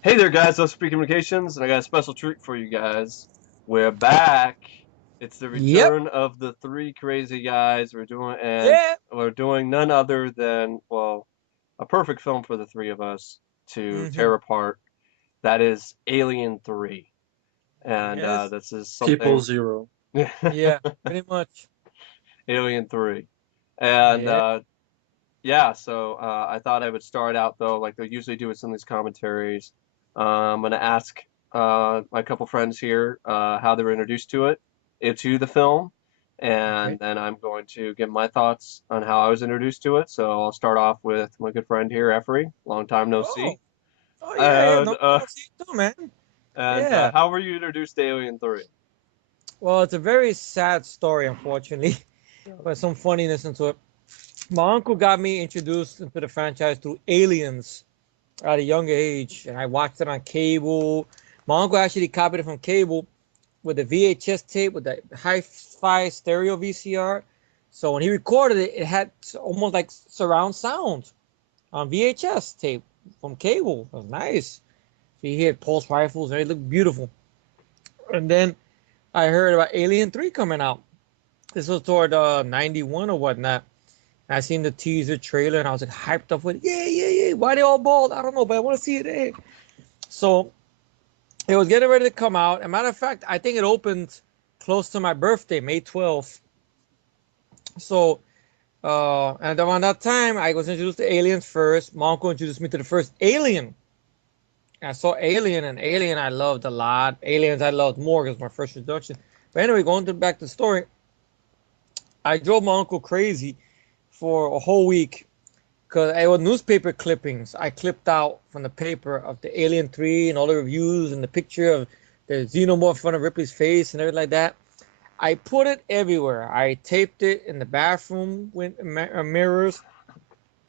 Hey there, guys. Autopsy Communications, and I got a special treat for you guys. We're back. It's the Yep. return of the three crazy guys. Yeah. We're doing none other than, well, a perfect film for the three of us to tear hmm apart. That is Alien 3. And Yes. this is People something, Zero. Yeah. Pretty much. Alien 3. And Yeah. yeah, so I thought I would start out though, like they usually do with some of these commentaries. I'm gonna ask my couple friends here how they were introduced to it, to the film, and Okay. then I'm going to give my thoughts on how I was introduced to it. So I'll start off with my good friend here, Efree. Long time no see. Oh. Oh yeah. Yeah. And No problem. See you too, man. Yeah. how were you introduced to Alien 3? Well, it's a very sad story, unfortunately, but some funniness into it. My uncle got me introduced into the franchise through Aliens at a young age, and I watched it on cable. My uncle actually copied it from cable with a VHS tape with the hi-fi stereo VCR. So when he recorded it, it had almost like surround sound on VHS tape from cable. It was nice. So you hear pulse rifles, and it looked beautiful. And then I heard about Alien 3 coming out. This was toward 91 or whatnot. And I seen the teaser trailer and I was like hyped up with it. Yeah, yeah, yeah. Why they all bald? I don't know, but I want to see it. Hey. So it was getting ready to come out. As a matter of fact, I think it opened close to my birthday, May 12th. So and around that time, I was introduced to Aliens first. My uncle introduced me to the first Alien. I saw Alien, and Alien I loved a lot. Aliens I loved more because my first introduction. But anyway, going to back to the story, I drove my uncle crazy for a whole week because it was newspaper clippings I clipped out from the paper of the Alien 3 and all the reviews and the picture of the xenomorph in front of Ripley's face and everything like that. I put it everywhere. I taped it in the bathroom with mirrors.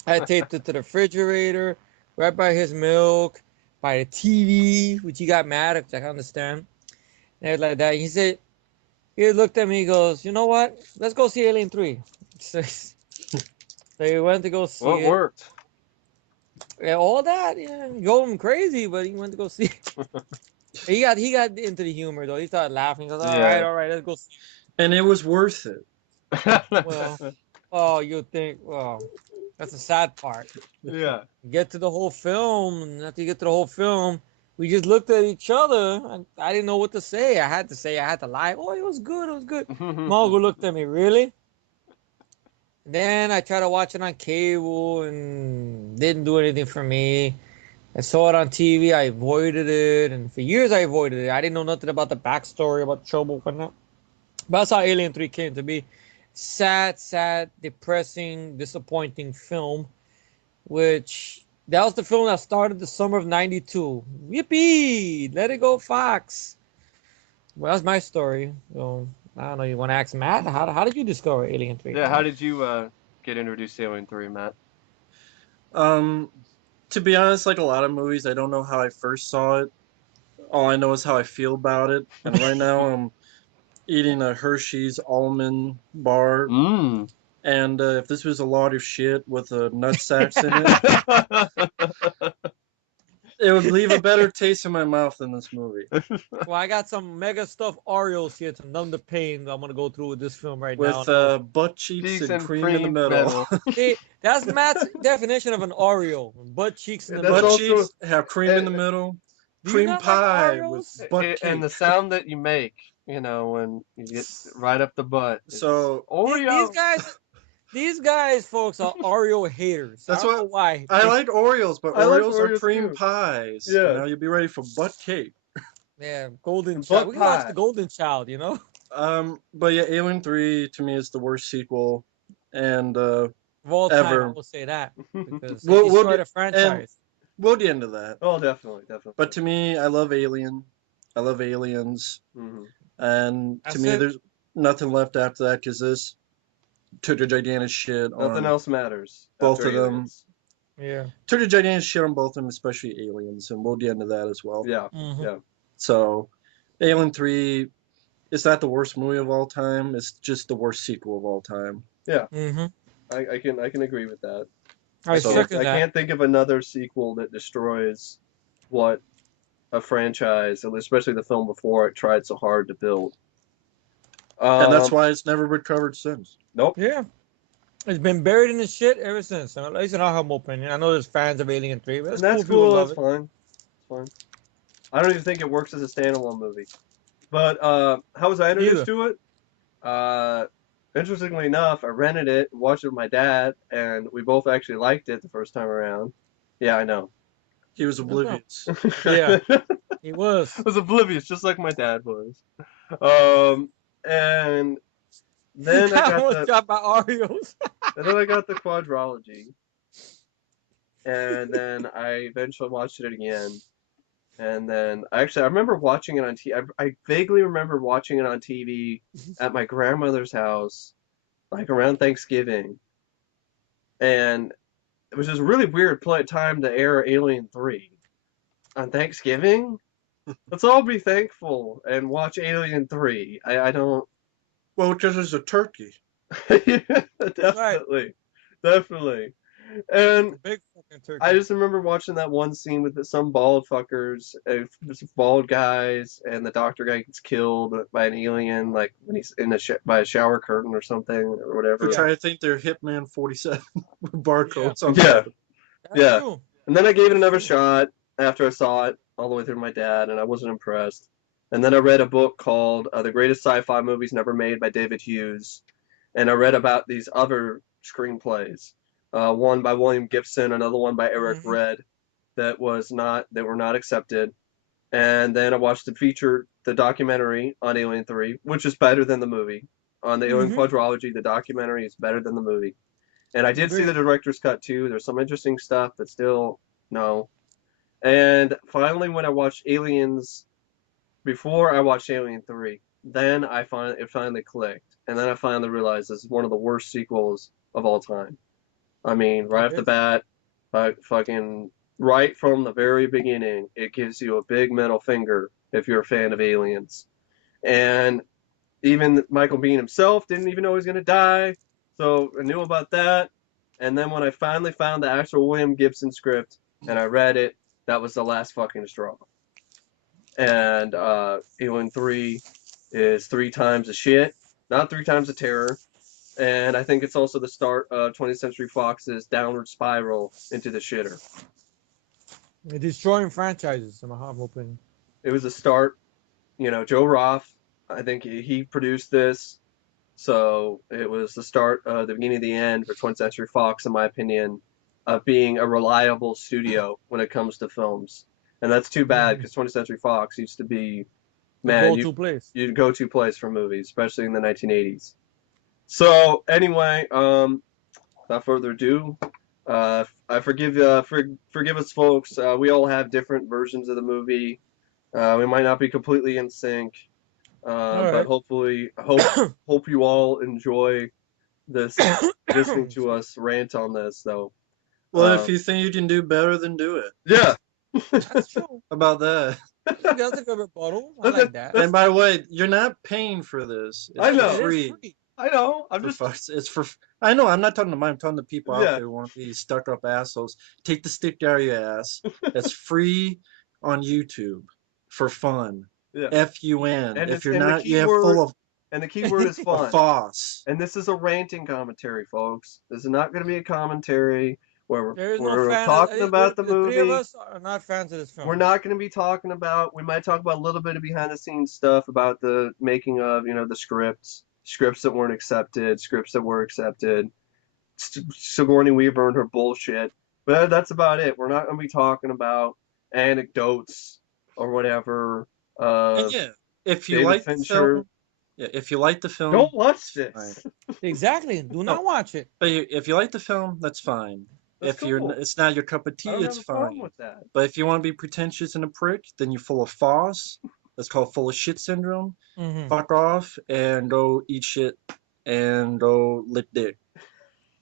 I taped it to the refrigerator, right by his milk, by the TV, which he got mad at, which I can understand. And everything like that. He looked at me, he goes, you know what? Let's go see Alien 3. So, we went to go see What it. worked? Yeah, all that, yeah, drove him crazy, but he went to go see it. He got into the humor though. He started laughing. He goes, Yeah. all right, let's go see it. And it was worth it. Well, oh, you think, well, that's the sad part. Yeah. Get to the whole film, and after you get to the whole film, we just looked at each other. And I didn't know what to say. I had to lie. Oh, it was good. It was good. Margo looked at me, really? Then I tried to watch it on cable and didn't do anything for me. I saw it on TV. I avoided it, and for years I avoided it. I didn't know nothing about the backstory about trouble, whatnot. But that's how Alien 3 came to be. Sad, sad, depressing, disappointing film. Which that was the film that started the summer of '92. Yippee! Let it go, Fox. Well, that's my story. So I don't know. You want to ask Matt? How did you discover Alien 3? Yeah, how did you get introduced to Alien 3, Matt? Um, to be honest, like a lot of movies, I don't know how I first saw it. All I know is how I feel about it. And right now, I'm eating a Hershey's almond bar. Mm. And if this was a lot of shit with nut sacks in it, it would leave a better taste in my mouth than this movie. Well, I got some mega stuffed Oreos here to numb the pain I'm gonna go through with this film right now. With And I was, butt cheeks Cheeks and and cream in the cream middle. metal. see, that's Matt's definition of an Oreo: butt cheeks in the That's Butt middle. also cheeks have cream in and, the middle. Do you Cream not like pie with Oreos? butt and the cake. sound that you make, when you get right up the butt. It's So These Oreo. guys, these guys, folks, are Oreo haters. I that's don't what know why. I like Oreos, but I like Oreos are Oreos cream too. pies. You Yeah. know, you'd be ready for butt cake. Yeah, Golden And Child. butt We can watch the pie. Golden Child. But yeah, Alien 3 to me is the worst sequel and Of all time, I ever. will say that because it We'll destroyed get a and franchise. we'll get into that. Oh, definitely, But definitely. to me, I love Alien. I love Aliens, Hmm. and to That's me, it. there's nothing left after that because this took a gigantic shit Nothing on else matters both after of them. Aliens. Yeah. Took a gigantic shit on both of them, especially Aliens, and we'll get into that as well. Yeah, hmm yeah, So, Alien 3 is not the worst movie of all time. It's just the worst sequel of all time. yeah. hmm I can agree with that. I I So, can't second I that. can't think of another sequel that destroys what a franchise, and especially the film before it tried so hard to build. And that's Um, why it's never recovered since. nope. Yeah. It's been buried in the shit ever since. At least in our humble opinion. I know there's fans of Alien 3, but And it's that's cool. People cool. love That's it. fine. It's fine. I don't even think it works as a standalone movie. But how was I introduced Neither. to it? Interestingly enough, I rented it, watched it with my dad, and we both actually liked it the first time around. Yeah, I know. He was That's not- oblivious. Yeah, I he was. was oblivious, just like my dad was. And then I I got almost the dropped my Oreos. and then I got the quadrology, and then I eventually watched it again. And then actually, I remember watching it on TV. I vaguely remember watching it on TV at my grandmother's house, like around Thanksgiving, and it was just a really weird time to air Alien 3 on Thanksgiving. Let's all be thankful and watch Alien 3. I don't. Well, because it's a turkey. Yeah, That's right. definitely, definitely. And The big fucking I turkey. just remember watching that one scene with some bald fuckers, some bald guys, and the doctor guy gets killed by an alien, like when he's in by a shower curtain or something or For whatever. Yeah, trying to think they're Hitman 47 yeah. barcodes on the Yeah, head. That's yeah. true. And then I gave it That's another true. shot after I saw it all the way through with my dad, and I wasn't impressed. And then I read a book called The Greatest Sci-Fi Movies Never Made by David Hughes, and I read about these other screenplays, one by William Gibson, another one by Eric Hmm. Red, that were not accepted. And then I watched the documentary on Alien 3, which is better than the movie. On the Alien Hmm. Quadrology, the documentary is better than the movie. And I did see the Agreed. director's cut too. There's some interesting stuff, but still, no. And finally, when I watched Aliens, before I watched Alien 3, then it finally clicked. And then I finally realized this is one of the worst sequels of all time. I mean, right It off the is. bat, fucking right from the very beginning, it gives you a big middle finger if you're a fan of Aliens. And even Michael Biehn himself didn't even know he was gonna die, so I knew about that. And then when I finally found the actual William Gibson script and I read it, that was the last fucking straw. And Alien 3 is three times the shit, not three times the terror. And I think it's also the start of 20th Century Fox's downward spiral into the shitter. They're destroying franchises, in my humble opinion. It was a start, Joe Roth, I think he produced this. So it was the start of the beginning of the end for 20th Century Fox, in my opinion, of being a reliable studio when it comes to films. And that's too bad Hmm. because 20th Century Fox used to be, The man, go-to place. you'd go to place for movies, especially in the 1980s. So anyway, without further ado, I forgive us, folks. We all have different versions of the movie. We might not be completely in sync, All but right. hopefully, hope you all enjoy this listening to us rant on this, though. Well, if Um, you think you can do better, then do it. yeah, That's true. How about that? That's a good rebuttal. I that, like that. And that's by the way, you're not paying for this. It's I for It know, is free. free. I know. I'm For just fuck's, it's for. I know. I'm not talking to mine. I'm talking to people out yeah, there who want to be stuck-up assholes. Take the stick out of your ass. It's free on YouTube for fun. yeah. FUN. And If it's you're and the not, key yeah, word full of and the key word is a fun. foss. And this is a ranting commentary, folks. This is not going to be a commentary where There is no we're fan. talking about the The three of movie. us are not fans of this We're film. not going to be talking about. We might talk about a little bit of behind the scenes stuff about the making of, the scripts that weren't accepted, scripts that were accepted. Sigourney Weaver and her bullshit. But that's about it. We're not going to be talking about anecdotes or whatever. And yeah, if you David like the Fincher. film, yeah, if you like the film, Don't watch it's fine. this. Exactly. Do No, not watch it. but if you like the film, that's fine. That's If you're, cool. it's not your cup of I tea, don't it's have a problem fine. with that. But if you want to be pretentious and a prick, then you're full of foss. That's called full of shit syndrome. Hmm. Fuck off and go eat shit and go lick dick.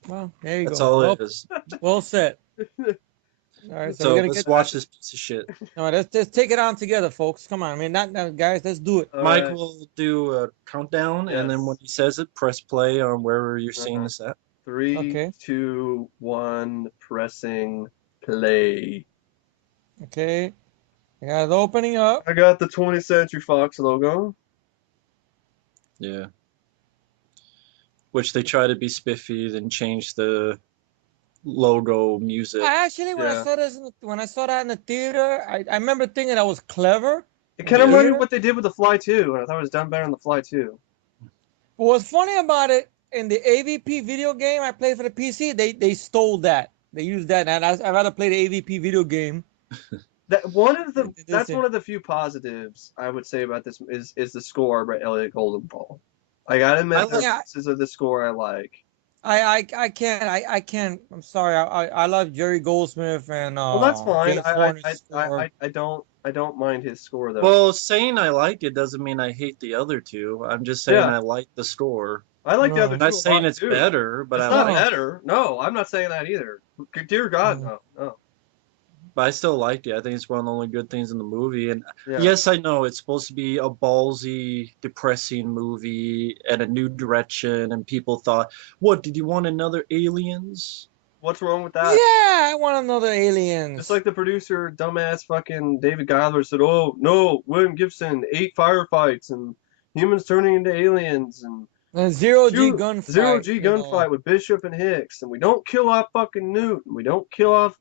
Well, there you That's go. all it Well, is. well said. All right, so we're So gonna let's get. watch this piece of shit. All right, let's take it on together, folks. Come on, I mean, not now, guys. Let's do it. All Mike right. will do a countdown, and then when Yes. he says it, press play on wherever you're seeing Uh-huh. this at. 3, Okay. 2, 1, pressing play. Okay. I got it opening up. I got the 20th Century Fox logo. Yeah. Which they try to be spiffy, then change the logo music. I actually, when I Yeah. saw this, when I saw that in the theater, I remember thinking that was clever It in the kind of Yeah. reminded me theater. of what they did with the Fly 2, and I thought it was done better in the Fly 2. But what's funny about it, in the AVP video game I played for the PC, they stole that. They used that, and I'd rather play the AVP video game. That's one of the few positives I would say about this is the score by Elliot Goldenthal. I gotta I admit, there are like Yeah, pieces of the score I like. I can't. I'm sorry. I love Jerry Goldsmith and Well, that's fine. James Horner's score. I don't mind his score though. Well, saying I like it doesn't mean I hate the other two. I'm just saying Yeah, I like the score. I like the other No, I'm not two a saying lot it's too. better, but I It's not like no, it. better. No, I'm not saying that either. Dear God, no. no, no. But I still liked it. I think it's one of the only good things in the movie. And Yeah. yes, I know it's supposed to be a ballsy, depressing movie and a new direction. And people thought, what, did you want another Aliens? What's wrong with Yeah, that? I want another Just Aliens. like the producer, dumbass fucking David Giler said, "Oh no, William Gibson, 8 firefights and humans turning into aliens and And zero G zero gunfight. G You know. gunfight with Bishop and Hicks, and we don't kill off fucking Newt, and we don't kill off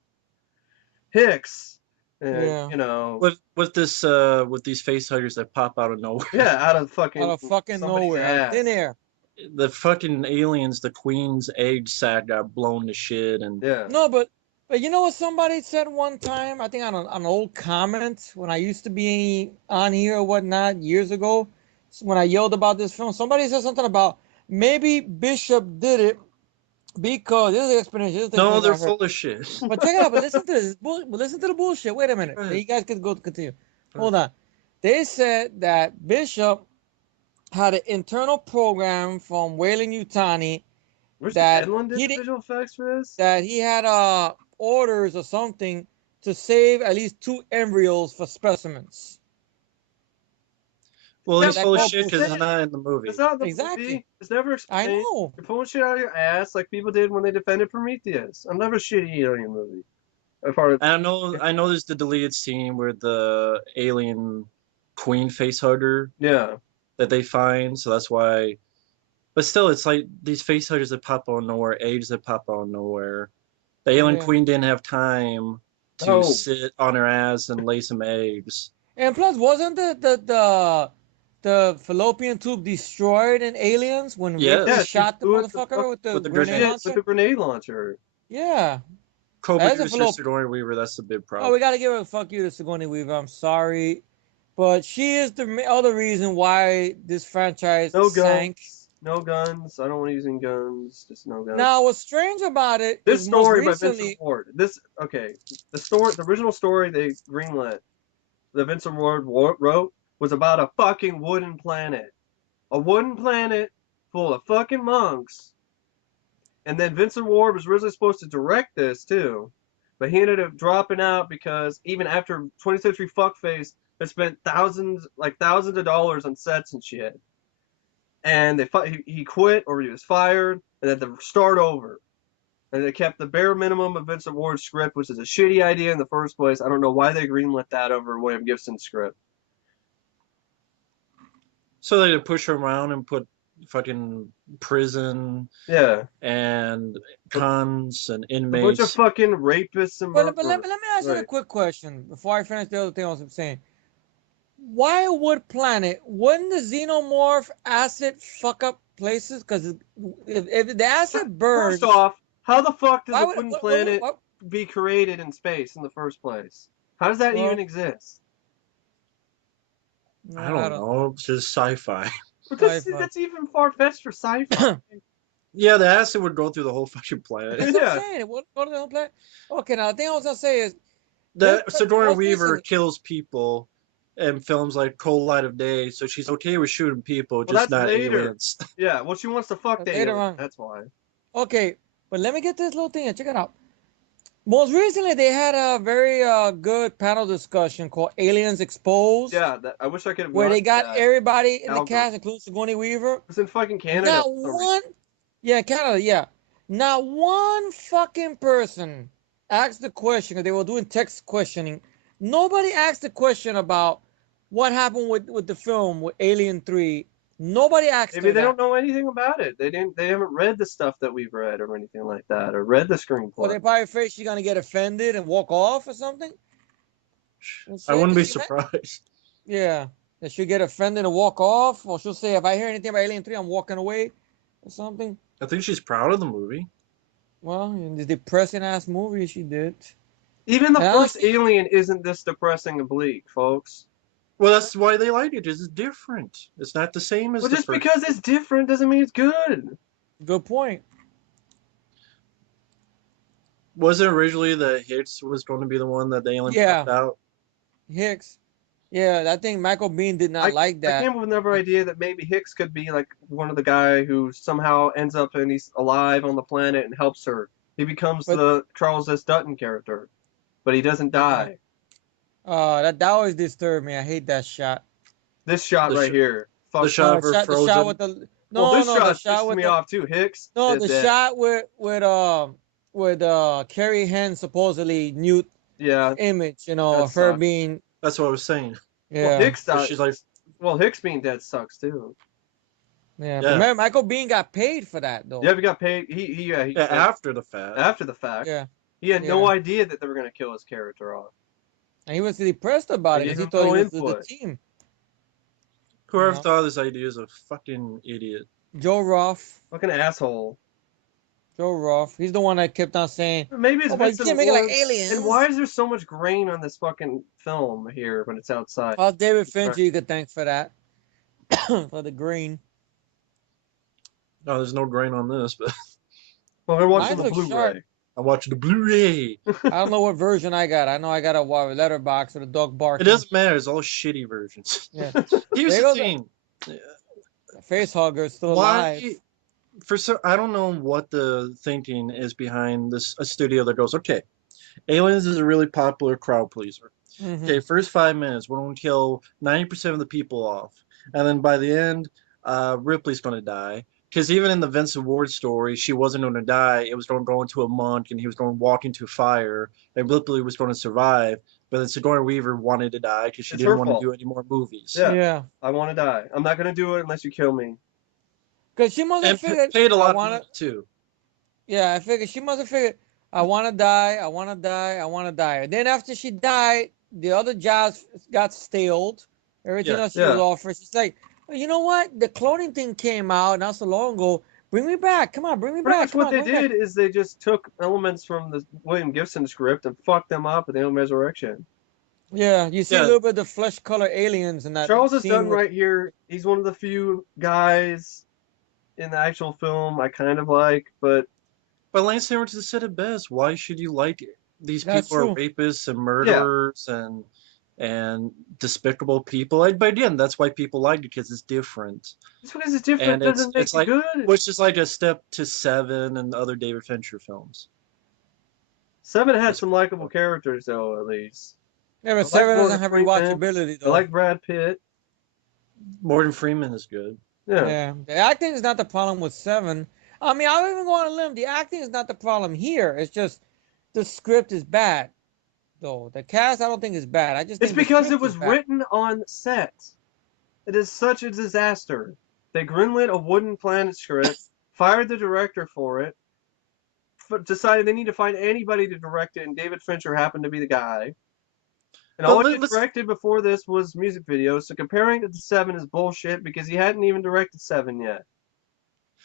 Hicks, and Yeah. With these face huggers that pop out of nowhere. yeah, out of Out fucking of fucking somebody's nowhere, out of thin ass, air. The fucking aliens, the Queen's egg sac got blown to shit, and yeah. No, but you know what somebody said one time? I think on an old comment when I used to be on here or whatnot years ago, when I yelled about this film, somebody said something about maybe Bishop did it because this is the explanation. This is the no, explanation they're I heard. full of shit. But check it out. But listen to this. But listen to the bullshit. Wait a minute. Then Right, you guys can go continue. right. Hold on. They said that Bishop had an internal program from Wayland Utani Richard that Edlund did he the did, visual effects for this. that he had orders or something to save at least 2 embryos for specimens. Well, Yeah, he's That full of called shit because bullshit. it's not in the it's movie. not in the Exactly. movie. It's never I explained. know. You're pulling shit out of your ass like people did when they defended Prometheus. I'm never shitty on your movie. As far as I know there's the deleted scene where the alien queen face hugger yeah, that they find, so that's why. But still, it's like these face huggers that pop out of nowhere, eggs that pop out of nowhere. The alien Yeah. queen didn't have time to no, sit on her ass and lay some eggs. And plus, wasn't the fallopian tube destroyed in Aliens when Ripley yeah, Yes, she shot the blew up the motherfucker fuck with the with the grenade grenade. shit with launcher? the grenade launcher. Yeah, that is a Co-producer fallopian. Sigourney Weaver, that's the big Oh, problem. we gotta give her a fuck you to Sigourney Weaver. I'm sorry, but she is the other reason why this franchise No sank. guns, no guns. I don't want using guns. Just no guns. Now, what's strange about it This is most story by Vincent recently, Ward. This okay. The original story they greenlit that Vincent Ward wrote was about a fucking wooden planet. A wooden planet full of fucking monks. And then Vincent Ward was originally supposed to direct this too, but he ended up dropping out because even after 20th Century Fuckface had spent thousands of dollars on sets and shit, and he quit or he was fired, and had to start over. And they kept the bare minimum of Vincent Ward's script, which is a shitty idea in the first place. I don't know why they greenlit that over William Gibson's script. So they push her around and put fucking prison Yeah, and cons and a bunch of inmates. fucking rapists and but let murderers. me ask you a Right. quick question before I finish the other thing I was saying. Why would planet? Wouldn't the xenomorph acid fuck up places? Because if the acid First burns, off, how the fuck does why a would wooden planet what be created in space in the first place? How does that even well, exist? I I don't don't know, it's just sci-fi. But sci-fi. that's even far fetched for sci-fi. Yeah, the acid would go through the whole fucking planet. That's what I'm Yeah, saying. It wouldn't go to the whole planet. Okay, now the thing I was gonna say is this The Sigourney most Weaver recently. kills people in films like Cold Light of Day, so she's okay with shooting people, well just that's not later. aliens. Yeah, well she wants to fuck the Later alien. on. That's why. Okay, but let me get this little thing and check it out. Most recently, they had a very good panel discussion called Aliens Exposed, Yeah, I wish I could have where gone they to got that. everybody in the Algorithm. cast, including Sigourney Weaver. It's in fucking Canada Not for some reason. one, yeah, Canada, yeah. Not one fucking person asked the question, because they were doing text questioning, Nobody asked the question about what happened with the film with Alien 3. Nobody asked Maybe her they don't that. know anything about it. They haven't read the stuff that we've read or anything like that, or read the Or screenplay. they probably afraid she's gonna get offended and walk off or something. And I shit, wouldn't 'cause be she might, surprised. yeah, that she'll get offended and walk off, or she'll say, if I hear anything about Alien 3, I'm walking away, or something. I think she's proud of the movie. Well, in the depressing ass movie she did. Even the And I don't first see, Alien isn't this depressing and bleak, folks. Well, that's why they like it. It's different. It's not the same as Well, the just first. because it's different doesn't mean it's good. good point. Wasn't originally that Hicks was going to be the one that the alien popped Yeah, out? Hicks. Yeah, I think Michael Bean did not I like I that. came up with another idea that maybe Hicks could be like one of the guy who somehow ends up and he's alive on the planet and helps her. He becomes But the Charles S. Dutton character, but he doesn't yeah, die. that always disturbed me. I hate that shot. This shot The right sh- here the fucks shot me. of her The shot with frozen. the Well, no this no the shot shot pisses with me the off too. Hicks no did the that. shot with Carrie Henn supposedly nude Yeah, image, that of her sucked. being That's what I was saying. Well, yeah Hicks But died. she's like, Well, Hicks being dead sucks too. yeah. But yeah, remember, Michael Bean got paid for that Yeah, though. he got paid. He yeah. said After the fact, after the fact. Yeah, He had no yeah. idea that they were gonna kill his character off. And he was depressed about They it because gave he him thought he no was the input. team. You whoever know, thought of this idea is a fucking idiot. Joe Roth. Fucking asshole. Joe Roth. He's the one that kept on saying, Maybe it's "Oh, but you Vincent can't make it like Ward. And why aliens." is there so much grain on this fucking film here when it's outside? Oh, David Right. Fincher, you could thank for that, for the green. No, there's no grain on this, but Well, we're watching Mine the looks sharp. Blu-ray. I'm watching the Blu-ray. I don't know what version I got. I know I got a letterbox with a dog It barking. doesn't matter. It's all shitty versions. Yeah. Here's There the goes thing. the face hugger still alive. Why? I don't know what the thinking is behind this a studio that goes, okay, Aliens is a really popular crowd pleaser. Hmm. Okay, first 5 minutes, we're going to kill 90% of the people off. And then by the end, Ripley's going to die. Because even in the Vincent Ward story, she wasn't going to die. It was going to go into a monk and he was going to walk into fire. And Ripley was going to survive. But then Sigourney Weaver wanted to die because she It's didn't her want to fault. do any more movies. Yeah, Yeah. I want to die. I'm not gonna do it unless you kill me. Because she must have And figured, paid a I lot of want money to, too. yeah, I figured she must have figured, I want to die, I want to die, I want to die. And then after she died, the other jobs got staled. Everything Yeah. else she was Yeah. offered. She's like, well, you know what? The cloning thing came out not so long ago. Bring me back. Come on, bring me Pretty back. much Come what on, they bring me back. did is they just took elements from the William Gibson script and fucked them up in the Alien Resurrection. Yeah, you see a Yeah. little bit of the flesh color aliens in that Charles is scene done with, right here. He's one of the few guys in the actual film I kind of like, but But Lance Henriksen said it best. Why should you like it? These that's people are true. rapists and yeah, murderers and despicable people. But again, that's why people like it because it's different. just because it's different And doesn't make it's it like good. which is like a step to Seven and other David Fincher films. Seven had It's some likable characters though, at least. Yeah, I but like Seven Morgan doesn't have Freeman. rewatchability I though. like Brad Pitt. Morgan Freeman is good. Yeah, Yeah, the acting is not the problem with Seven. I mean, I'll even go on a limb. The acting is not the problem here. It's just the script is bad, though. The cast, I don't think is bad. I just it's think the because it script is was bad. written on set. It is such a disaster. They greenlit a Wooden Planet script, fired the director for it, decided they need to find anybody to direct it, and David Fincher happened to be the guy. And But all he had let's directed before this was music videos, so comparing it to Seven is bullshit because he hadn't even directed Seven yet.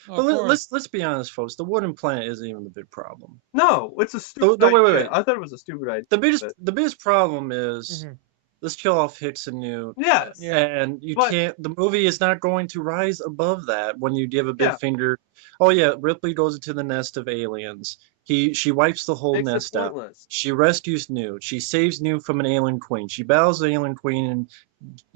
Of course. let's be honest, folks. The wooden planet isn't even the big problem. No, it's a stupid Wait, idea. wait. I thought it was a stupid idea. But The biggest problem is Hmm. let's kill off Hicks and Newt. yes, Yeah. And you but can't, the movie is not going to rise above that when you give a big yeah, finger. Oh yeah, Ripley goes into the nest of aliens. She wipes the whole makes it nest out. pointless. She rescues Newt. She saves Newt from an alien queen. She battles the alien queen and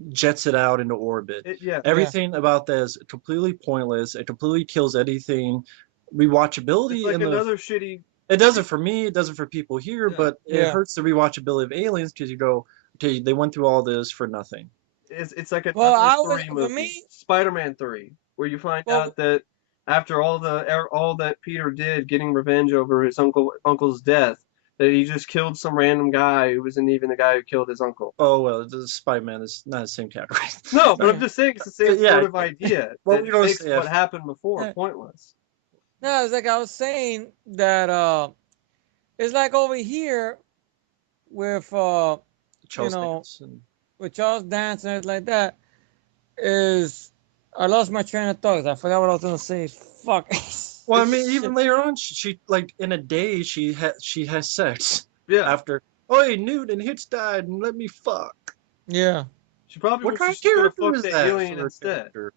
jets it out into orbit. Yeah, Yeah. Everything about that is completely pointless. It completely kills anything it's rewatchability like in the. another shitty. It doesn't for me. It doesn't for people here, Yeah, but it Yeah. hurts the rewatchability of aliens because you go, okay, they went through all this for nothing. it's like Well, another I would, three for movie, me, Spider-Man 3, where you find well, out that after all that Peter did, getting revenge over his uncle's death, that he just killed some random guy who wasn't even the guy who killed his uncle. Oh well, the Spider-Man is not the same category. No, but I'm But, just saying it's the same yeah, sort of idea well, that we it don't makes say what F. happened before Uh, pointless. No, it's like I was saying that it's like over here with you Charles know, Dance and with Charles Dance and everything like that is I lost my train of thought. I forgot what I was gonna say. Fuck. well, I mean, even Shit. later on, she like in a day she has sex Yeah, after. Oh, hey, Newt and Hitch died, and let me fuck. Yeah. she probably What was kind of just gonna character fuck is the that alien for a instead. character?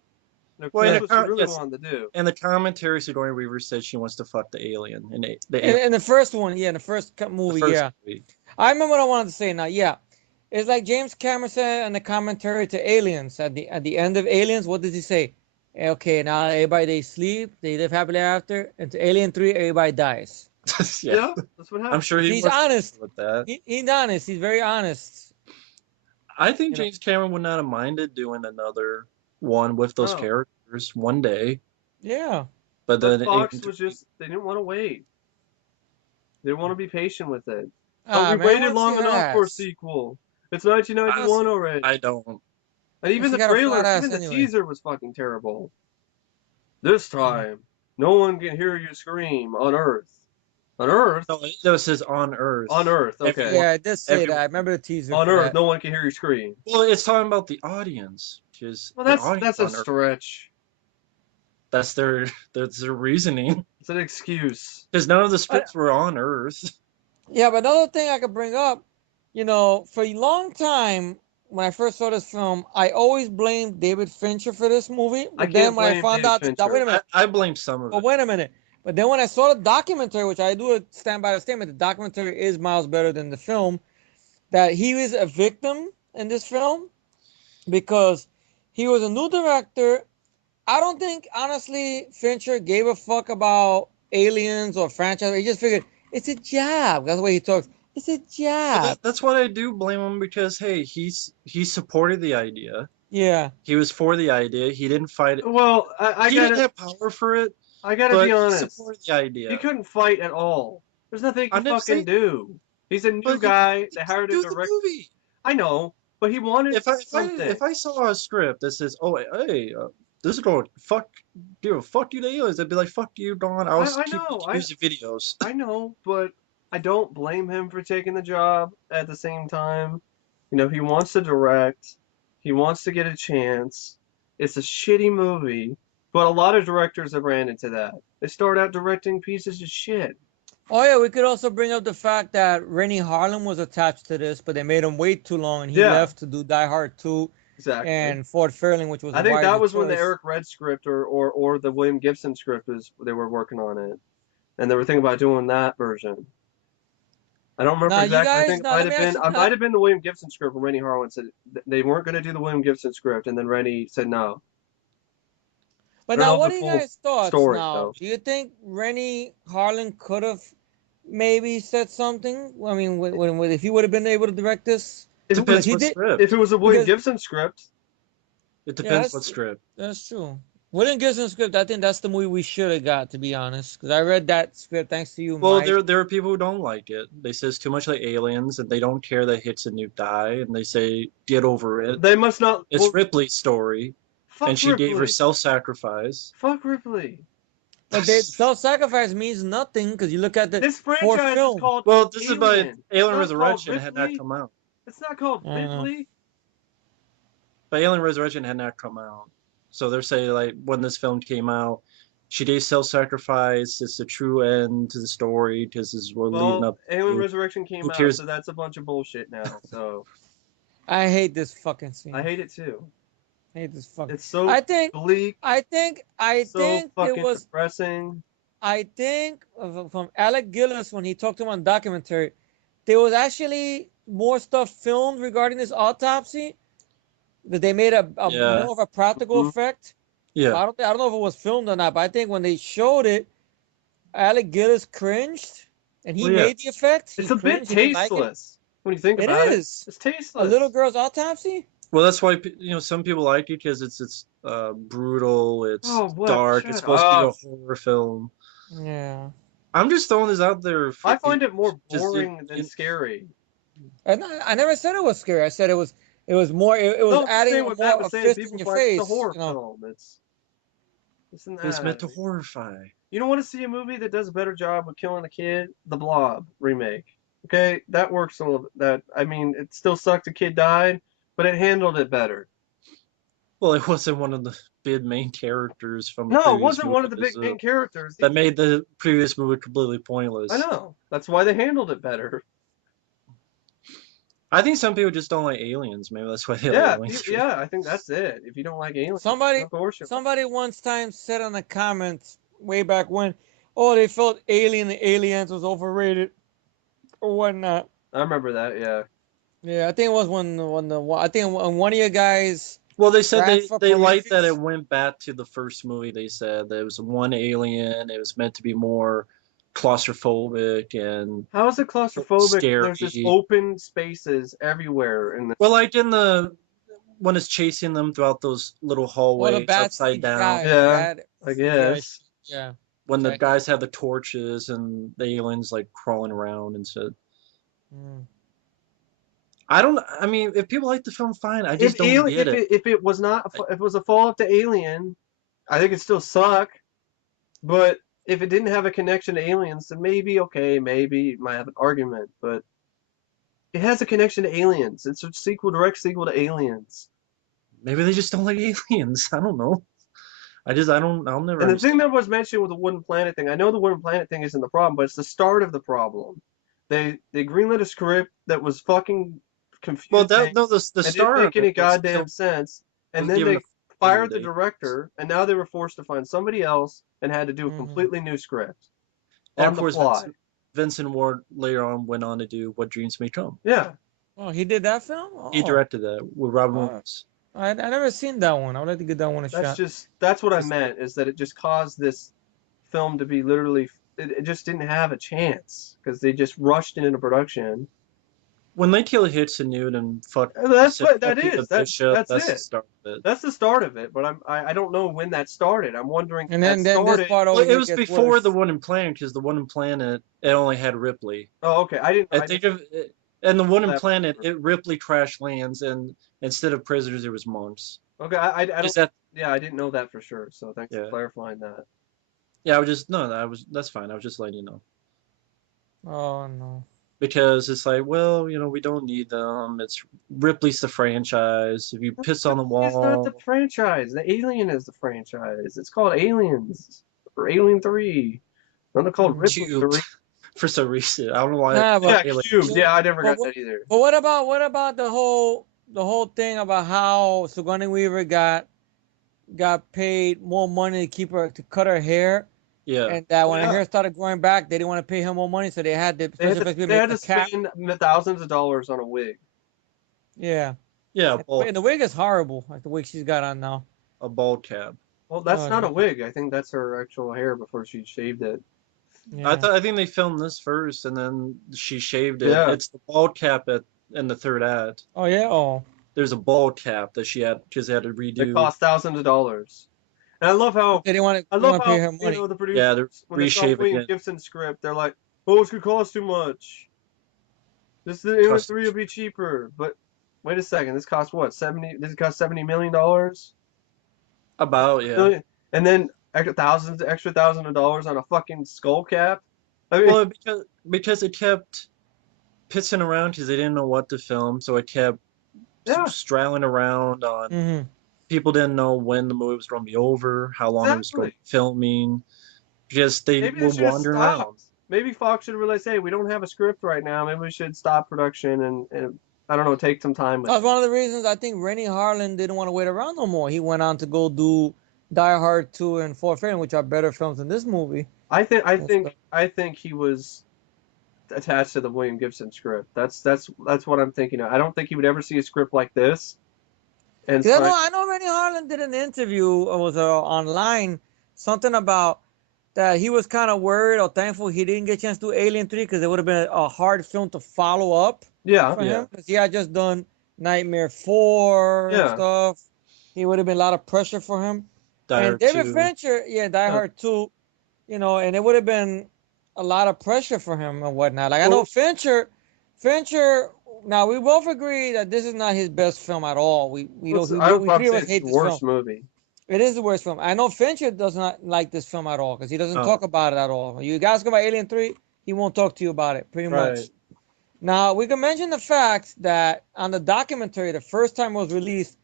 Like, Well, that's Yeah. what she really yes, wanted to do. in the commentary, Sigourney Weaver said she wants to fuck the alien in the alien, In the first one, yeah, in the first the movie, first yeah. movie. I remember what I wanted to say now. Yeah, it's like James Cameron said in the commentary to Aliens at the end of Aliens. What did he say? Okay, now everybody they sleep, they live happily after. And to Alien 3, everybody dies. Yeah, Yeah, that's what I'm happened. sure he He's was honest. with that. He's honest. He's very honest. I think You know. James Cameron would not have minded doing another one with those No, characters one day, Yeah. but but then Fox Alien was 3, just they didn't want to wait. They didn't want to be patient with it. Oh, Ah we man, I waited want to see long her enough for a ass. sequel. It's I want to 1991 see. I already. don't. And And even she the got a flat trailer, ass even the anyway. teaser was fucking terrible. This Yeah. time, no one can hear you scream on Earth. On Earth? No, it says on On Earth. Earth, okay. Everyone, Yeah, it does say that. everyone. I remember the teaser On for Earth, that. no one can hear you scream. Well, it's talking about the audience, because Well, the that's audience a on Earth. stretch. That's their reasoning. It's an excuse. Because none of the But scripts were on Earth. yeah, but another thing I could bring up, for a long time when I first saw this film, I always blamed David Fincher for this movie. I But then can't when I blame found David out, now wait Fincher. a minute, I blame some of but it. wait a minute. But then when I saw the documentary, which I do stand by the statement, the documentary is miles better than the film. That he was a victim in this film because he was a new director. I don't think honestly Fincher gave a fuck about aliens or franchise. He just figured it's a job. That's the way he talks. It's a Well, job. that's what I do blame him, because hey, he supported the idea. Yeah. He was for the idea. He didn't fight it. Well, He didn't have power for it, I gotta be but he honest. supported the He idea. couldn't fight at all. There's nothing he I'm could never fucking saying, do. He's a new but guy. he They didn't hired a do the direct. movie. I know, but he wanted If something. I saw a script that says, "Oh, hey, this is going fuck you to aliens," I'd be like, "Fuck you, Don. I'll I keep know, making music videos." I know, but I don't blame him for taking the job at the same time. You know, he wants to direct. He wants to get a chance. It's a shitty movie, but a lot of directors have ran into that. They start out directing pieces of shit. Oh yeah, we could also bring up the fact that Rennie Harlan was attached to this, but they made him wait too long, and he Yeah, left to do Die Hard 2 exactly. and Ford Fairlane, which was I a think that wiser was when the choice. Eric Red script or the William Gibson script was they were working on it, and they were thinking about doing that version. I don't remember Now you exactly. I guys, think now let me ask you. I might have been the William Gibson script when Rennie Harlan said they weren't going to do the William Gibson script, and then Rennie said no. I But don't now, know what the are you full guys' thoughts story now? though. Do you think Rennie Harlan could have maybe said something? I mean, if he would have been able to direct this, It If it was because depends he what did, if script. it was a William because Gibson script, It yeah, depends what script. that's true. William Gibson script, I think that's the movie we should have got, to be honest. Because I read that script thanks to you, Well, Mike. there are people who don't like it. They say it's too much like Aliens, and they don't care that Hits and Nuke die, and they say get over it. they must not. It's Well, Ripley's story, and fuck she gave her Ripley. self-sacrifice. Fuck Ripley. But self-sacrifice means nothing because you look at the This fourth franchise is film. called Well, this is by Alien. It's Alien not called Resurrection had not Ripley. come out. It's not called I don't know. Ripley. But Alien Resurrection had not come out. So they're saying like when this film came out, she gave self-sacrifice. It's the true end to the story because this is what leading Well, up Alien to. Resurrection came Who out, cares? so that's a bunch of bullshit now. So I hate this fucking I scene. hate it too. I hate this fucking. It's so I think, bleak, I so think it fucking was. depressing. I think from Alec Gillis when he talked to him on documentary, there was actually more stuff filmed regarding this autopsy that they made a Yeah, more of a practical Mhm. effect. yeah. I don't know if it was filmed or not, but I think when they showed it, Alec Gillis cringed, and he Well, yeah, made the effect. He it's a bit cringed. He didn't like it. tasteless when you think It about it. is It's a little tasteless. girl's autopsy. Well, that's why some people like it because it's brutal, it's Oh, what? dark, it's Shut supposed to be a up. horror film. Yeah. I'm just throwing this out there for I find it more just you, boring than scary. And I never said it was scary. I said it was more it was No, I'm just adding saying a what Matt more was a saying. fist in People your find it's a face, horror you know. film. It's isn't it's meant that to horrify. you don't want to see a movie that does a better job of killing a kid? The Blob remake. Okay, that works a little bit. That I mean, it still sucked a kid died, but it handled it better. Well, it wasn't one of the big main characters from the No, it previous wasn't one of the movies big main characters. that made the previous movie completely I pointless. know. That's why they handled it better. I think some people just don't like aliens. Maybe that's why they like Yeah, Alien 3. yeah, I think that's it. If you don't like aliens, Somebody of course you. somebody once time said in the comments way back when, oh, they felt Aliens was overrated or whatnot. I remember that. Yeah. Yeah, I think it was when the I think when one of your guys Well, they said Rant for they liked that it Prometheus. went back to the first movie. They said that it was one alien. It was meant to be more claustrophobic and How is it claustrophobic? There's just scary. open spaces everywhere in the. Well, like in the when it's chasing them throughout those little Well, the hallways bad upside down. CGI, the Yeah, bad I CGI. guess. Yeah, When the okay. guys have the torches and the aliens like crawling around and shit. Mm. I don't. I mean, if people like the film, fine. I just don't get it. If it was not Like, if it was a follow up to Alien, I think it'd still suck. But if it didn't have a connection to aliens, then maybe okay, maybe you might have an argument. But it has a connection to aliens. It's a sequel, direct sequel to Aliens. maybe they just don't like aliens. I don't know. I don't. I'll never And the thing understand. that was mentioned with the wooden planet thing, I know the wooden planet thing isn't the problem, but it's the start of the problem. They greenlit a script that was fucking Well, confusing that no, the and didn't star of make it any goddamn sense. And was then given a they failure fired the date. director, and now they were forced to find somebody else and had to do a Hmm. completely new script And on of the course, fly. Vincent Ward later on went on to do What Dreams May Come. Yeah, Oh, he did that film. He Oh, directed that with Robin uh, Williams. I never seen that one. I would like to give that one a shot. that's what I Just meant is that it just caused this film to be literally it just didn't have a chance because they just rushed it into production. when they kill Hitson Newt and That's what fuck that you the is. bishop, That's that's the it. start of it. That's the start of it, but I don't know when that started. I'm wondering if And that then this started. part over Well, it here was gets before the worse. Wooden Planet because the Wooden Planet it only had Ripley. Oh, okay. I I think didn't of it, and the know Wooden that. Planet, it Ripley crash lands, and instead of prisoners, it was monks. Okay, I Just don't. that, Yeah, I didn't know that for sure. So thanks for yeah, clarifying that. yeah. I was just no, that was that's fine. I was just letting you know Oh no. because it's like, well, we don't need them. It's Ripley's the franchise. If you piss on the It's not the wall, franchise. The Alien is the franchise. It's called Aliens or Alien 3. Then they're called Hmm. Ripley Cube 3. for some reason. I don't know why. Nah, Yeah, but Cubed. Aliens. Yeah, I never but got what that either. but what about the whole thing about how Sigourney Weaver got paid more money to keep her to cut her hair, Yeah, and that Oh when her yeah, hair started growing back, they didn't want to pay her more money, so they had the special effects people they make had a to cap. spend thousands of dollars on a wig. Yeah, yeah, and the wig is horrible, like the wig she's got on now. a bald cap. Well, that's Oh not a no. wig. I think that's her actual hair before she shaved it. Yeah. I think they filmed this first, and then she shaved it. Yeah, It's the bald cap in the third act. Oh yeah. Oh. There's a bald cap that she had because they had to it redo. cost thousands of dollars. And But they didn't want to. I They love want to pay how her money. the Yeah, producers they're when they saw reshaving William it. Gibson's script, they're like, "Oh, it's gonna cost too much. This the Alien Cost 3 will be cheaper." But wait a second, this cost what? 70? This cost $70 million? about yeah. Million, and then extra thousands of dollars on a fucking skull cap. I mean, Well, because it kept pissing around because they didn't know what to film, so it kept yeah, straddling around on. Hmm. People didn't know when the movie was going to be over, how long it was going exactly. to be filming, because they Maybe they were should have wandering around. stopped. Maybe Fox should have realized, hey, we don't have a script right now. Maybe we should stop production and I don't know, take some time with That's it. one of the reasons I think Rennie Harlan didn't want to wait around no more. He went on to go do Die Hard 2 and Fort Fame, which are better films than this movie. And stuff. I think he was attached to the William Gibson script. That's what I'm thinking of. I don't think he would ever see a script like this and 'Cause sign. I know Rennie Harlan did an interview, was online, something about that he was kind of worried or thankful he didn't get a chance to do Alien 3 because it would have been a hard film to follow up Yeah, for Yeah, him because he had just done Nightmare 4 and yeah, stuff. He would have been a lot of pressure for him. Die And Hard David 2. Fincher, yeah, Die Uh, Hard 2, and it would have been a lot of pressure for him and whatnot. Like I know Fincher. Now we both agree that this is not his best film at all. We don't. I would We probably three of say us it's his hate this film. worst movie. It is the worst film. I know Fincher does not like this film at all because he doesn't Oh, talk about it at all. You guys go about Alien 3, he won't talk to you about it, pretty right. much. Now, we can mention the fact that on the documentary, the first time it was released,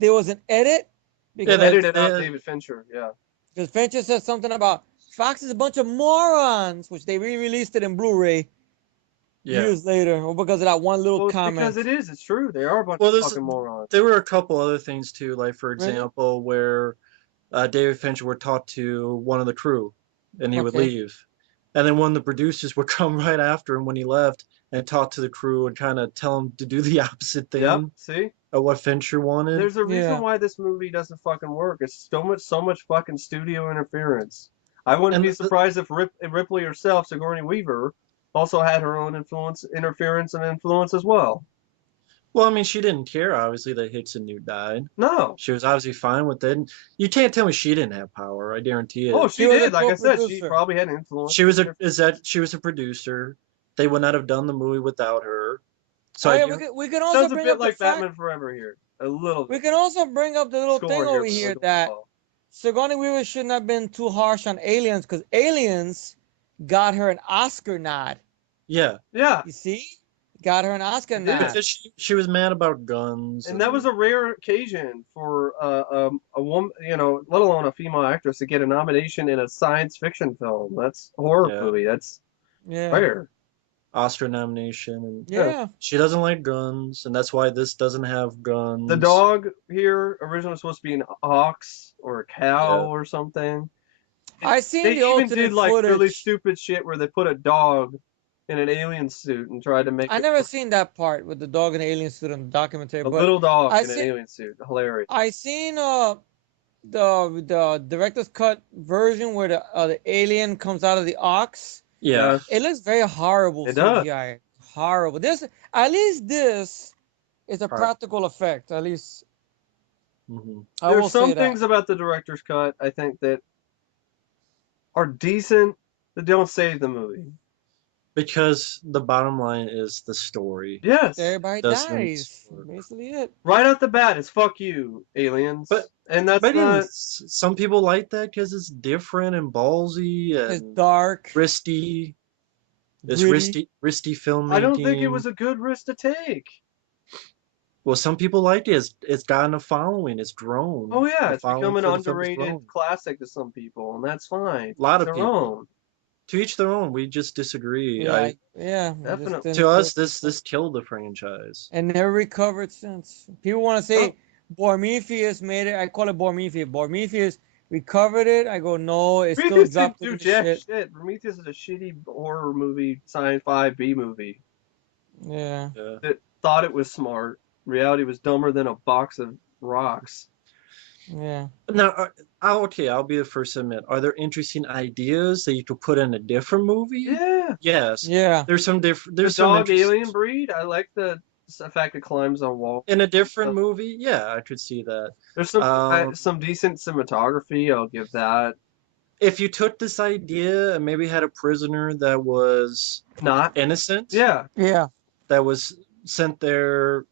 there was an edit Yeah, because Edited out David Fincher. Yeah. Fincher said something about Fox is a bunch of morons, which they re-released it in Blu-ray yeah. years later, or because of that one little Well, it's because comment. it is. It's true. They are a bunch Well, of fucking morons. there were a couple other things too, like for Really? example, where David Fincher would talk to one of the crew, and he would Okay. leave, and then one of the producers would come right after him when he left and talk to the crew and kind of tell him to do the opposite Yep. thing See, of what Fincher wanted. there's a reason Yeah. why this movie doesn't fucking work. It's so much fucking studio interference. I wouldn't And be surprised if Ripley herself, Sigourney Weaver, also had her own interference, and influence as well. Well, I mean, she didn't care obviously that Hickson Newt died. No. She was obviously fine with it. You can't tell me she didn't have power. I guarantee it. Oh, She she was a did. Like I said, she co-producer. probably had influence. She was a producer. They would not have done the movie without her. So Oh I yeah, guar- we can also Sounds a bring bit up the like fact. Batman Forever here. A little We bit. can also bring up the little Score thing over but here not that well. Sigourney Weaver shouldn't have been too harsh on Aliens because Aliens got her an Oscar nod. yeah, Yeah, You see? Got her an Oscar It did. nod. because she was mad about guns, and that was a rare occasion for a woman, let alone a female actress, to get a nomination in a science fiction film. That's a horror yeah, movie. That's Yeah. rare. Oscar nomination, and Yeah. she doesn't like guns, and that's why this doesn't have guns. The dog here originally supposed to be an ox or a cow Yeah. or something. I seen They the even alternate did like really footage. stupid shit where they put a dog in an alien suit and tried to make I it never look seen that part with the dog and the alien suit in the documentary, a but little dog I in an see alien suit. Hilarious. I seen the director's cut version where the alien comes out of the ox. Yeah, Yes, It looks very horrible it does. CGI. Horrible. At least this is a Right. practical effect. At least hmm I will There's some say that. things about the director's cut I think that are decent that don't save the movie. because the bottom line is the story Yes. Everybody doesn't dies. work. Basically it. Right out the bat, it's fuck you, aliens. But- and that's But not. some people like that because it's different and ballsy It's and dark. risky. It's Gritty. risky filmmaking. I don't think it was a good risk to take. Well, some people like it. It's gotten a following. It's grown. Oh yeah, The it's following become an for the film is underrated grown. classic to some people, and that's fine. A lot It's of their people. own. To each their own. We just disagree. Yeah, yeah. Definitely. To us, this killed the franchise. and never recovered since. People want to say Bormetheus made it. I call it Bormetheus. Bormetheus recovered it. I go, no, it still Prometheus dropped didn't in do the jack shit. shit. Prometheus is a shitty horror movie, sci-fi B movie Yeah. Yeah. that thought it was smart. Reality was dumber than a box of rocks. Yeah. Now, okay, I'll be the first to admit. Are there interesting ideas that you could put in a different movie? Yeah. Yes. Yeah. There's some different. The There's some dog interest- alien breed. I like the fact it climbs on walls. in a different movie. Yeah, I could see that. There's Um, some decent cinematography. I'll give that. If you took this idea and maybe had a prisoner that was Not. innocent, Yeah. Yeah. that was sent there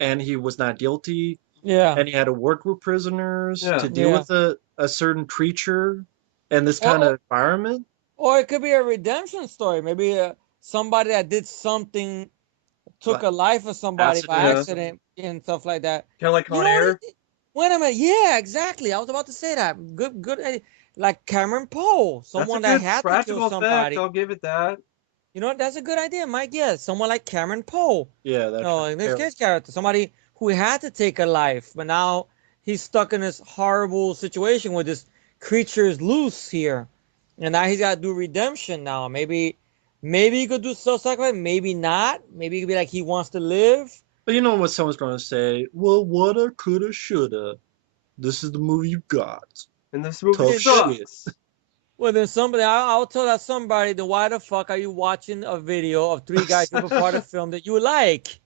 and he was not guilty, Yeah. and he had to work with prisoners Yeah. to deal Yeah. with a certain creature and this kind of environment. Or it could be a redemption story. Maybe somebody that did something, took a life of somebody by Accident. accident and stuff like that. Kind of like You Con know what Air. it- Wait a minute. Yeah, exactly. I was about to say that. Good. Like Cameron Poe, That's someone a that good had to practical kill effect. somebody. I'll give it that. You know what? That's a good idea, Mike. Yeah, someone like Cameron Poe. Yeah, that's No, in this case, character, somebody who had to take a life, but now he's stuck in this horrible situation where this creature is loose here, and now he's got to do redemption. Now, maybe he could do self-sacrifice, maybe not. Maybe it could be like he wants to live. But you know what someone's going to say? Well, woulda, coulda, shoulda. This is the movie you got. And this movie Tough sucks. shit. Well, then I'll tell that somebody, then why the fuck are you watching a video of three guys who part of film that you like?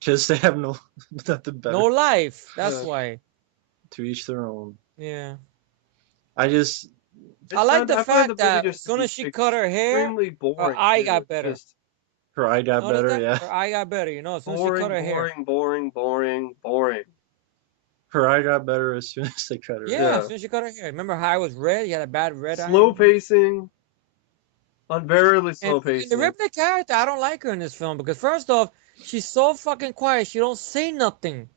Because they have nothing better. No life. That's Yeah. why. To each their own. Yeah. I just, I like the I find the fact movie that just as to soon be as she cut her hair, extremely her boring eye too. got It's better. just Her eye got Notice better, that? yeah. Her eye got better, as soon as she cut boring, her hair. boring, boring, boring, boring. Her eye got better as soon as they cut her Yeah, hair. as Yeah. soon as she cut her hair. Remember her eye was red? You had a bad red eye. Slow pacing, unbearably And slow fucking the pacing. Ripley character, I don't like her in this film because first off, she's so fucking quiet. She don't say nothing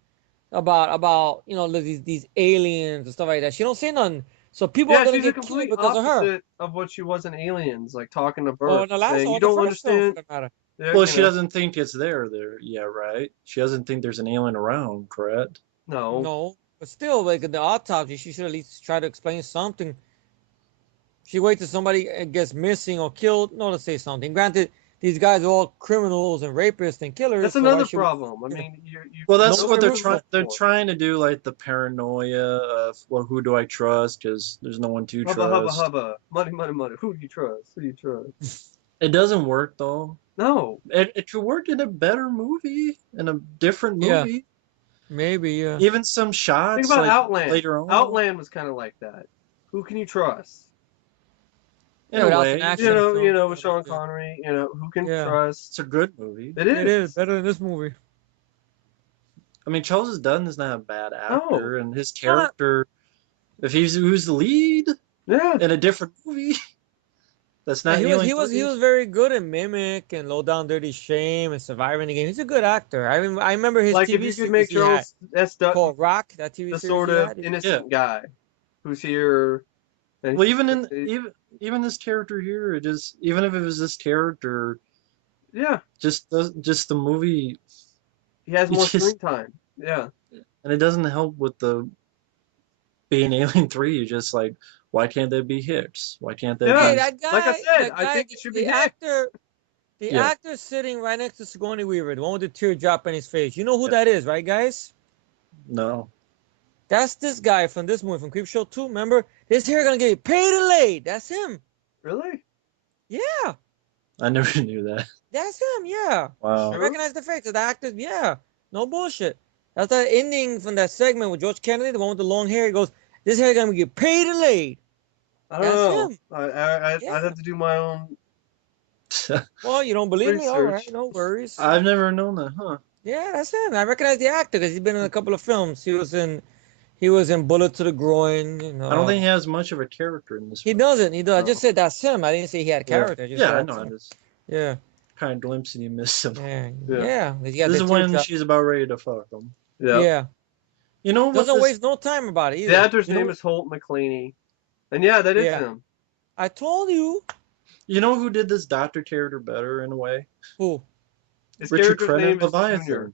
about these aliens and stuff like that. She don't say nothing. So people are Yeah, gonna she's a get killed complete because of her. opposite of what she was in Aliens, like talking to Or birds, in the last saying or you in the don't first film for understand. that matter. Yeah, Well, you she know, doesn't think it's there. Yeah, right. She doesn't think there's an alien around, correct? no. No. But still, like in the autopsy, she should at least try to explain something. She waits till somebody gets missing or killed. No, to say something. Granted, these guys are all criminals and rapists and killers, That's so why another should we? problem. I You know, mean, you Well, no that's know what what they're you're proof. trying. rooting They're for. trying to do, like the paranoia of, well, who do I trust? Because there's no one to Hubba hubba trust. hubba, money money money. Who do you trust? Who do you trust? It doesn't work though. No, It could work in a better movie, in a different Yeah, movie. maybe. Yeah. Even some think shots about like Outland. later on. Outland was kind of like that. Who can you trust? In Yeah, a but that's an way, action You film. know, with So Sean yeah, Connery. You know, who can you yeah, it's trust? a good movie. It it is is. better than this movie. I mean, Charles Dutton is not a bad No. actor, and his Not. character, if he's who's the lead Yeah. in a different movie, that's Yeah, not Alien 3. he was very good in Mimic and Low Down Dirty Shame and Surviving the Game. He's a good actor. I remember his Like if TV you could series make he had Charles S. Dutton called Rock. That TV the series sort he of had. Yeah. innocent guy who's here, and Well, even this character here, it just even if it was this character, yeah, just the movie, he has it more just screen time. Yeah. and it doesn't help with the being Alien 3. You're just like, why can't there be Hicks? Why can't there Yeah. Hey, be? that Like I guy, said, that I guy, think it should be the Hick. actor, the Yeah, actor sitting right next to Sigourney Weaver, the one with the teardrop in his face. You know who yeah, that is, right, guys? no, That's this guy from this movie, from Creepshow 2. Remember? This here gonna get you paid and laid. That's him. Really? Yeah, I never knew that. that's him. Yeah. I Wow. Sure. recognize the face of the actor. Yeah. No bullshit. That's the ending from that segment with George Kennedy, the one with the long hair. He goes, this hair gonna get paid and laid. I don't That's know. him. I'd Yeah. have to do my own Well, you don't believe me? All right. research. No worries. I've never known that, huh? Yeah, that's him. I recognize the actor because he's been in a couple of films. He was in Bullet to the Groin. I don't think he has much of a character in this He film. doesn't. He does. I No. just said that's him. I didn't say he had a Yeah, character. I just yeah, said I that's know. I him. just Yeah. kind of glimpsed and you missed him. Yeah. Yeah. Yeah. He got This the is when teardrop. she's about ready to fuck him. Yeah. Yeah. You know what Doesn't this? waste no time about it The either. actor's You name know, is Holt McClaney, and yeah, that is Yeah. him. I told you. you know who did this doctor character better in a way? Who? His Richard character's Crenna name is Leviathan. Junior.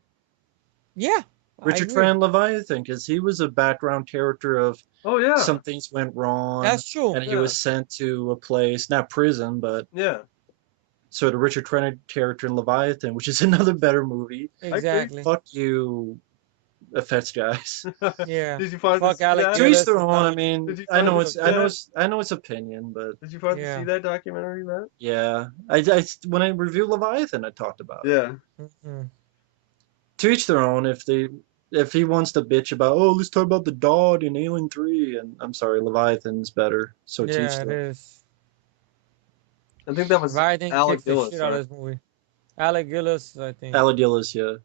Yeah. I Richard agree. Crenna Leviathan, because he was a background character of Oh yeah. some things went wrong, That's true. and he Yeah. was sent to a place, not prison, but Yeah. so the Richard Crenna character in Leviathan, which is another better movie. I agree. Exactly. Fuck you, effects guys. Yeah. Did you finally Fuck see Alec that? To each Gillis their and own. I Tommy. mean, Did you I know finally it's, see I know that? it's, I know it's opinion, but Did you finally Yeah. see that documentary, Matt? yeah, when I reviewed Leviathan, I talked about it. Yeah. Mhm. To each their own. If he wants to bitch about, oh, let's talk about the dog in Alien 3, and I'm sorry, Leviathan's better. So to each Yeah, it their is. I think that was Leviathan Alec kicks the Gillis, shit out right? of this movie. Alec Gillis, I think. own. Aladilis, yeah.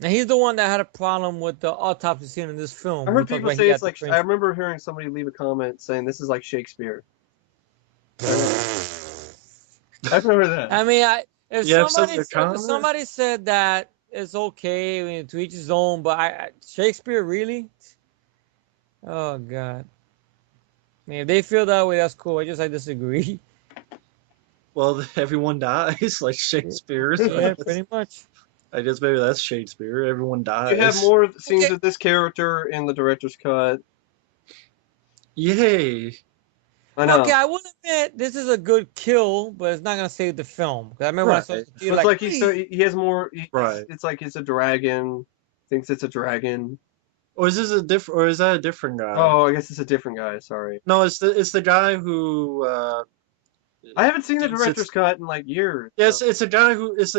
And he's the one that had a problem with the autopsy scene in this film. I When he heard talked people about he say it's got the like. I cringe. remember hearing somebody leave a comment saying this is like Shakespeare. I remember that. I mean, if You have some somebody other said, if comment? somebody said that it's okay, I mean, to each his own, but Shakespeare really? Oh God. I mean, if they feel that way, that's cool. I disagree. Well, everyone dies, like Shakespeare. Yeah, pretty much. I guess maybe that's Shakespeare. Everyone You have dies. more scenes Okay. of this character in the director's cut. Yay. I know. Okay, I will admit this is a good kill, but it's not gonna save the film. 'Cause I remember when I saw Right. it, in the But theater, it's like "Wee!" he has more. Right. It's like it's a dragon. Thinks it's a dragon. Or is this a different? Or is that a different guy? Oh, I guess it's a different guy. Sorry. No, it's the guy who. I haven't seen the It's- director's cut in like years. Yes, so- it's the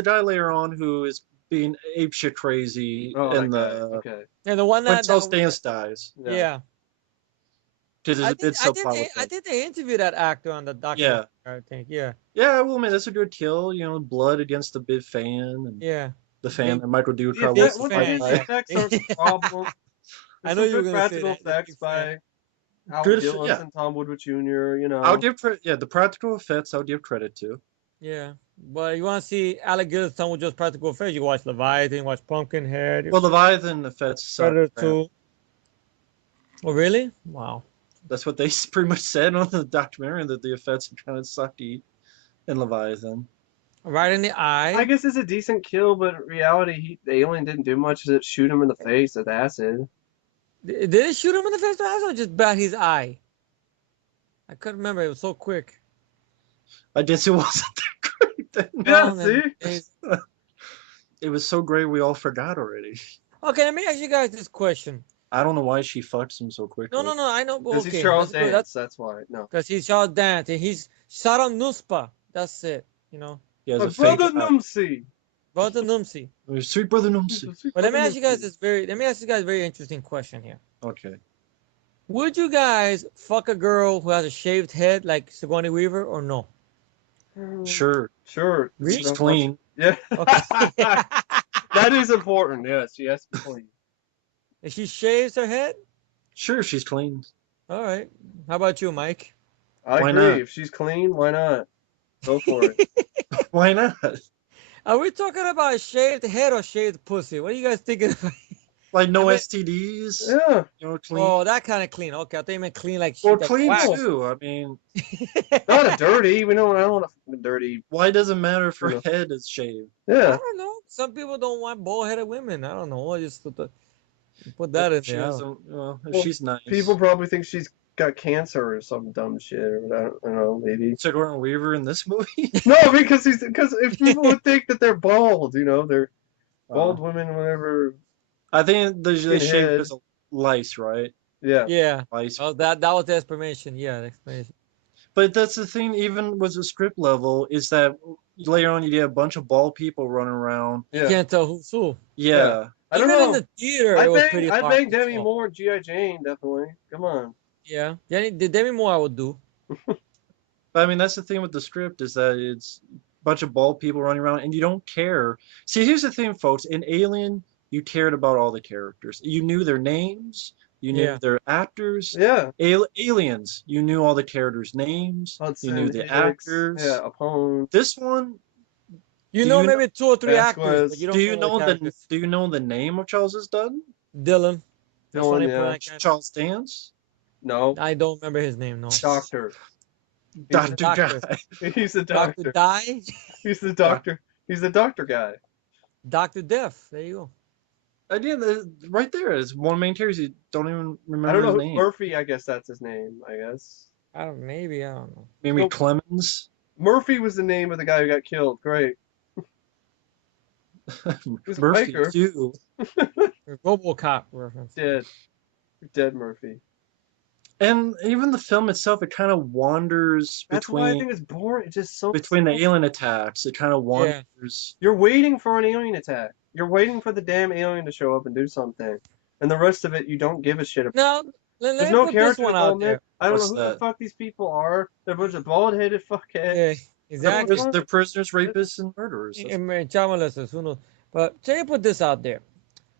guy later on who is being apeshit crazy Oh, in that guy. the Okay. And the one when that Charles Dance dies. yeah. because it's a bit subplot with I that. think they interviewed that actor on the documentary. Yeah, I think. Yeah. yeah. Well, man, that's a good kill. You know, blood against the big fan, and Yeah. the fan Big that Michael D would The probably big effect, wants to once fight fan. again, the by. Yeah. effects aren't the problem. I There's know some you were good gonna say practical that. He's a effects big fan. by Alec Good, Gillis yeah. and Tom Woodward Jr., you I'll know. give yeah, the practical effects. I'll give credit to. Yeah. But you want to see Alec Gillis done with just practical effects? You watch Leviathan, watch Pumpkinhead, Well, Leviathan effects suck. Predator Crap. 2. Oh, really? Wow. That's what they pretty much said on the documentary, that the effects are kind of sucky in Leviathan. Right in the I eye. guess it's a decent kill, but in reality, the alien didn't do much except shoot him in the face with acid. Did it shoot him in the face or just bat his eye? I couldn't remember. It was so quick. I guess it wasn't that great then. Yeah, Well, see? It was so great we all forgot already. okay, let me ask you guys this question. I don't know why she fucks him so No, quickly. no, no. I know. Because he's Okay, Charles that's good. That's Dance, that's why. No. because he's Charles Dance and he's Sharon Nuspa. That's it. You know, He has My a fake brother eye. Numsy. brother Numsi. Sweet brother Numsi. But let me ask you guys this let me ask you guys a very interesting question here. Okay. Would you guys fuck a girl who has a shaved head like Sigourney Weaver or no? Sure. Sure. Really? She's clean. Yeah. Okay. That is important, yes. She has to be clean. If she shaves her head, Sure, she's clean. all right. How about you, Mike? I Why agree. not? If she's clean, why not? Go for it. Why not? Are we talking about shaved head or shaved pussy? What are you guys thinking? Like no I mean- STDs. Yeah. You know, clean. Oh, that kind of clean. Okay, I thought you meant clean like Well, like clean wax. too. I mean, Not a dirty. I don't want a dirty. why does it matter if her No. head is shaved? I Yeah. don't know. Some people don't want bald-headed women. I don't know. I just put that in She there. I don't- doesn't. Well, if Well, she's nice. People probably think she's got cancer or some dumb shit, or I don't know, maybe. Sigourney Weaver in this movie. No, because if people would think that they're bald, they're bald Uh, women, whatever. I think the shape Skinhead. is lice, right? Yeah. Yeah. Lice. Oh, that was the explanation. Yeah, the explanation. But that's the thing, even with the script level, is that later on you get a bunch of bald people running around. You Yeah. can't tell who's who. Yeah. I don't Even know. in the theater, it was pretty I hard bang to Demi tell. Moore, G.I. Jane, definitely. Come on. Yeah. The Demi Moore I would do. But I mean, that's the thing with the script, is that it's a bunch of bald people running around and you don't care. See, here's the thing, folks. In Alien, you cared about all the characters. You knew their names, you knew Yeah. their actors. Yeah. Aliens, you knew all the characters' names, you knew the Hicks, actors. Yeah, Apone. This one, You Do know you maybe 2 or 3 actors, but Vasquez. you don't do you know know the the characters. do you know the name of Charles Dunn? Dylan. That's Dylan, why they put yeah. that character. Charles Dance? No. I don't remember his name, no. Doctor. Dr. doctor. Guy. He's the Dr. doctor. Die? He's the doctor. He's the doctor guy. Dr. Death. There you go. Again, right there is one main character. You don't even I remember don't know his who, name. Murphy, I guess that's his name, I guess. I don't know. Maybe No. Clemens. Murphy was the name of the guy who got killed. Great. Who's a Murphy biker? too. RoboCop reference. Dead. Dead Murphy. And even the film itself, it kind of wanders That's why I between think it's boring. It's just so between the simple. alien attacks. It kind of wanders. You're waiting for an alien attack. You're waiting for the damn alien to show up and do something. And the rest of it, you don't give a shit about. Now, let There's me no put this character one out there. involvement. I don't What's know who the that? fuck these people are. They're a bunch of bald-headed fuckheads. Yeah, They're exactly. they're prisoners, rapists, and murderers. That's- And child molesters, who knows? But let me put this out there.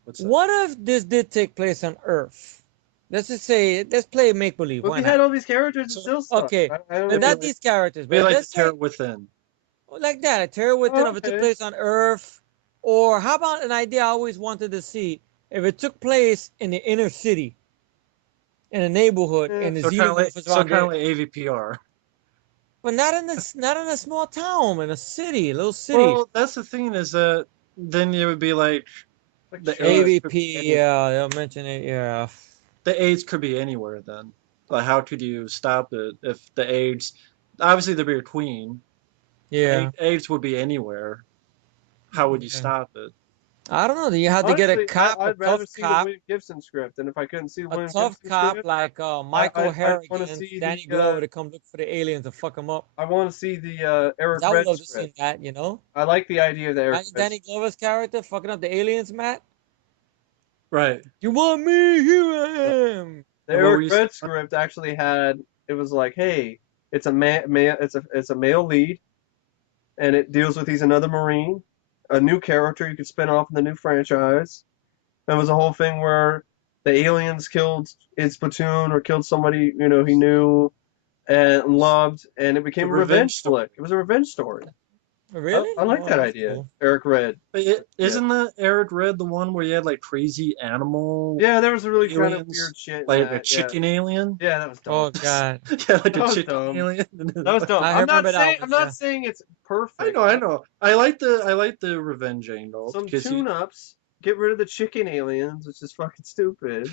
What's that? What if this did take place on Earth? Let's just say, let's play make believe. But Why we not? had all these characters and So- still suck. Okay, I don't But know. not these characters, Be but like the let's say terror within. like that, a terror within, if it took Okay. place on Earth, or how about an idea I always wanted to see if it took place in the inner city, in a neighborhood, Yeah. and the So kind of like, xenomorph was around there, like AVPR. but not in a small town, in a city, a little city. Well, that's the thing, is that then it would be like Like, the sure. AVP, yeah, they'll mention it, yeah. the AIDS could be anywhere then. Like, how could you stop it if the AIDS? Obviously, there'd be a queen. Yeah, AIDS would be anywhere. How would you Yeah. stop it? I don't know. You have to get a Honestly, cop, a I'd rather tough see cop, the William Gibson script, and if I couldn't see the a William tough Gibson cop script, like Michael I'd Harrigan, wanna see Danny the, Glover to come look for the aliens and fuck them up. I want to see the Eric I would Red love to see script. that, you know. I like the idea of the Eric Imagine Red. Danny Glover's character fucking up the aliens, Matt. Right. You want me? Here I am. The And what were Eric you saying? Red script actually had it was like, hey, it's a it's a male lead, and it deals with he's another Marine, a new character you could spin off in the new franchise. There was a whole thing where the aliens killed his platoon or killed somebody he knew and loved, and it The became a revenge revenge story. flick. It was a revenge story. Really? I like Oh, that that's idea. cool. Eric Red. But Yeah. isn't that Eric Red the one where you had like crazy animal Yeah, there was a really kind of aliens, weird shit in like a that. Yeah. chicken alien? Yeah, that was dumb. Oh God, Yeah, like a That was chicken dumb. alien. That was dumb. I remember that I'm one. not Yeah. saying it's I perfect. know, I know. I like the revenge angle Some because you tune-ups. Get rid of the chicken aliens, which is fucking stupid.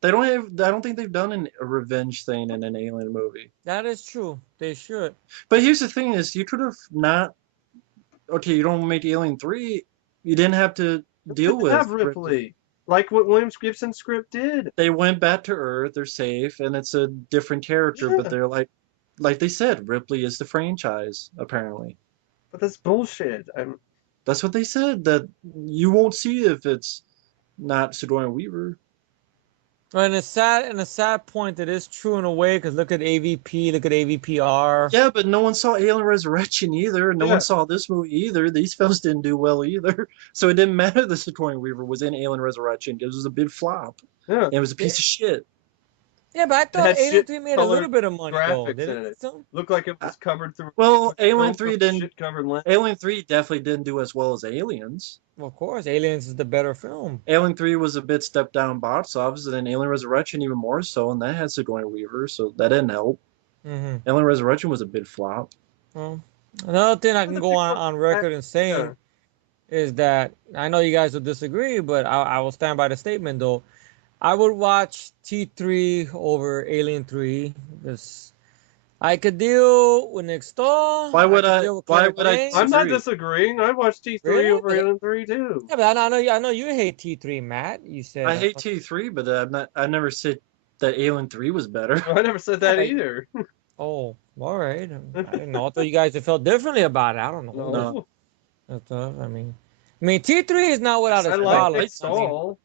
they don't have. I don't think they've done a revenge thing in an alien movie. That is true. They should. But here's the thing: is you could have not. Okay, you don't make Alien 3. You didn't have to deal Have with Ripley. Ripley, like what Williams Gibson's script did. They went back to Earth. They're safe, and it's a different character. But Yeah, they're like they said, Ripley is the franchise. Apparently, but that's bullshit. that's what they said. That you won't see if it's not Sigourney Weaver. And a sad point that is true in a way, because look at AVP, look at AVPR. Yeah, but no one saw Alien Resurrection either. No one Yeah, saw this movie either. These films didn't do well either. So it didn't matter that Sigourney Weaver was in Alien Resurrection because it was a big flop. yeah. And it was a piece of shit. Yeah, but I It thought had Alien shit 3 made a little colored bit of money though. graphics Did in it it. make some? Looked like it Uh, was covered through Well, film through shit covered lens. Alien 3 definitely didn't do as well as Aliens. Well, of course, Aliens is the better film. Alien 3 was a bit stepped down box office, and then Alien Resurrection even more so, and that had Sigourney Weaver, so that didn't help. Hmm. Alien Resurrection was a big flop. Well, another thing I But can the go big on I, record and yeah. saying is that I know you guys will disagree, but I will stand by the statement though. I would watch T3 over Alien 3. This I could deal with Nick Stahl. Why I would could I? deal with Why Claire would I I'm Danes. not disagree? disagreeing. I watched T3 Really? over Alien 3 too. Yeah, but I know you hate T3, Matt. You said I that's hate T3, but I'm not. I never said that Alien 3 was better. I never said yeah, that but either. oh, all right. I didn't know. I thought you guys had felt differently about it. I don't know. No, No, I mean, T3 is not without I its like I Nick problems. still. Stahl.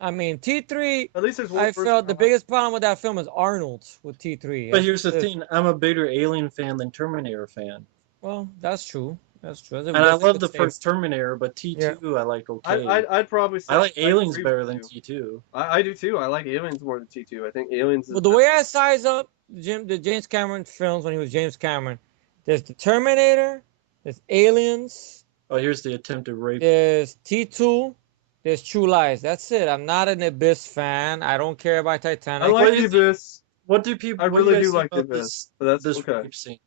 I mean, T3. At least there's one I person felt I the like. biggest problem with that film is Arnold with T3. But That's here's the it. thing: I'm a bigger Alien fan than Terminator fan, Well, that's true. That's true. and I That's a love good the statement. first Terminator, but Yeah. T2 I like okay. I'd probably I say like I Aliens agree with better than you. T2. I do too. I like Aliens more than T2. I think Aliens is Well, the better. way I size up the James Cameron films when he was James Cameron, there's the Terminator, there's Aliens, Oh, here's the attempted rape. there's T2, there's True Lies. That's it. I'm not an Abyss fan. I don't care about I Titanic. like What The is it? Abyss. What do people? I What do you really do guys think like The about Abyss, but that's this okay. rape scene?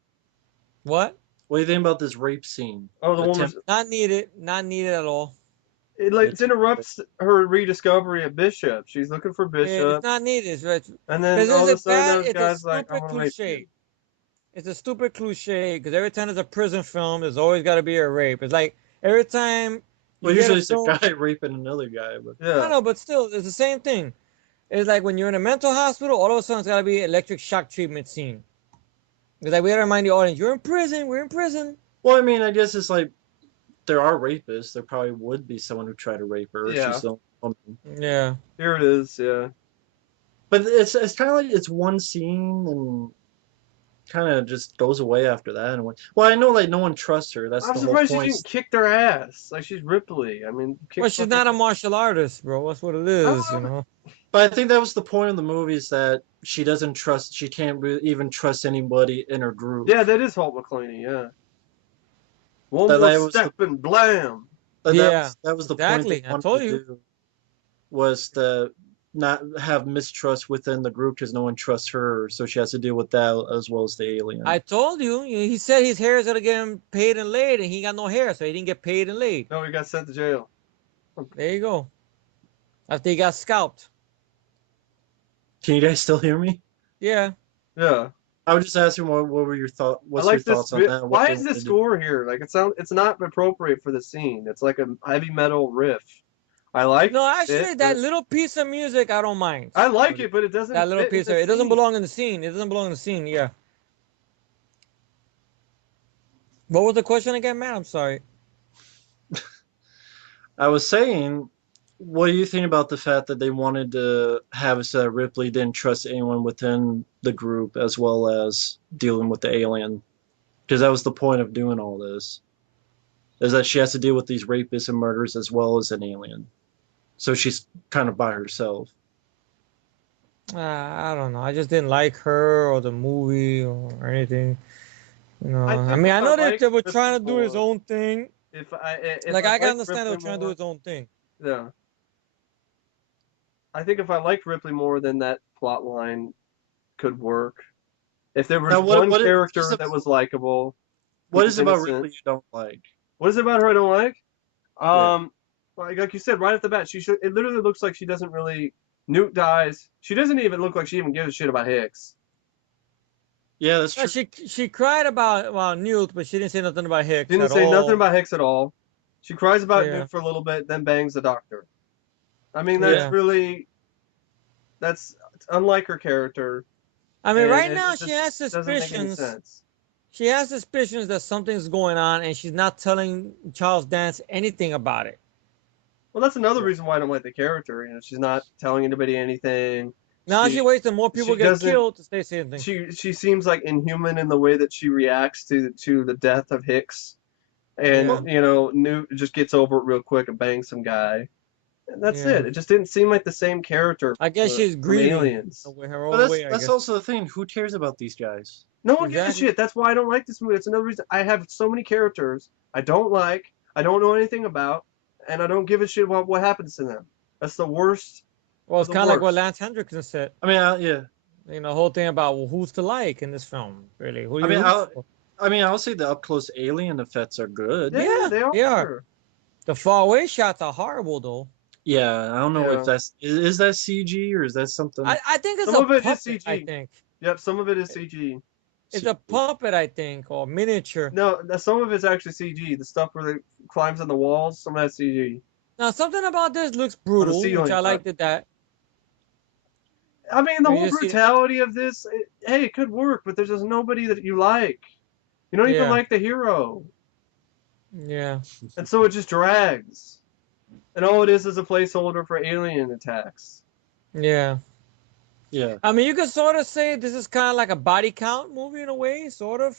What? What do you think about this rape scene? Oh, the woman. Attempt. Not needed. Not needed at all. It interrupts her rediscovery of Bishop. She's looking for It's Bishop, not needed. It's and then because all it's of a a sudden bad. those It's a guys like, "I'm stupid gonna rape you." cliche. It's a stupid cliche because every time there's a prison film, there's always got to be a rape. It's like every time Well, you get a usually it's a film. guy raping another guy, but I don't Yeah, know, but still, it's the same thing. It's like when you're in a mental hospital, all of a sudden it's got to be electric shock treatment scene. It's like we got to remind the audience, you're in prison. We're in prison. well, I mean, I guess it's like there are rapists. There probably would be someone who tried to rape her. yeah. She's the woman. Yeah. Here it is. Yeah. But it's kind of like it's one scene and kind of just goes away after that. And well, I know like no one trusts her. That's I'm the whole surprised she point. didn't kick their ass. Like she's Ripley. I mean, Well, kick she's fucking. not a martial artist, bro. That's what it is, you Oh, know. But I think that was the point of the movie is that she doesn't trust. She can't even trust anybody in her group. yeah, that is Holt McClaney. Yeah. One That more that was the step and blam. Yeah, that was the point they exactly. I wanted told to you. do was to not have mistrust within the group because no one trusts her, so she has to deal with that as well as the alien. I told you. He said his hair is gonna get him paid and laid, and he got no hair, so he didn't get paid and laid. No, he got sent to jail. There you go. After he got scalped. Can you guys still hear me? Yeah. Yeah. I was just asking what were your thought? I What's your like this thoughts on bit. that? Why is the score here? Like it's not appropriate for the scene. It's like a heavy metal riff. I like No, it, actually, that little piece of music I don't mind. I like it, but it doesn't That little fit with piece the of it doesn't scene. belong in the scene. It doesn't belong in the scene. Yeah. What was the question again, man? I'm sorry. I was saying what do you think about the fact that they wanted to have us that Ripley didn't trust anyone within the group as well as dealing with the alien? Because that was the point of doing all this, is that she has to deal with these rapists and murderers as well as an alien. So she's kind of by herself. I don't know. I just didn't like her or the movie or anything. I I think mean, if I I know that they liked were Ripley trying to do his more, own thing. if Like I I can liked understand they Ripley were trying to do more, his own thing. yeah, I think if I liked Ripley more, then that plot line could work. If there was Now, one what is character it? that was likable, who What was is it about innocent, Ripley you don't like? what is it about her I don't like? Yeah. Like you said right off the bat, she should. It literally looks like she doesn't really. Newt dies. She doesn't even look like she even gives a shit about Hicks. Yeah, that's No, true. she cried about Newt, but she didn't say nothing about She Hicks didn't at say nothing all. about Hicks at all. She cries about Yeah, Newt for a little bit, then bangs the doctor. I mean, Yeah. that's unlike her character, I mean, and right it now she just has doesn't make any suspicions. sense. She has suspicions that something's going on, and she's not telling Charles Dance anything about it. Well, that's another Yeah. reason why I don't like the character. She's not telling anybody anything. Now she She waits till more people she get doesn't. killed to say something. She seems like inhuman in the way that she reacts to the death of Hicks, and Yeah, Well, Newt just gets over it real quick and bangs some guy, and that's yeah. it. It just didn't seem like the same character I guess she's from grieving Aliens. with her but own way, I that's guess. also the thing. Who cares about these guys? No one gives a Exactly. shit. That's why I don't like this movie. That's another reason I have so many characters I don't like, I don't know anything about, and I don't give a shit about what happens to them. That's the worst Well, of it's the kind of like what worst. Lance Hendrickson said. I mean, yeah. The whole thing about, well, who's to like in this film, really? Who do I you mean, root for? I'll say the up close alien effects are good. Yeah, Yeah, they they are. are. The far away shots are horrible, though. Yeah, I don't know if Yeah. is that CG or is that something I think it's Some a of it is puppet, I CG. think. Yep, some of it is CG. It's a CG? puppet, I think, or miniature. No, some of it's actually CG. The stuff where they climbs on the walls, some of that's CG. Now, something about this looks On the brutal, which ceiling, I sorry. liked it that. I mean, the You whole just see, brutality of this, hey, it could work, but there's just nobody that you like. You don't even yeah, like the hero. yeah, And so it just drags. And all it is a placeholder for alien attacks. yeah. Yeah, I mean, you could sort of say this is kind of like a body count movie in a way, sort of.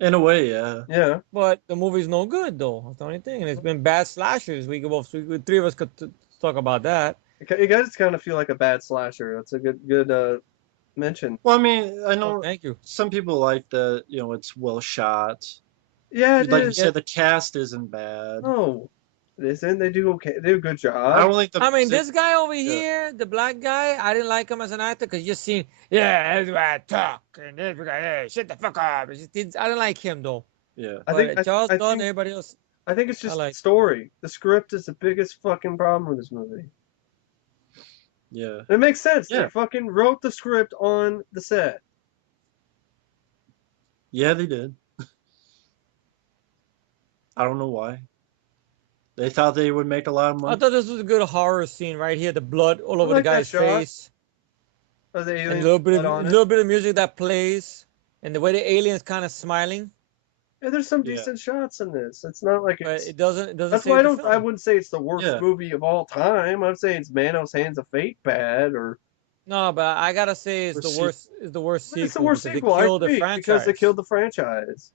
in a way, yeah. Yeah. But the movie's no good, though. That's the only thing. And it's been bad slashers. Three of us could talk about that. It does kind of feel like a bad slasher. That's a good mention. Well, I mean, I Oh, know thank you. some people like that. It's well shot. Yeah, it Like you is. Yeah, said, the cast isn't bad. Oh, listen, they do okay. They do a good I job. don't think the I mean, music. this guy over Yeah, here, the black guy, I didn't like him as an actor because you just seen, yeah, everybody talk, and everybody, hey, shut the fuck up. I didn't like him, though. yeah. I think But Charles I Dunn, think everybody else, I think it's I just the like. story. The script is the biggest fucking problem with this movie. Yeah. It makes sense. They Yeah. fucking wrote the script on the set. Yeah, they did. I don't know why. They thought they would make a lot of I money. thought this was a good horror scene right here, the blood all I over the like that guy's shot face, of the and alien blood a on it. little bit of music that plays, and the way the alien's kind of smiling, Yeah, there's some Yeah. decent shots in this. It's not like but it's. it doesn't That's why save the I film. wouldn't say it's the worst Yeah. movie of all time. I'd say it's Manos Hands of Fate bad, or No, but I gotta say Or see. it's the worst it's the sequel worst because it sequel. I killed the agree because they killed franchise. the franchise.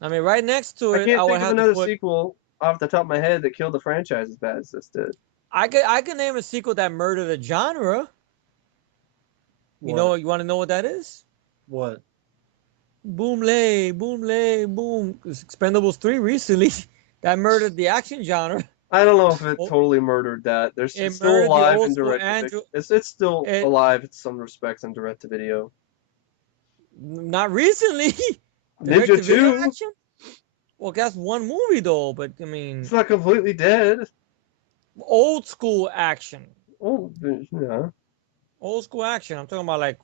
I mean, right next to I it, I can't would think of have to another put. sequel off the top of my head that killed the franchise as bad as this did. I could name a sequel that murdered the genre. What? You want to know what that is? What? Boom lay, boom. It's Expendables 3 recently that murdered the action genre. I don't know if it Oh, totally murdered that. it It's still murdered the alive old in school direct to Andrew. it's still It alive in some respects in direct to video. not recently. Direct Ninja to video 2, action. Well, that's one movie though, but I it's mean, not completely dead. old school action. Oh, yeah. Old school action. I'm talking about like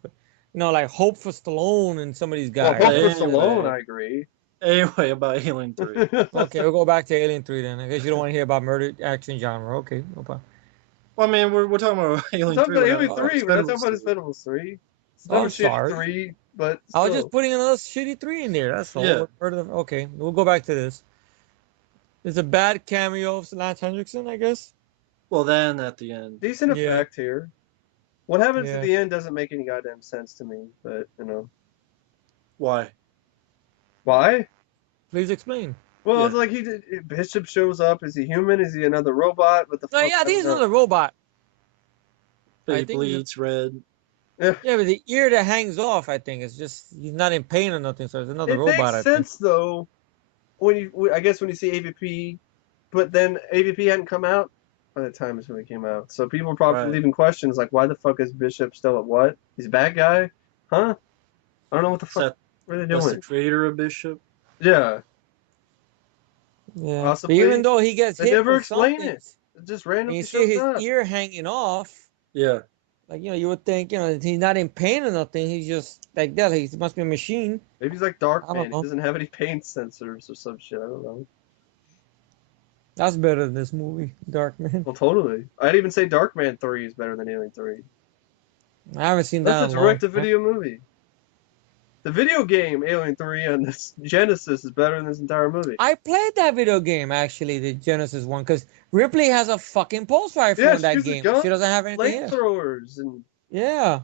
Hope for Stallone and some of these Well, guys. Hope But for Stallone, anyway, I agree. anyway, about Alien 3. Okay, we'll go back to Alien 3 then. I guess you don't want to hear about murder action genre. Okay, no problem. Well, I mean, we're talking about I'm Alien talking 3 about without Alien 3, man. I'm talking Expendables about 3. Expendables 3. It's Oh, another I'm shitty sorry. 3, but I was just still. putting another shitty 3 in there. That's all. Yeah. Okay, we'll go back to this. There's a bad cameo of Lance Hendrickson, I guess. Well, then at the end. Decent Yeah. effect here. What happens at Yeah. the end doesn't make any goddamn sense to me, but Why? why? Please explain. Well, Yeah. it's like Bishop shows up. Is he human? Is he another robot? What the No, fuck? yeah, I I think don't he's know. another robot. But I he think he's bleeds red. Yeah. yeah, but the ear that hangs off, I think, is just he's not in pain or nothing, so it's another It makes robot, I think. sense though I guess when you see AVP, but then AVP hadn't come out by the time this movie came out, so people are probably Right. leaving questions like, why the fuck is Bishop still at what? He's a bad guy, huh? I don't know what the Is fuck. that What are they that's the doing? creator of Bishop? Yeah, Yeah. But even possibly. though he gets They hit never with explain something, it. It just and you randomly see shows his up. ear hanging off, Yeah. like, you would think, he's not in pain or nothing. He's just like that. He must be a machine. Maybe he's like I don't Darkman. He know. doesn't have any pain sensors or some shit. I don't know. That's better than this movie, Darkman. Well, totally. I'd even say Darkman 3 is better than Alien 3. I haven't seen That's that a in a long time. direct-to-video movie. The video game Alien 3 on this Genesis is better than this entire movie. I played that video game actually, the Genesis one, because Ripley has a fucking pulse rifle Yeah, in she that uses game. guns, She doesn't have anything here. flamethrowers, and Yeah.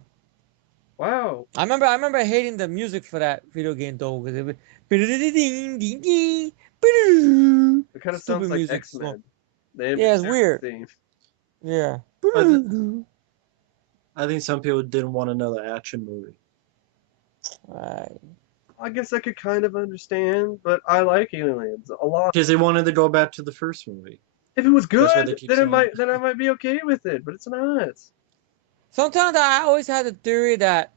wow. I remember hating the music for that video game though, because it was It kind of sounds stupid like music. So, X-Men. The yeah, it's ambulance weird. theme. Yeah. I, th- I think some people didn't want another action movie. Right. I guess I could kind of understand, but I like Aliens a lot. Because they wanted to go back to the first movie. If it was That's what they good, keep then saying. I might be okay with it, but it's not. Sometimes I always had the theory that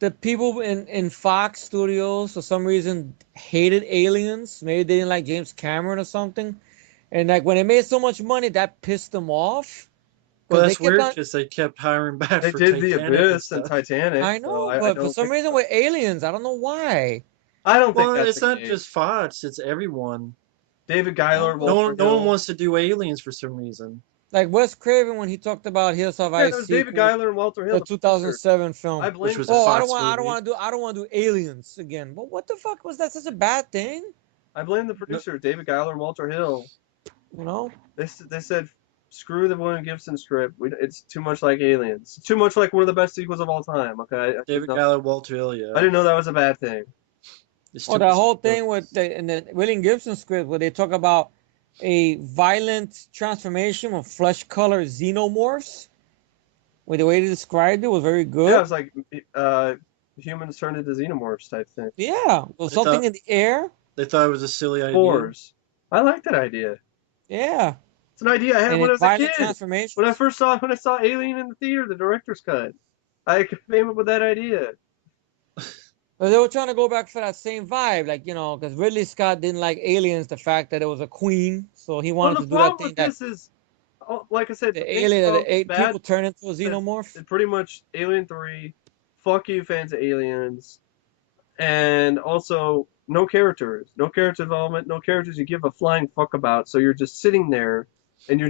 the people in Fox Studios for some reason hated Aliens. Maybe they didn't like James Cameron or something. And like when they made so much money, that pissed them off. Well, Because they that's kept weird on. because they kept hiring back They for did The Titanic and Abyss and stuff. Titanic, I so know, I but for don't some think reason so. with Aliens, I don't know why. I don't think Well, that's it's the not case. just Fox; it's everyone. David Giler, No Walter one, no one Hill. wants to do Aliens for some reason. Like Wes Craven when he talked about Hills Have Yeah, that Ice was David sequel, Giler and Walter Hill, the the producer. 2007 I film. Which blame was a Oh, Fox I don't movie. want to do Aliens again. But what the fuck was that? Such a bad thing, I blame the No, producer, David Giler and Walter Hill. you know? They said, screw the William Gibson script. It's too much like Aliens. Too much like one of the best sequels of all time. Okay, David Giler, Walter Hill, I yeah. didn't know that was a bad thing. It's Or too that whole specific. thing with in the William Gibson script where they talk about a violent transformation of flesh-colored xenomorphs. Where the way they described it was very Yeah, it good. was like humans turned into xenomorphs type thing. Yeah, well, They something thought in the air. they thought it was a silly idea. Spores. I like that idea. Yeah, It's an idea I had and when in I was a violent kid. When transformations. I saw Alien in the theater, the director's cut. I came up with that idea. But they were trying to go back for that same vibe, like, because Ridley Scott didn't like Aliens, the fact that it was a queen, so he Well, wanted the to do that problem thing with that this is, like I said, the the thing alien, that about the eight bad people turn into a is xenomorph. pretty much Alien 3, fuck you fans of Aliens, and also no characters, no character development, no characters you give a flying fuck about. So you're just sitting there, and you're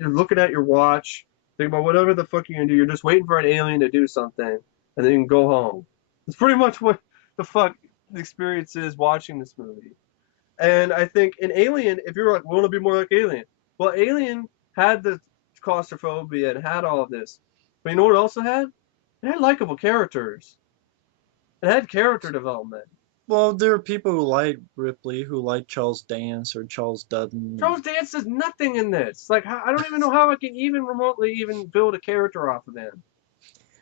looking at your watch, thinking about whatever the fuck you're gonna do. You're just waiting for an alien to do something, and then you can go home. It's pretty much what the fuck the experience is watching this movie. And I think in Alien, if you're like, we want to be more like Alien, well, Alien had the claustrophobia and had all of this, but you know what it also had? It had likable characters. It had character development. Well, there are people who like Ripley, who like Charles Dance or Charles Dutton. Charles Dance does nothing in this. Like, I don't even know how I can even remotely even build a character off of him.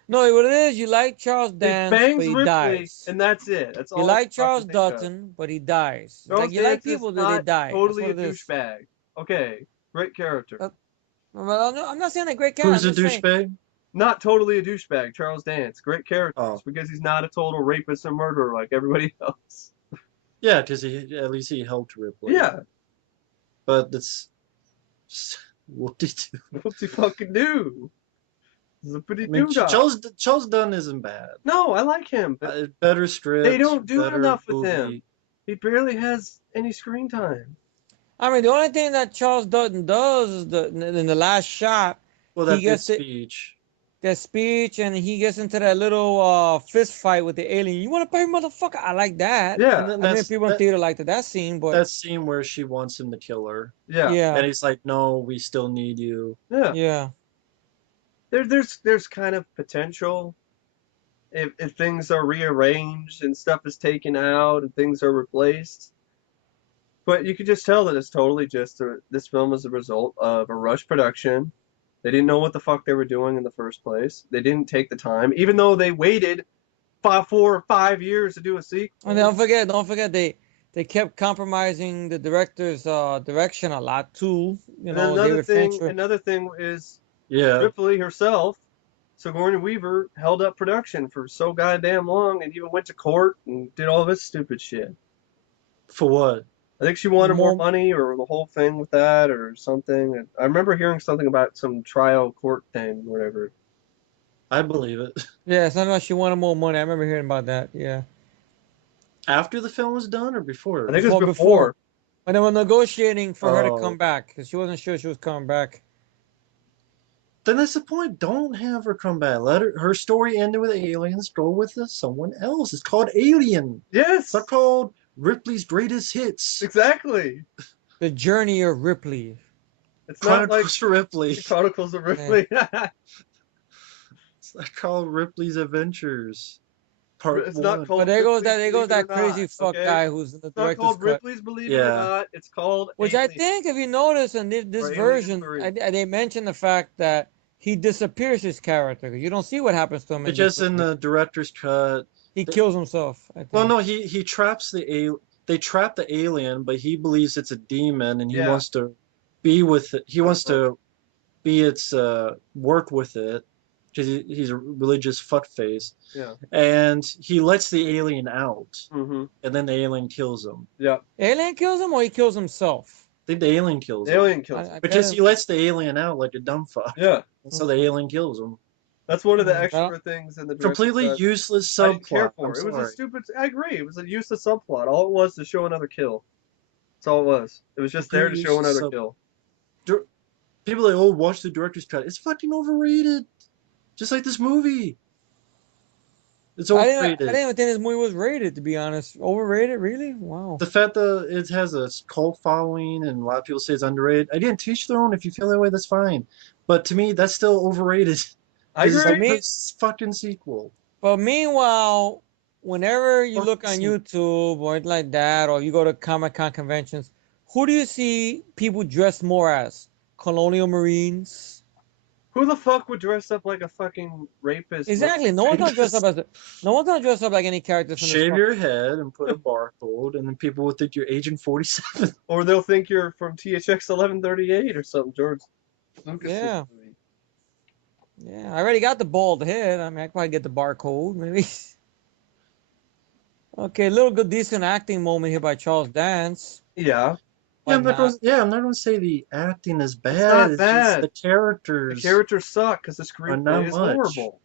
No, what it is, you like Charles He Dance, but bangs he Ripley, dies. and that's it. That's You all I like can fucking Charles think of. Dutton, but he dies. It's Charles like you like Dance is people that they not die. That's totally what a it is. douchebag. Okay, great character. Well, I'm not saying a great character. Who's a I'm just saying. douchebag? Not totally a douchebag, Charles Dance. Great character. Oh. It's because he's not a total rapist or murderer like everybody else. Yeah, because at least he helped Ripley. Yeah. But that's what did he do? What's he fucking do? He's a pretty I mean, doodah. Charles Dutton isn't bad. No, I like him, but Better script. they don't do better enough with movie. him. He barely has any screen time. I mean, the only thing that Charles Dutton does is in the last shot, Well, he that big gets it. speech. that speech, and he gets into that little fist fight with the alien. You want to fight, motherfucker? I like that. And Yeah, then I think people in theater liked that scene, but that scene where she wants him to kill her, yeah, yeah, and he's like, "No, we still need you." yeah. yeah. There's kind of potential if things are rearranged and stuff is taken out and things are replaced. But you could just tell that it's totally just this film is a result of a rush production. They didn't know what the fuck they were doing in the first place. They didn't take the time, even though they waited 4 or 5 years to do a And sequel. don't forget they kept compromising the director's direction a lot too. You And then know, David Fincher. another thing is Yeah, Ripley herself, Sigourney Weaver, held up production for so goddamn long and even went to court and did all this stupid shit. for what? I think she wanted more More, money or the whole thing with that or something. And I remember hearing something about some trial court thing, whatever. I believe it. yeah, something like she wanted more money. I remember hearing about that. Yeah, After the film was done or I before? think it was before before. when they were negotiating for her to Oh, come back because she wasn't sure she was coming back. then that's the point. Don't have her come back. Let her story ended with aliens. Go with someone else. It's called Alien. It's not Yes, called Ripley's Greatest Hits. exactly. The Journey of Ripley. It's not like Chronicles of Ripley. the Chronicles of Yeah. Ripley. It's not called Ripley's Adventures Part It's not One. But called there goes Ripley's that there goes Believe It or that crazy Not, fuck okay? guy who's in the It's not director's called cut. Ripley's Believe It or Yeah, Not. It's called Which I Alien think, if you notice in this or Alien version, 3. they mention the fact that he disappears his character. You don't see what happens to him in this because in version. the director's cut, He the, kills himself, I well, think. no, he traps they trap the alien, but he believes it's a demon, and he Yeah. wants to be with it. He wants Uh-huh. to be its work with it because he's a religious fuckface, Yeah. and he lets the alien out, Mm-hmm. and then the alien kills him. Yeah. Alien kills him or he kills himself? I think the alien kills The him alien kills him. I because gotta. he lets the alien out like a dumb fuck, Yeah. and so the Mm, alien kills him. That's one of the well, extra things in the director's Completely cut useless I didn't care subplot. I'm for. It was a sorry. stupid. I agree. It was a useless subplot. All it was to show another kill. That's all it was. It was just there to Completely show useless another sub. kill. People are like, oh, watch the director's cut. It's fucking overrated. Just like this movie. It's I overrated. didn't even think this movie was rated, to be honest. Overrated, really? Wow. The fact that it has a cult following and a lot of people say it's underrated. I didn't teach their own. If you feel that way, that's fine. But to me, that's still overrated I because it's But like agree. me, this fucking sequel. but meanwhile, whenever you look Fucking on sequel. YouTube or anything like that, or you go to Comic Con conventions, who do you see people dressed more as? Colonial Marines? Who the fuck would dress up like a fucking rapist? Exactly. No one's gonna dress up Rapist. as no one's gonna dress up like any character from this Shave fucking. your head and put a barcode, and then people will think you're Agent 47. Or they'll think you're from THX 1138 or something. George Lucas's Yeah, movie. yeah. I already got the bald head. I mean, I can probably get the barcode, maybe. Okay, little good decent acting moment here by Charles Dance. Yeah, Yeah, Why not? I'm not going to say the acting is it's bad. not It's just bad. the The characters characters suck because the are screenplay not is much. horrible.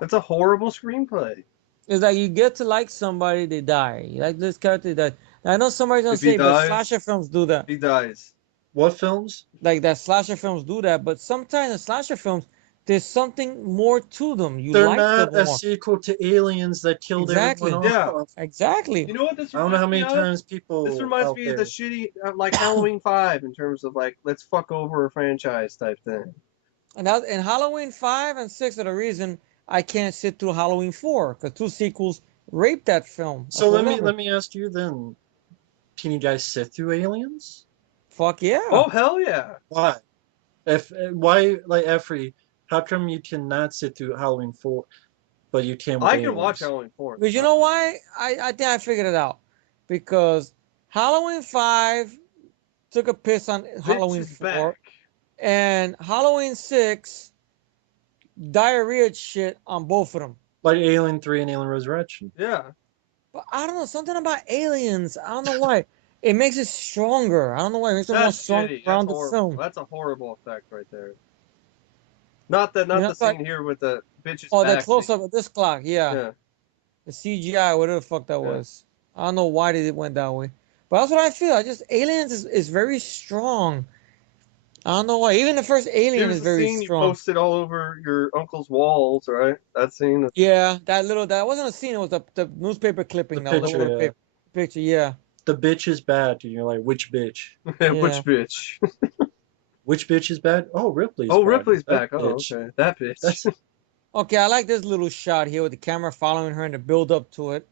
That's a horrible screenplay. It's like you get to like somebody, they die. You like this character, that I know somebody's gonna If he say, but dies, slasher films do that. he dies. What films? Like that, slasher films do that. But sometimes in slasher films, there's something more to them. You They're like them not a more. sequel to Aliens that killed everyone Exactly. Yeah. off. Exactly. You know what this I don't know how reminds me many of? times This people reminds out me of the there. shitty, like Halloween 5 in terms of like, let's fuck over a franchise type thing. And Halloween 5 and 6 are the reason I can't sit through Halloween 4 because two sequels raped that film. So That's whatever. let me ask you then. Can you guys sit through Aliens? Fuck yeah. Oh, hell yeah. Why? If why like Efree? How come you cannot sit through Halloween 4, but you can with I can watch Aliens? Halloween 4. Because you know why? I think I figured it out. Because Halloween 5 took a piss on Vince Halloween is 4, back. and Halloween 6 diarrhea shit on both of them. Like Alien 3 and Alien Resurrection. Yeah. But I don't know, something about aliens. I don't know why. It makes it stronger. I don't know why. It makes it more That's strong, shitty. That's grounded horrible. film. That's a horrible effect right there. You Not know, the it's like, scene here with the bitch's oh, that back close scene. up of this clock. Yeah. Yeah. The CGI, whatever the fuck that Yeah. was. I don't know why they went that way. But that's what I feel. I just, aliens is very strong. I don't know why. Even the first Alien Here's is the very scene you strong. posted all over your uncle's walls, right? That scene. Yeah, that wasn't a scene. It was the newspaper The clipping. That was a picture, little yeah. picture. Yeah, The bitch is bad, and you're like, which bitch? yeah. Which bitch? Which bitch is bad? Oh, Ripley's Oh, bad. Ripley's That back. Oh, bitch. okay. That bitch. That's Okay, I like this little shot here with the camera following her and the build up to it,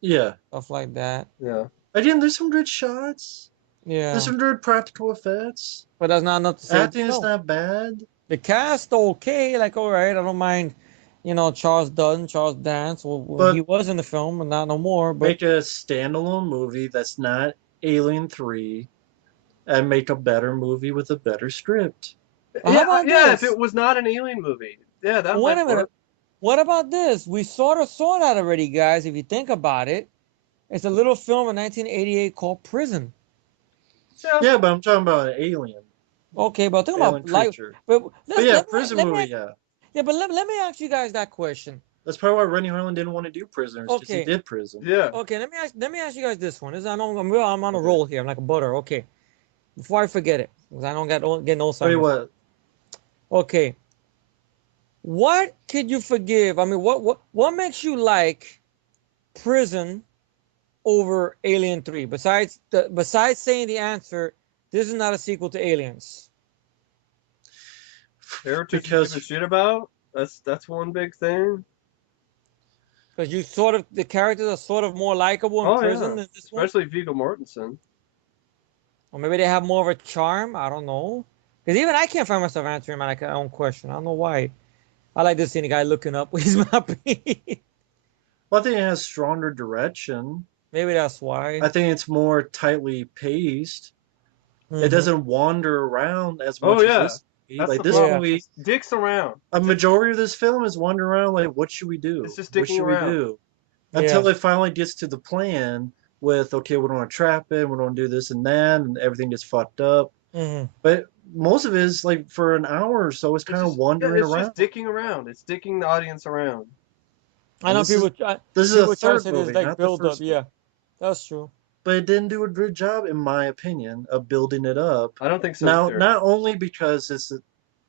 yeah. stuff like that. Yeah. Again, there's some good shots. There's Yeah, some good practical effects. but that's not enough to save the Acting is film. not bad. The cast okay, like all right. I don't mind, Charles Dunn, Charles Dance. Well, he But was in the film, and not no more. But make a standalone movie that's not Alien 3 and make a better movie with a better script. how Yeah, about yeah, if this? it was not an alien movie. Yeah, that Wait might a minute. work. What about this? We sort of saw that already, guys. If you think about it, it's a little film in 1988 called Prison. Yeah. Yeah, but I'm talking about an alien, Okay, but think alien about like, creature. but But let's yeah, prison let me movie, ask, yeah. yeah, but let me ask you guys that question. That's probably why Rennie Harlan didn't want to do Prisoners because he Okay, did Prison. Yeah. okay, let me ask you guys this one. This I know I'm on a Okay. roll here. I'm like a butter. Okay, before I forget it, because I don't get no Wait, Alzheimer's. what? Okay, what could you forgive? I mean, what makes you like Prison over Alien 3? Besides saying the answer, this is not a sequel to Aliens. Characters you give a Because shit about. That's one big thing. Because the characters are sort of more likable in Oh Prison yeah, than this one. especially Viggo Mortensen. Or maybe they have more of a charm. I don't know. Because even I can't find myself answering my own question. I don't know why. I like this seeing the guy looking up with his mouth. well, I think it has stronger direction. Maybe that's why. I think it's more tightly paced. It Hmm. doesn't wander around as Oh much as yeah, this movie. that's Like the this Yeah. problem. movie, Just dicks around. a majority of this film is wandering around like, what should we It's do? just What dicking should we around. do? Yeah. Until it finally gets to the plan with, okay, we don't want to trap it, we don't want to do this and that, and everything gets fucked up. Hmm. But most of it is like for an hour or so, it's It's kind of just yeah, wandering it's around. just dicking around. It's dicking the audience around. I And know this is a people try to third say this movie, like not the build up. first movie. Yeah, that's true. But it didn't do a good job, in my opinion, of building it up. I don't think so Now, either. not only because it's a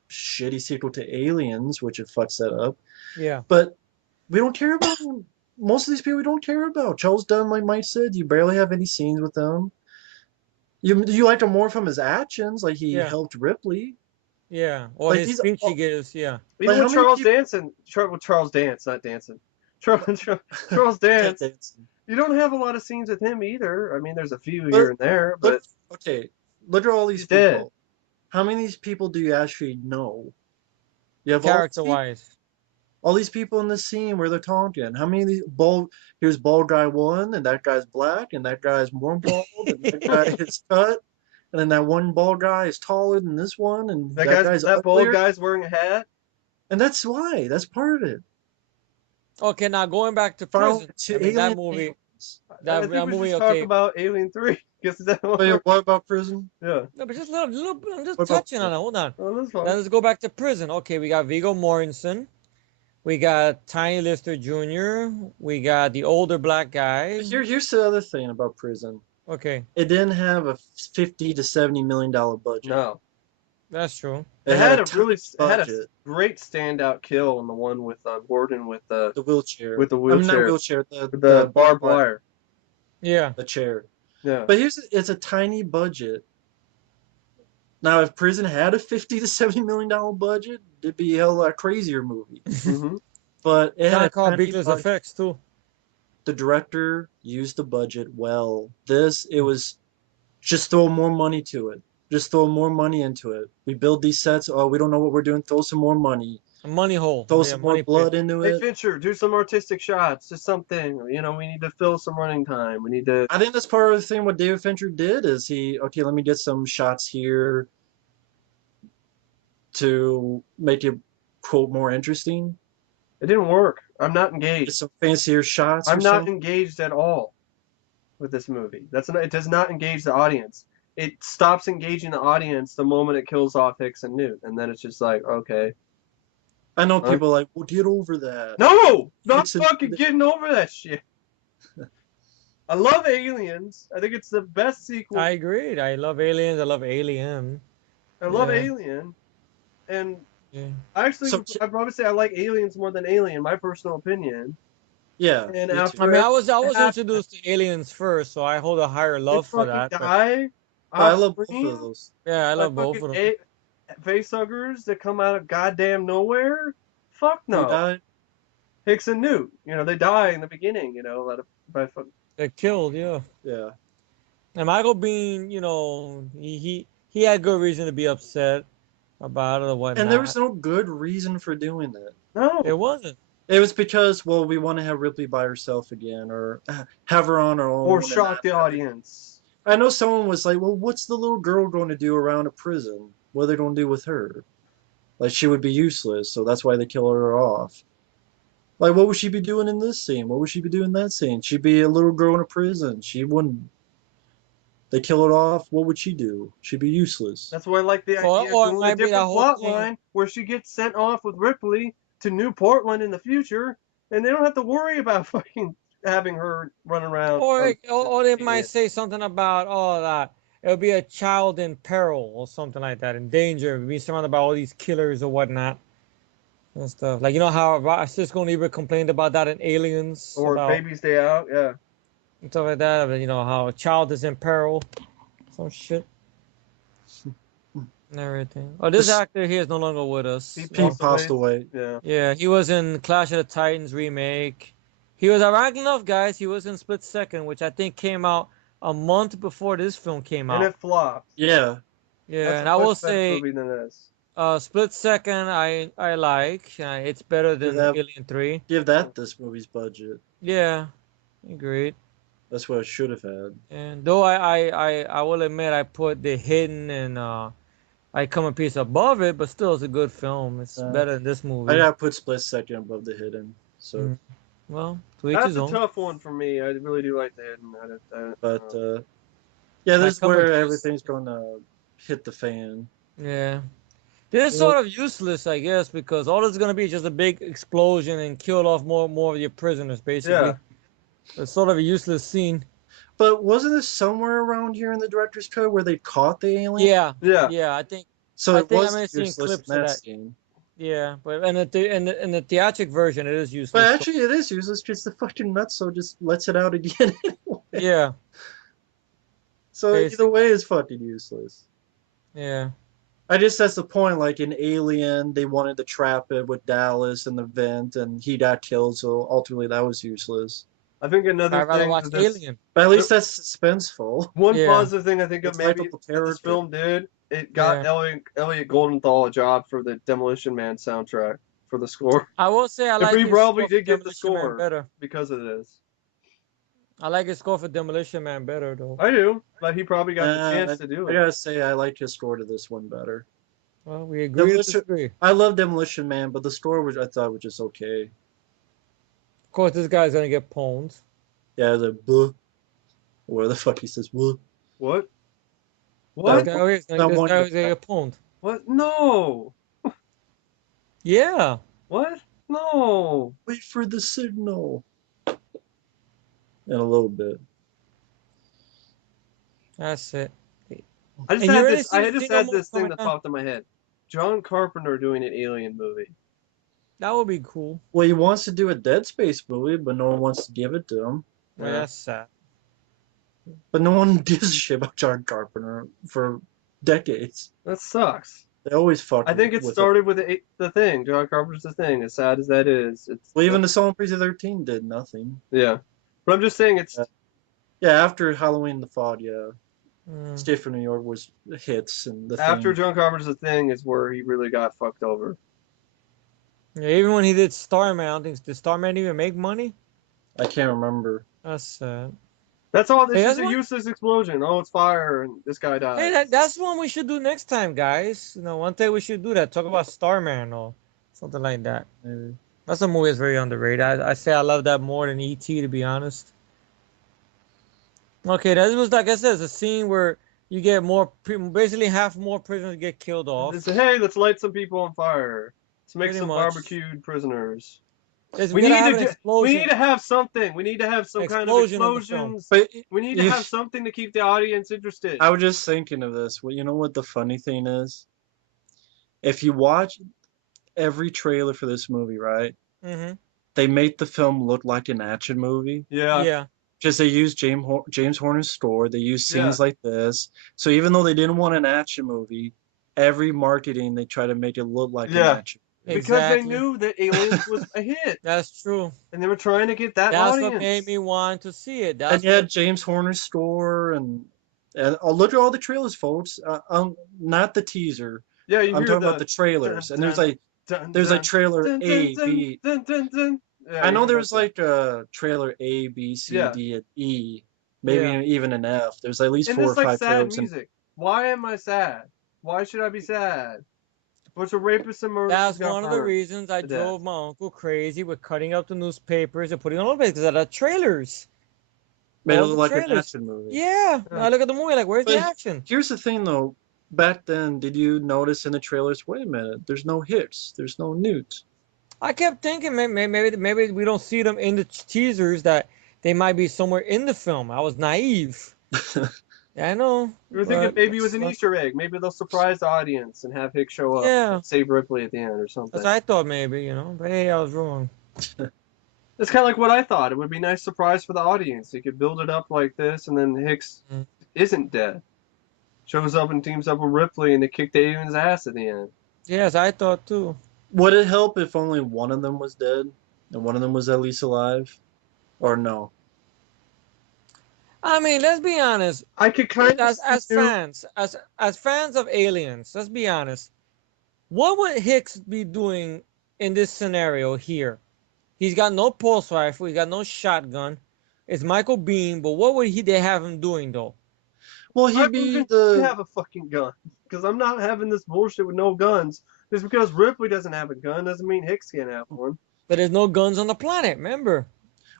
shitty sequel to Aliens, which it fucks that up, Yeah. but we don't care about them. Most of these people we don't care about. Charles Dunn, like Mike said, you barely have any scenes with them. You like him more from his actions, like he Yeah. helped Ripley. Yeah. Or Like his these, speech he gives. Yeah. Even like with how many Charles people? Danson, with Charles Dance, not Danson. Charles Ted Dance. Danson. You don't have a lot of scenes with him either. I mean, there's a few here But and there, look, but okay, look at all these he's dead. people. How many of these people do you actually know? You have all these Character people. wise. All these people in the scene where they're talking. How many of these bald? Here's bald guy one, and that guy's black, and that guy's more bald, and that guy is cut, and then that one bald guy is taller than this one, and that guy's That bald uglier. guy's wearing a hat. And that's why. That's part of it. Okay, now going back to Final Prison. I to mean that Alien movie. aliens. I That think we should movie. just talk Okay. about Alien 3. Guess that one. Wait, what about prison? Yeah. No, but just little. I'm just What about touching on it. Hold on. Oh, that's Now fine. let's go back to Prison. Okay, we got Viggo Mortensen. We got Tiny Lister Jr. We got the older black guy. Here's the other thing about prison. Okay, It didn't have a 50 to 70 million dollar budget. No. that's true. It It had had a a really, tiny it had a budget. great standout kill in the one with Gordon The wheelchair. with the I mean, not wheelchair, wheelchair. with The the barbed wire. Yeah. the chair. Yeah. But it's a tiny budget. Now, if Prison had a 50 to 70 million dollar budget, it'd be a hell of a lot crazier movie. hmm But it had John a tiny Carbicha's budget. effects too. The director used the budget well. It was just throw more money to it. Just throw more money into it. We build these sets. Oh, we don't know what we're doing. Throw some more money. A money hole. Throw Yeah, some more money pit. blood into Hey it. Fincher, do some artistic shots, just something. You know, we need to fill some running time. We need to. I think that's part of the thing what David Fincher did is okay, let me get some shots here to make it quote more interesting. It didn't work. I'm not Get engaged. some fancier shots or I'm not something. engaged at all with this movie. That's not. It does not engage the audience. It stops engaging the audience the moment it kills off Hicks and Newt, and then it's just like, okay. I know Huh? people are like, well, get over that. No, not Hicks and fucking Newt. getting over that shit. I love Aliens. I think it's the best sequel. I agreed. I love Aliens. I love Alien. I love Yeah. Alien, and Yeah. So I'd probably say I like Aliens more than Alien, my personal opinion. yeah, And me too. I after mean, I everything was that happened, introduced to aliens first, so I hold a higher they love for fucking that. But die But I off love both of screen those. yeah, I by love both fucking of them. facehuggers that come out of goddamn nowhere. Fuck Who no. died? Hicks and Newt, they die in the beginning, by They're killed, yeah. Yeah. And Michael Bean, he had good reason to be upset about it or And there was whatnot. no good reason for doing that. It no. wasn't. It was because, well, we want to have Ripley by herself again, or have her on her Or own, and shock not the have it. audience. I know someone was like, well, what's the little girl going to do around a prison? What are they going to do with her? Like, she would be useless, so that's why they kill her off. Like, what would she be doing in this scene? What would she be doing in that scene? She'd be a little girl in a prison. She wouldn't. They kill her off. What would she do? She'd be useless. That's why I like the idea of Or it doing a might be that different whole plot thing. line where she gets sent off with Ripley to New Portland in the future, and they don't have to worry about fucking having her run around. Or they might Idiot. say something about, oh, that it'll be a child in peril or something like that, in danger, being surrounded by all these killers or whatnot and stuff. Like, you know how Cisco and Ebert complained about that in Aliens, Or about Baby's Day Out, yeah. stuff like that. But, how a child is in peril, some shit and everything. Oh, this This actor here is no longer with He us. he Well, passed passed away. away. Yeah. yeah, he was in Clash of the Titans remake. He was ironically enough, guys. He was in Split Second, which I think came out a month before this film came And out. it flopped. Yeah, Yeah, That's and a I will much better say, movie than this. Split Second, I like. It's better give than that Alien Three. give that this movie's budget. Yeah, agreed. That's what it should have had. And though I will admit I put The Hidden and I Come a Piece above it, but still it's a good film. It's Uh, better than this I movie. gotta put Split Second above The Hidden. So, Mm. Well, to each That's his a own. tough one for me. I really do like The Hidden. but yeah, I this is Come a where Piece. everything's gonna hit the fan. Yeah. This is Well, sort of useless, I guess, because all it's gonna be is just a big explosion and kill off more of your prisoners, Yeah. basically. It's sort of a useless scene. but wasn't this somewhere around here in the director's cut where they caught the alien? Yeah, Yeah. yeah. So I it think I was may have seen useless in clips of that that. scene. Yeah, but in the theatric version, it is But useless. So, actually, it is useless because the fucking nutso just lets it out again anyway. yeah, So either basically. way, it's fucking useless. Yeah. That's the point. Like in Alien, they wanted to trap it with Dallas in the vent, and he got killed. So ultimately, that was useless. I think another I'd rather thing watch that this Alien. But at least that's suspenseful. one Yeah, positive thing I think of It's life maybe of the that this character. film did, it got yeah. Elliot Goldenthal a job for the Demolition Man soundtrack for the score. I will say I If like he his probably score for did get the Demolition Man score better. because of this. I like his score for Demolition Man better though. I do, but he probably got the Uh, chance to do I it. gotta say, I liked his score to this one better. Well, we agree to Demolition. disagree. Of I love Demolition Man, but the score I thought was just okay. course, this guy's gonna get pwned. Yeah, the buh, where the fuck he says buh. What? This That What? guy, one, always that this one guy guy. always gonna get pwned. What? No. Yeah, What? No. Wait for the signal. In a little bit. that's it. I just And you had already this. seen I the just Xeno had movie this thing coming that out? popped in my head. John Carpenter doing an Alien movie. That would be cool. Well, he wants to do a Dead Space movie, but no one wants to give it to him. Well, Yeah. that's sad. But no one gives a shit about John Carpenter for decades. That sucks. They always fuck I think it with him. started with the thing. John Carpenter's The Thing. As sad as that is, it's Well, even the Silent Prison 13 did nothing. yeah. But I'm just saying it's Yeah, after Halloween the Fog, yeah. Mm. Escape from New York was hits, and the after thing. John Carpenter's The Thing is where he really got fucked over. Yeah, even when he did Starman, I don't think did Starman even make money? I can't remember. That's sad. That's all. It's Hey, just that's a one. useless explosion. Oh, it's fire, and this guy Hey, dies. that's one we should do next time, guys. One day we should do that. Talk about Starman or something like that. Maybe. That's a movie that's very underrated. I say I love that more than E.T. to be honest. Okay, that was like I said, it's a scene where you get basically half more prisoners get killed They off. say, hey, let's light some people on fire. Let's make Pretty some much. barbecued prisoners. is we We gotta need have to an do, we need explosion, to have something. We need to have some kind of explosion in the film. explosions. But We need to you, have something to keep the audience interested. I was just thinking of this. Well, you know what the funny thing is? If you watch every trailer for this movie, right? Mm-hmm. They make the film look like an action movie Yeah, Yeah. because they use James Horner's score. They use yeah, scenes like this. So even though they didn't want an action movie, every marketing they try to make it look like an yeah. action. Because they Exactly. knew that Aliens was a hit, That's true. and they were trying to get that That's what made audience. me want to see it. And That's you had what. James Horner's score, and oh, look at all the trailers, folks. Not the teaser. Yeah, you I'm hear talking about the the dun trailers, and dun dun there's like dun trailer dun dun A, dun B. dun dun dun. Yeah, I you know hear that there's too. like trailer A, B, C, Yeah, D, and E, maybe Yeah. even an F. There's at least and four or this like five sad trailers, and music. Why am I sad? Why should I be sad? A bunch of rapists and murderers That's got one of the burned reasons I to death. drove my uncle crazy with cutting up the newspapers and putting on all the because of the trailers. made it All the look like an trailers. action movie. Yeah. Now Yeah. I look at the movie like, where's the But action? here's the thing, though. Back then, did you notice in the trailers? Wait a minute, there's no hits, there's no newt. I kept thinking maybe we don't see them in the teasers that they might be somewhere in the film. I was naive. Yeah, I know, We were thinking but maybe it was an Easter egg. Maybe they'll surprise the audience and have Hicks show up yeah, and save Ripley at the end or that's something. what I thought maybe, But hey, I was wrong. It's kind of like what I thought. It would be a nice surprise for the audience. You could build it up like this, and then Hicks Mm. isn't dead. Shows up and teams up with Ripley, and they kick the alien's ass at the end. Yes, I thought too. Would it help if only one of them was dead and one of them was at least alive, or no? I mean, let's be honest. I could kind of As see as fans, as fans of Aliens, let's be honest. What would Hicks be doing in this scenario here? He's got no pulse rifle. He's got no shotgun. It's Michael Biehn, but what would they have him doing though? Well, I he'd be even the have a fucking gun because I'm not having this bullshit with no guns. Just because Ripley doesn't have a gun doesn't mean Hicks can't have one. But there's no guns on the planet. Remember?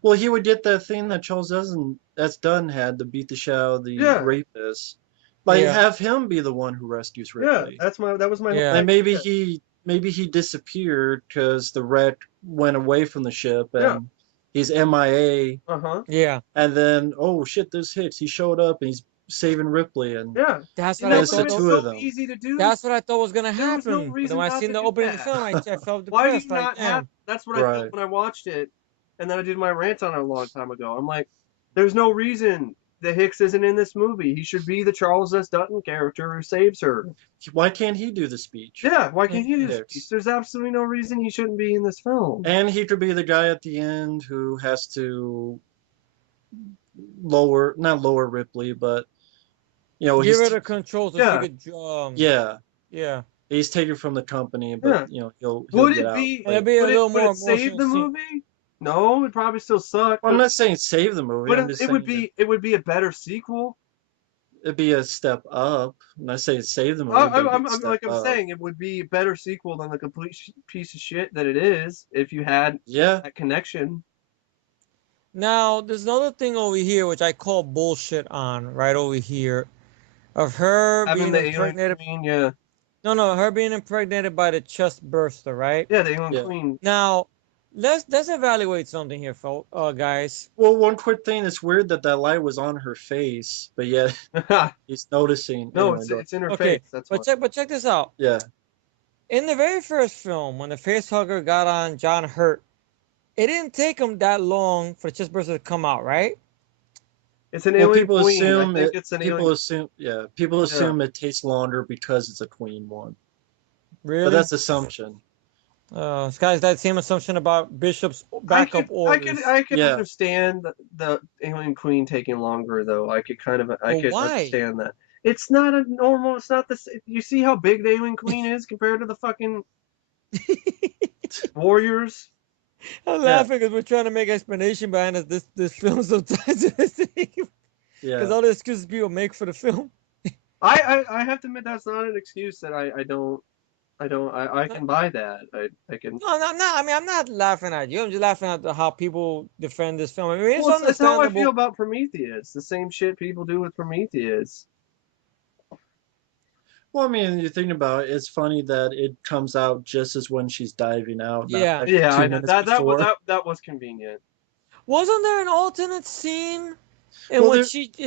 well, he would get that thing that Charles doesn't that's Dunn had to beat the shit out of the Yeah. rapist. Like Yeah. have him be the one who rescues Yeah, Ripley. that was my whole Yeah. And idea. maybe he disappeared because the wreck went away from the ship and Yeah. he's MIA. Uh-huh. Yeah. And then oh shit, there's Hicks. He showed up and he's saving Ripley and Yeah. That's You what know, I it's the but thought. it's two of so them. easy to do. That's what I thought was gonna There was no happen. But reason then when I not seen to the do opening of the that. film, I felt Why do depressed. you Like, not damn. have? That's what I Right. felt when I watched it, and then I did my rant on it a long time ago. I'm like, there's no reason that Hicks isn't in this movie. He should be the Charles S. Dutton character who saves her. Why can't he do the speech? Yeah, why can't he do Hicks. this? There's absolutely no reason he shouldn't be in this film. And he could be the guy at the end who has to not lower Ripley, but Give her the control so Yeah. she could. Yeah, Yeah. he's taken from the company, but he'll Would get it out. be? And it'd be a Would little it? Would more it save emotional the scene. movie? No, it'd probably still suck. I'm not saying save the movie. But I'm just it would saying be. It would be a better sequel. it'd be a step up. I'm not saying save the movie, but it'd be a I'm step like I'm up. saying, it would be a better sequel than the complete piece of shit that it is if you had Yeah, that connection. Now, there's another thing over here which I call bullshit on, right over here, of her Having being the alien impregnated. queen, yeah, No, her being impregnated by the chest burster, right? yeah, the alien Yeah. queen. Now, let's evaluate something here, folks, guys. Well, one quick thing. It's weird that light was on her face, but yet he's noticing. No, Anyway, it's in her Okay, face. That's why. but check this out. yeah. In the very first film, when the facehugger got on John Hurt, it didn't take him that long for the chest burster to come out, right? It's an Well, alien people queen. assume I think it's an alien. people assume it takes longer because it's a queen one, but Really? that's assumption. This guy's that same assumption about Bishop's backup orders. I could Yeah. understand the alien queen taking longer though. I could Well, could why? understand that. It's not a normal. It's not the. You see how big the alien queen is compared to the fucking warriors. I'm laughing because we're trying to make explanation behind this film sometimes. Because Yeah. all the excuses people make for the film. I have to admit that's not an excuse that I can buy that. I can. No, I'm not. I mean, I'm not laughing at you. I'm just laughing at how people defend this film. I mean, it's Well, it's how I understandable. feel about Prometheus. The same shit people do with Prometheus. Well, I mean, you think about it, it's funny that it comes out just as when she's diving out, not Yeah. like Yeah, I two know minutes before. that was convenient. Wasn't there an alternate scene in Well, when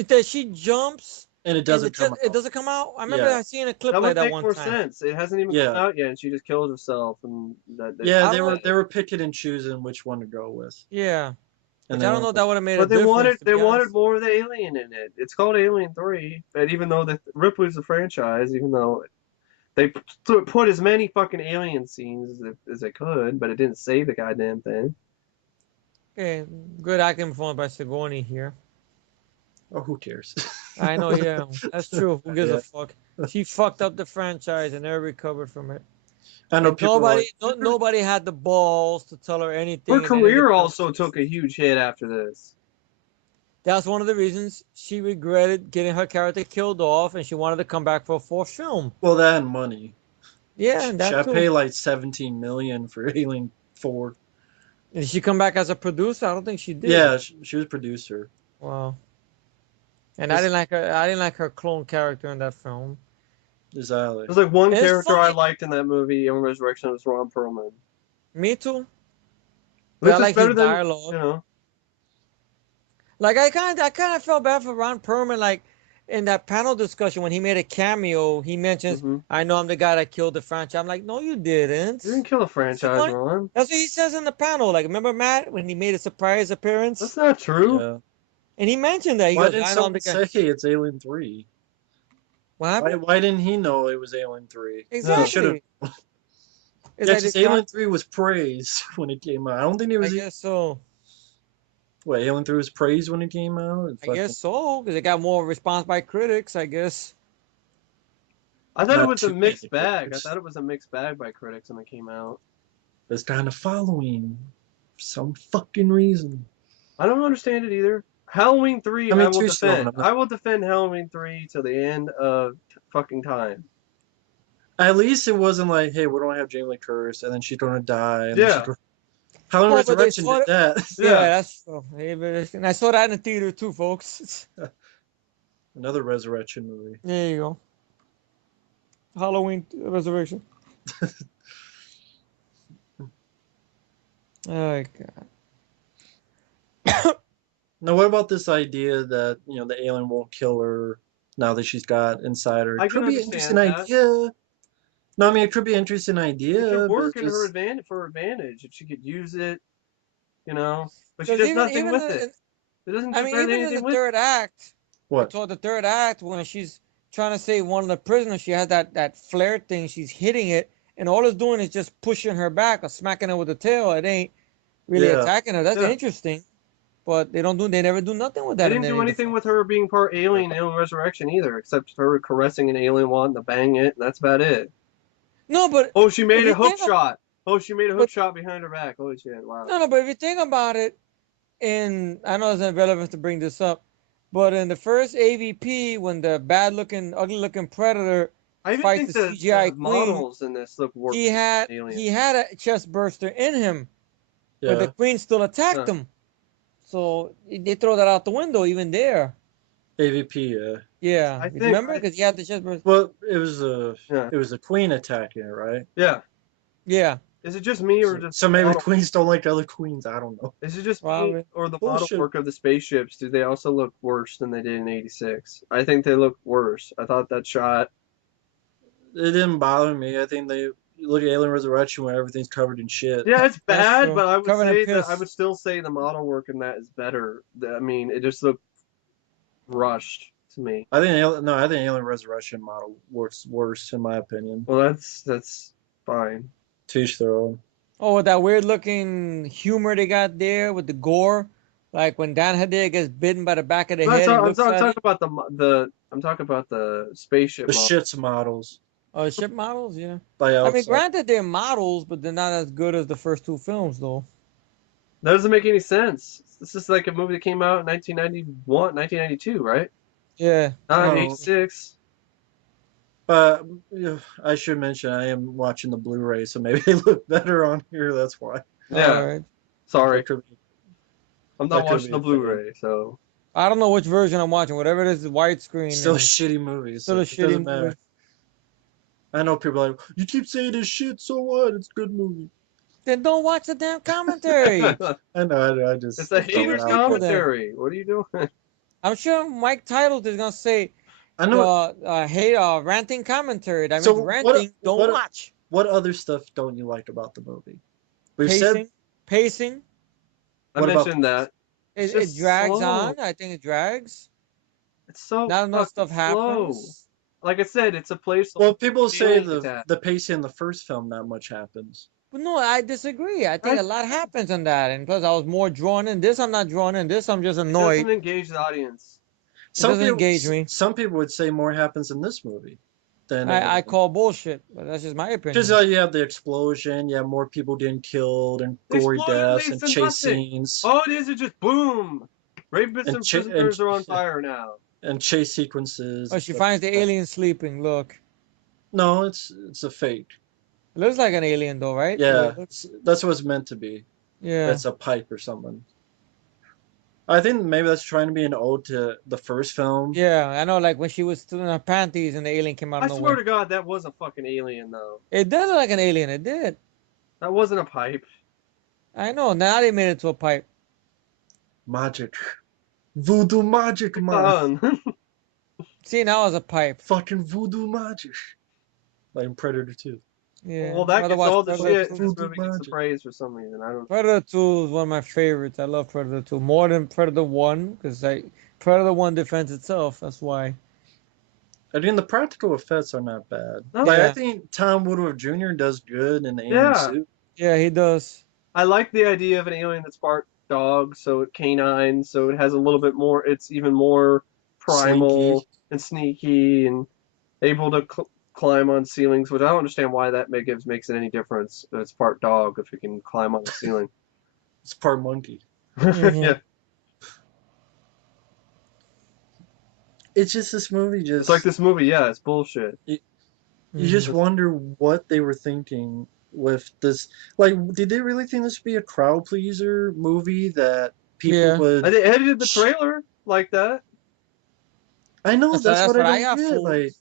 there she jumps and it and doesn't come it out. doesn't come out? I remember Yeah, I seen a clip That like would that make one more time. sense. It hasn't even come yeah, out yet, and she just kills herself, and yeah. I They don't were know. they were picking and choosing which one to go with, Yeah, and which they I don't know went if with. that would have made a But difference, to they be wanted honest. more of the alien in it. It's called Alien 3, and even though the Ripley's a franchise, even though they put as many fucking alien scenes as they could, but it didn't save the goddamn thing. Okay, good acting performance by Sigourney here. Oh, who cares? I know, yeah, that's true. Who gives a Yeah, fuck? She fucked up the franchise and never recovered from it. I know And people are like, nobody had the balls to tell her Her anything and then to career become also took a huge hit after this. That's one of the reasons she regretted getting her character killed off, and she wanted to come back for a fourth film. well, that and money. Yeah, and Should that I too. pay like 17 million for Alien 4? Did she come back as a producer? I don't think she did. Yeah, she was producer. Wow. And I It's didn't like her. I didn't like her clone character in that film. exactly. There's like one And it's character I funny. liked in that movie, Alien Resurrection, was Ron Perlman. Me too. At But I least it's like his better than, dialogue. you know. Like I kind of felt bad for Ron Perlman. Like in that panel discussion when he made a cameo, he mentions, Hmm. "I know I'm the guy that killed the franchise." I'm like, "No, you didn't." You didn't kill a franchise, Sigourney- Ron. That's what he says in the panel. Like, remember Matt when he made a surprise That's appearance? not true. Yeah. And he mentioned that. He Why goes, didn't I know I'm someone the guy. say it's Alien 3? What Why happened? why didn't he know it was Alien 3? He Yeah. should have. Exactly. It's Yeah, like because this guy. Alien 3 was praised when it came out. I don't think it I was. guess so. What, Alien 3 was praised when it came out? I guess so. Because it got more response by critics, I guess. I thought it Not was a too many mixed bag. I critics. thought it was a mixed bag by critics when it came out. This kind of following. For some fucking reason. I don't understand it either. Halloween 3, I I mean, will too slow. defend. I will defend Halloween 3 till the end of fucking time. At least it wasn't like, hey, we don't have Jamie Lee Curtis, and then she's gonna die, and then she's Yeah, going. Halloween Well, but they Resurrection did sort of. that. Yeah, yeah. that's true. And I saw that in the theater too, folks. Another resurrection movie. There you go. Halloween Resurrection. Oh, God. Now, what about this idea that the alien won't kill her now that she's got inside her? I It can could be an interesting understand that. idea. No, I mean it could be an interesting It could idea, but work it's in her just advantage for her advantage if she could use it, you know. But she Because does nothing with it. It doesn't do barely even in the anything with third act, what? toward the third act, when she's trying to save one of the prisoners, she has that flare thing. She's hitting it, and all it's doing is just pushing her back or smacking her with the tail. It ain't really Yeah, attacking her. That's it. Yeah. interesting, but they never do nothing with They that in didn't do any of the anything with films. her being part alien, Alien Resurrection either, except her caressing an alien wanting to bang it, and that's about it. No, but Oh, she if made you a hook think, shot. Oh, she made a hook but shot behind her back. Holy shit! Wow. no, but if you think about it, and I know it's irrelevant to bring this up, but in the first AVP, when the bad-looking, ugly-looking predator I even fights think the the CGI queen, models in this look worse he had than Alien. he had a chest burster in him, but the yeah. queen still attacked Huh. him. So they throw that out the window even there. AVP. Yeah. Yeah, I you think. remember? Because he had the chest burster. Well, it was Yeah. the queen attacking it, right? Yeah. Yeah, Is it just me or just So the maybe the model? queens don't like other queens. I don't know. Is it just me probably. or the model Bullshit. work of the spaceships? Do they also look worse than they did in '86? I think they look worse. I thought that shot. It didn't bother me. I think they look at Alien Resurrection where everything's covered in shit. Yeah, it's That's bad, true. but Covered in I piss. would still say the model work in that is better. I mean, it just looked rushed to me. I think Alien Resurrection model works worse in my opinion. Well, that's fine. To each their own. Oh, with that weird looking humor they got there with the gore, like when Dan Hedaya gets bitten by the back of the head and looks I'm at talking it. about I'm talking about the spaceship The model. shits models Oh, ship models, yeah. by I mean, outside. granted they're models, but they're not as good as the first two films, though. That doesn't make any sense. This is like a movie that came out in 1992, right? Yeah, Not in Oh, 86. but I should mention I am watching the Blu-ray, so maybe they look better on here. That's why. Yeah, all right. sorry. That could be I'm not that could watching be the a thing. Blu-ray, so I don't know which version I'm watching. Whatever it is, the widescreen Still a and shitty movie, still so a it shitty doesn't movie. matter. I know people are like, you keep saying this shit, so what? It's a good movie. Then don't watch the damn commentary. I know, I It's just a throw Stupid it hater's out people there. then. commentary. What are you doing? I'm sure Mike Title is gonna say I the know. ranting commentary. That means So ranting. Don't watch. what other stuff don't you like about the movie? We've said, Pacing. I what about mentioned that. It's It just drags slow. on. I think it drags. It's so Not enough fucking stuff slow. happens. Like I said, it's a placeholder well, people say feeling like that. the pacing in the first film not much happens. But no, I disagree. I think I, a lot happens in that, and plus I was more drawn in. This I'm not drawn in. This I'm just it doesn't annoyed. engage the audience. It doesn't engage me. Some people would say more happens in this movie than I call bullshit, but that's just my just opinion. you have the explosion, you have more people getting killed and The gory explosion deaths is and chase fantastic. scenes All it is just boom. Rapists and and prisoners are on fire now. and chase sequences Oh, and she stuff finds like the that. alien sleeping. Look, No, it's a fake. it looks like an alien though, right? The way Yeah, it looks. that's what it's meant to be. Yeah. It's a pipe or something. I think maybe that's trying to be an ode to the first film. Yeah, I know. Like when she was still in her panties and the alien came out I of swear nowhere. to God, that was a fucking alien, though. It did look like an alien. It did. That wasn't a pipe. I know. Now they made it to a pipe. Magic. Voodoo magic, man. See, now it's a pipe. Fucking voodoo magic. Like in Predator 2. Yeah. Well, that Rather gets watch all the Predator shit, and 2. this Voodoo movie gets the magic. praise for some reason. I don't. Predator 2 is one of my favorites. I love Predator 2 more than Predator 1 because Predator 1 defends itself. That's why. I mean, the practical effects are not bad. No. Like, I Yeah. think Tom Woodruff Jr. does good in the alien Yeah, suit. Yeah, he does. I like the idea of an alien that's part dog, so it canine, so it has a little bit more. It's even more Slinky. primal and sneaky and able to climb on ceilings, which I don't understand why that makes it any difference. It's part dog if it can climb on the ceiling. It's part monkey. Hmm. Yeah, It's just this movie it's like just this movie. Yeah, it's bullshit. you just Hmm. wonder what they were thinking with this. Like, did they really think this would be a crowd pleaser movie that people Yeah. would? They edited the trailer like that. I know that's That's what I what I don't got get. fooled. Like,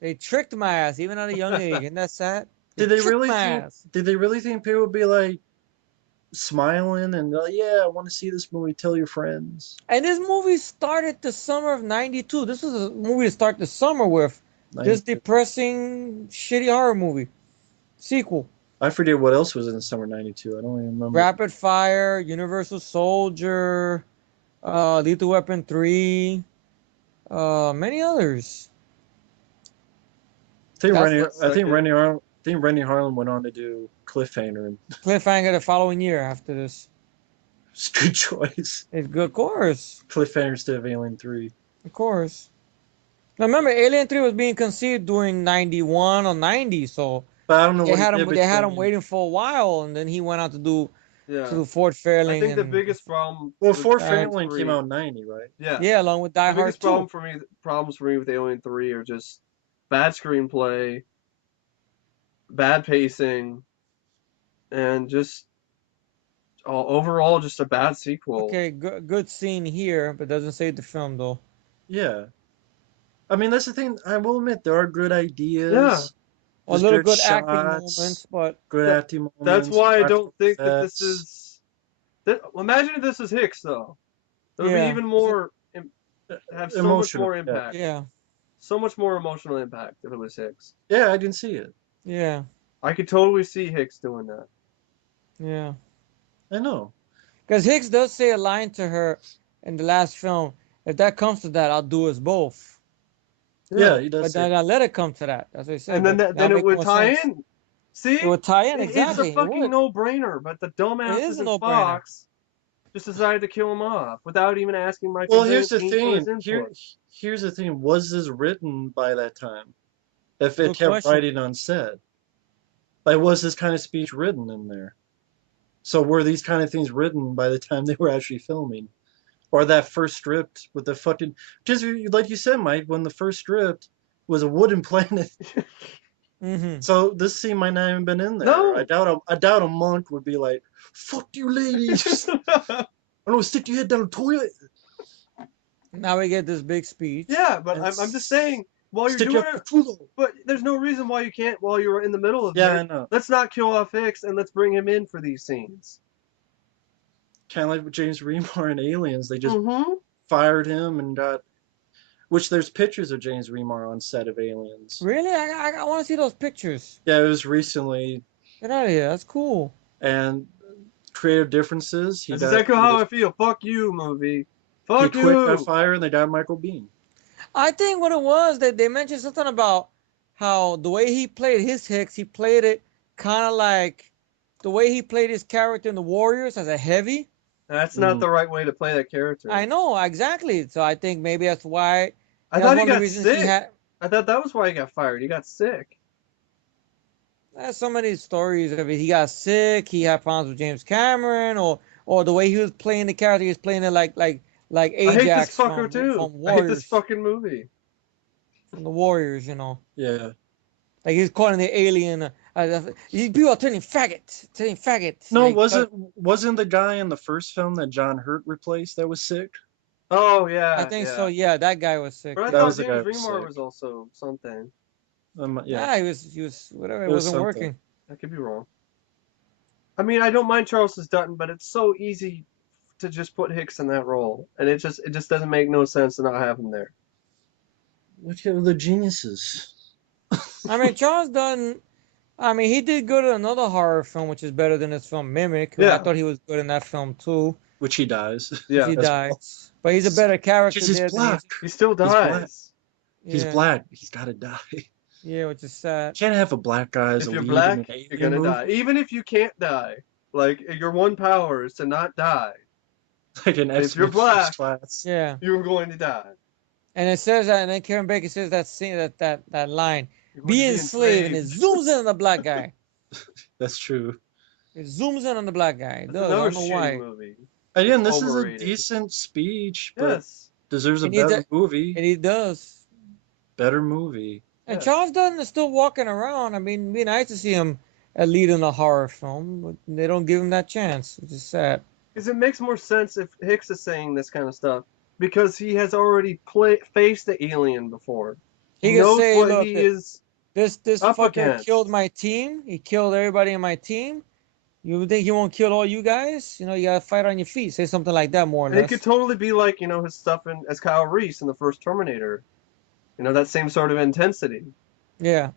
They tricked my ass even at a young age. Isn't that sad? They did they tricked really my think? ass. Did they really think people would be like smiling and like, yeah, I want to see this movie. Tell your friends. And this movie started the summer of '92. This was a movie to start the summer with. This 90, depressing, shitty horror movie. Sequel. I forget what else was in summer '92. I don't even remember. Rapid Fire, Universal Soldier, Lethal Weapon 3, many others. I think That's Rennie. the I think second. Rennie Harlan went on to do Cliffhanger, and cliffhanger the following year after this. it's a good choice. It's good, of course. Cliffhanger instead of Alien 3. Of course. Now remember, Alien 3 was being conceived during 91 or 90, so But I don't know they what he had him did they had him between. waiting for a while, and then he went out to Yeah, do Fort I Fairlane think the and biggest problem Well, with Fort uh, Alien Fairlane came 3, out in '90, right? yeah, yeah, along with Die the Hard biggest 2. problems for me with Alien 3 are just bad screenplay, bad pacing, and just overall just a bad sequel. Okay, good scene here, but doesn't save the film though. Yeah. I mean, that's the thing. I will admit there are good Yeah, ideas. A There's little good good acting shots, moments, but good that acting that's moments, why I don't practical think that this effects, is. That, imagine if this is Hicks though. It would be yeah, even more have so much emotional. more Yeah. impact, yeah, so much more emotional impact if it was Hicks. Yeah, I didn't see it. yeah, I could totally see Hicks doing that. yeah. I know. Because Hicks does say a line to her in the last film. If that comes to that, I'll do us both. Yeah, Yeah, he does But say then it. I let it come to that. That's what he said. and then But then that'll it make would more tie sense. in. See, It would tie in it's a exactly. It fucking would. no-brainer, but the It is dumbasses a in no-brainer. Fox just decided to kill him off without even asking Michael Well, Bay here's the for thing. his input. Here's the thing. Was this written by that time? If it Good kept question. writing on set, like, was this kind of speech written in there? So were these kind of things written by the time they were actually filming? Or that first script with the fucking just like you said, Mike, when the first script was a wooden planet. Mm-hmm. So this scene might not even been in there. No. I doubt a monk would be like, "Fuck you, ladies! I'm gonna stick your head down the toilet." Now we get this big speech. Yeah, but And I'm just saying while you're Stick doing up it, for Cthulhu. but there's no reason why you can't while you're in the middle of Yeah, I it. know. Let's not kill off Hicks and let's bring him in for these scenes. Kind of like with James Remar and Aliens. They just Mm-hmm. fired him and got. Which there's pictures of James Remar on set of Aliens. Really? I want to see those pictures. Yeah, it was recently. Get out of here. That's cool. And creative differences. That's exactly how I feel. Fuck you, movie. He Fuck quit, got you. fired, and they got Michael Biehn. I think what it was that they mentioned something about how the way he played his Hicks, he played it kind of like the way he played his character in the Warriors as a heavy. That's not the right way to play that character. I know exactly. So I think maybe that's why. I That's thought he one of the got reasons he sick. had. I thought that was why he got fired. He got sick. There's so many stories of it. He got sick. He had problems with James Cameron, or the way he was playing the character. He was playing it like I hate this Ajax fucker too. from I hate this Warriors, fucking movie. from the Warriors. You know, Yeah. like he's calling the alien. These people are turning faggot. No, Like, wasn't the guy in the first film that John Hurt replaced that was sick? Oh I yeah, think yeah. so. Yeah, that guy was sick. But I That thought was the guy James who was Remar sick. was also something. Yeah. Yeah, he was whatever. It It was wasn't something. working. I could be wrong. I mean, I don't mind Charles Dutton, but it's so easy to just put Hicks in that role, and it just doesn't make no sense to not have him there. Look at the geniuses. I mean, Charles Dunn. I mean, he did good in another horror film, which is better than his film Mimic. I Yeah. thought he was good in that film too. Which he dies. Yeah. He As dies, but he's a better character Because he's there than black. He still He's black. dies. He's Yeah. black. He's got to die. Yeah, which is sad. Can't have a black guy as If a you're lead black, in an you're alien gonna movie. die. Even if you can't die, like your one power is to not die. Like an If X-Men you're black- first class. Yeah, You're going to die. and it says that, and then Karen Baker says that scene, that line, You're going to be enslaved, and it zooms in on the black guy. That's true. It zooms in on the black guy. It That's does. I another don't know shitty why. movie. Again, It's this is a overrated. decent speech, but Yes. deserves a It needs better a- movie. And he does. Better movie. And Yeah. Charles Dutton is still walking around. I mean, it'd be nice to see him lead in a horror film, but they don't give him that chance, which is sad. Because it makes more sense if Hicks is saying this kind of stuff, because he has already faced the alien before. He He could knows say, what look, he is. this up fucker against. killed my team. He killed everybody in my team. You think he won't kill all you guys? You know, you gotta fight on your feet. Say something like that, more or And it less. could totally be like, his stuff as Kyle Reese in the first Terminator. That same sort of intensity. Yeah.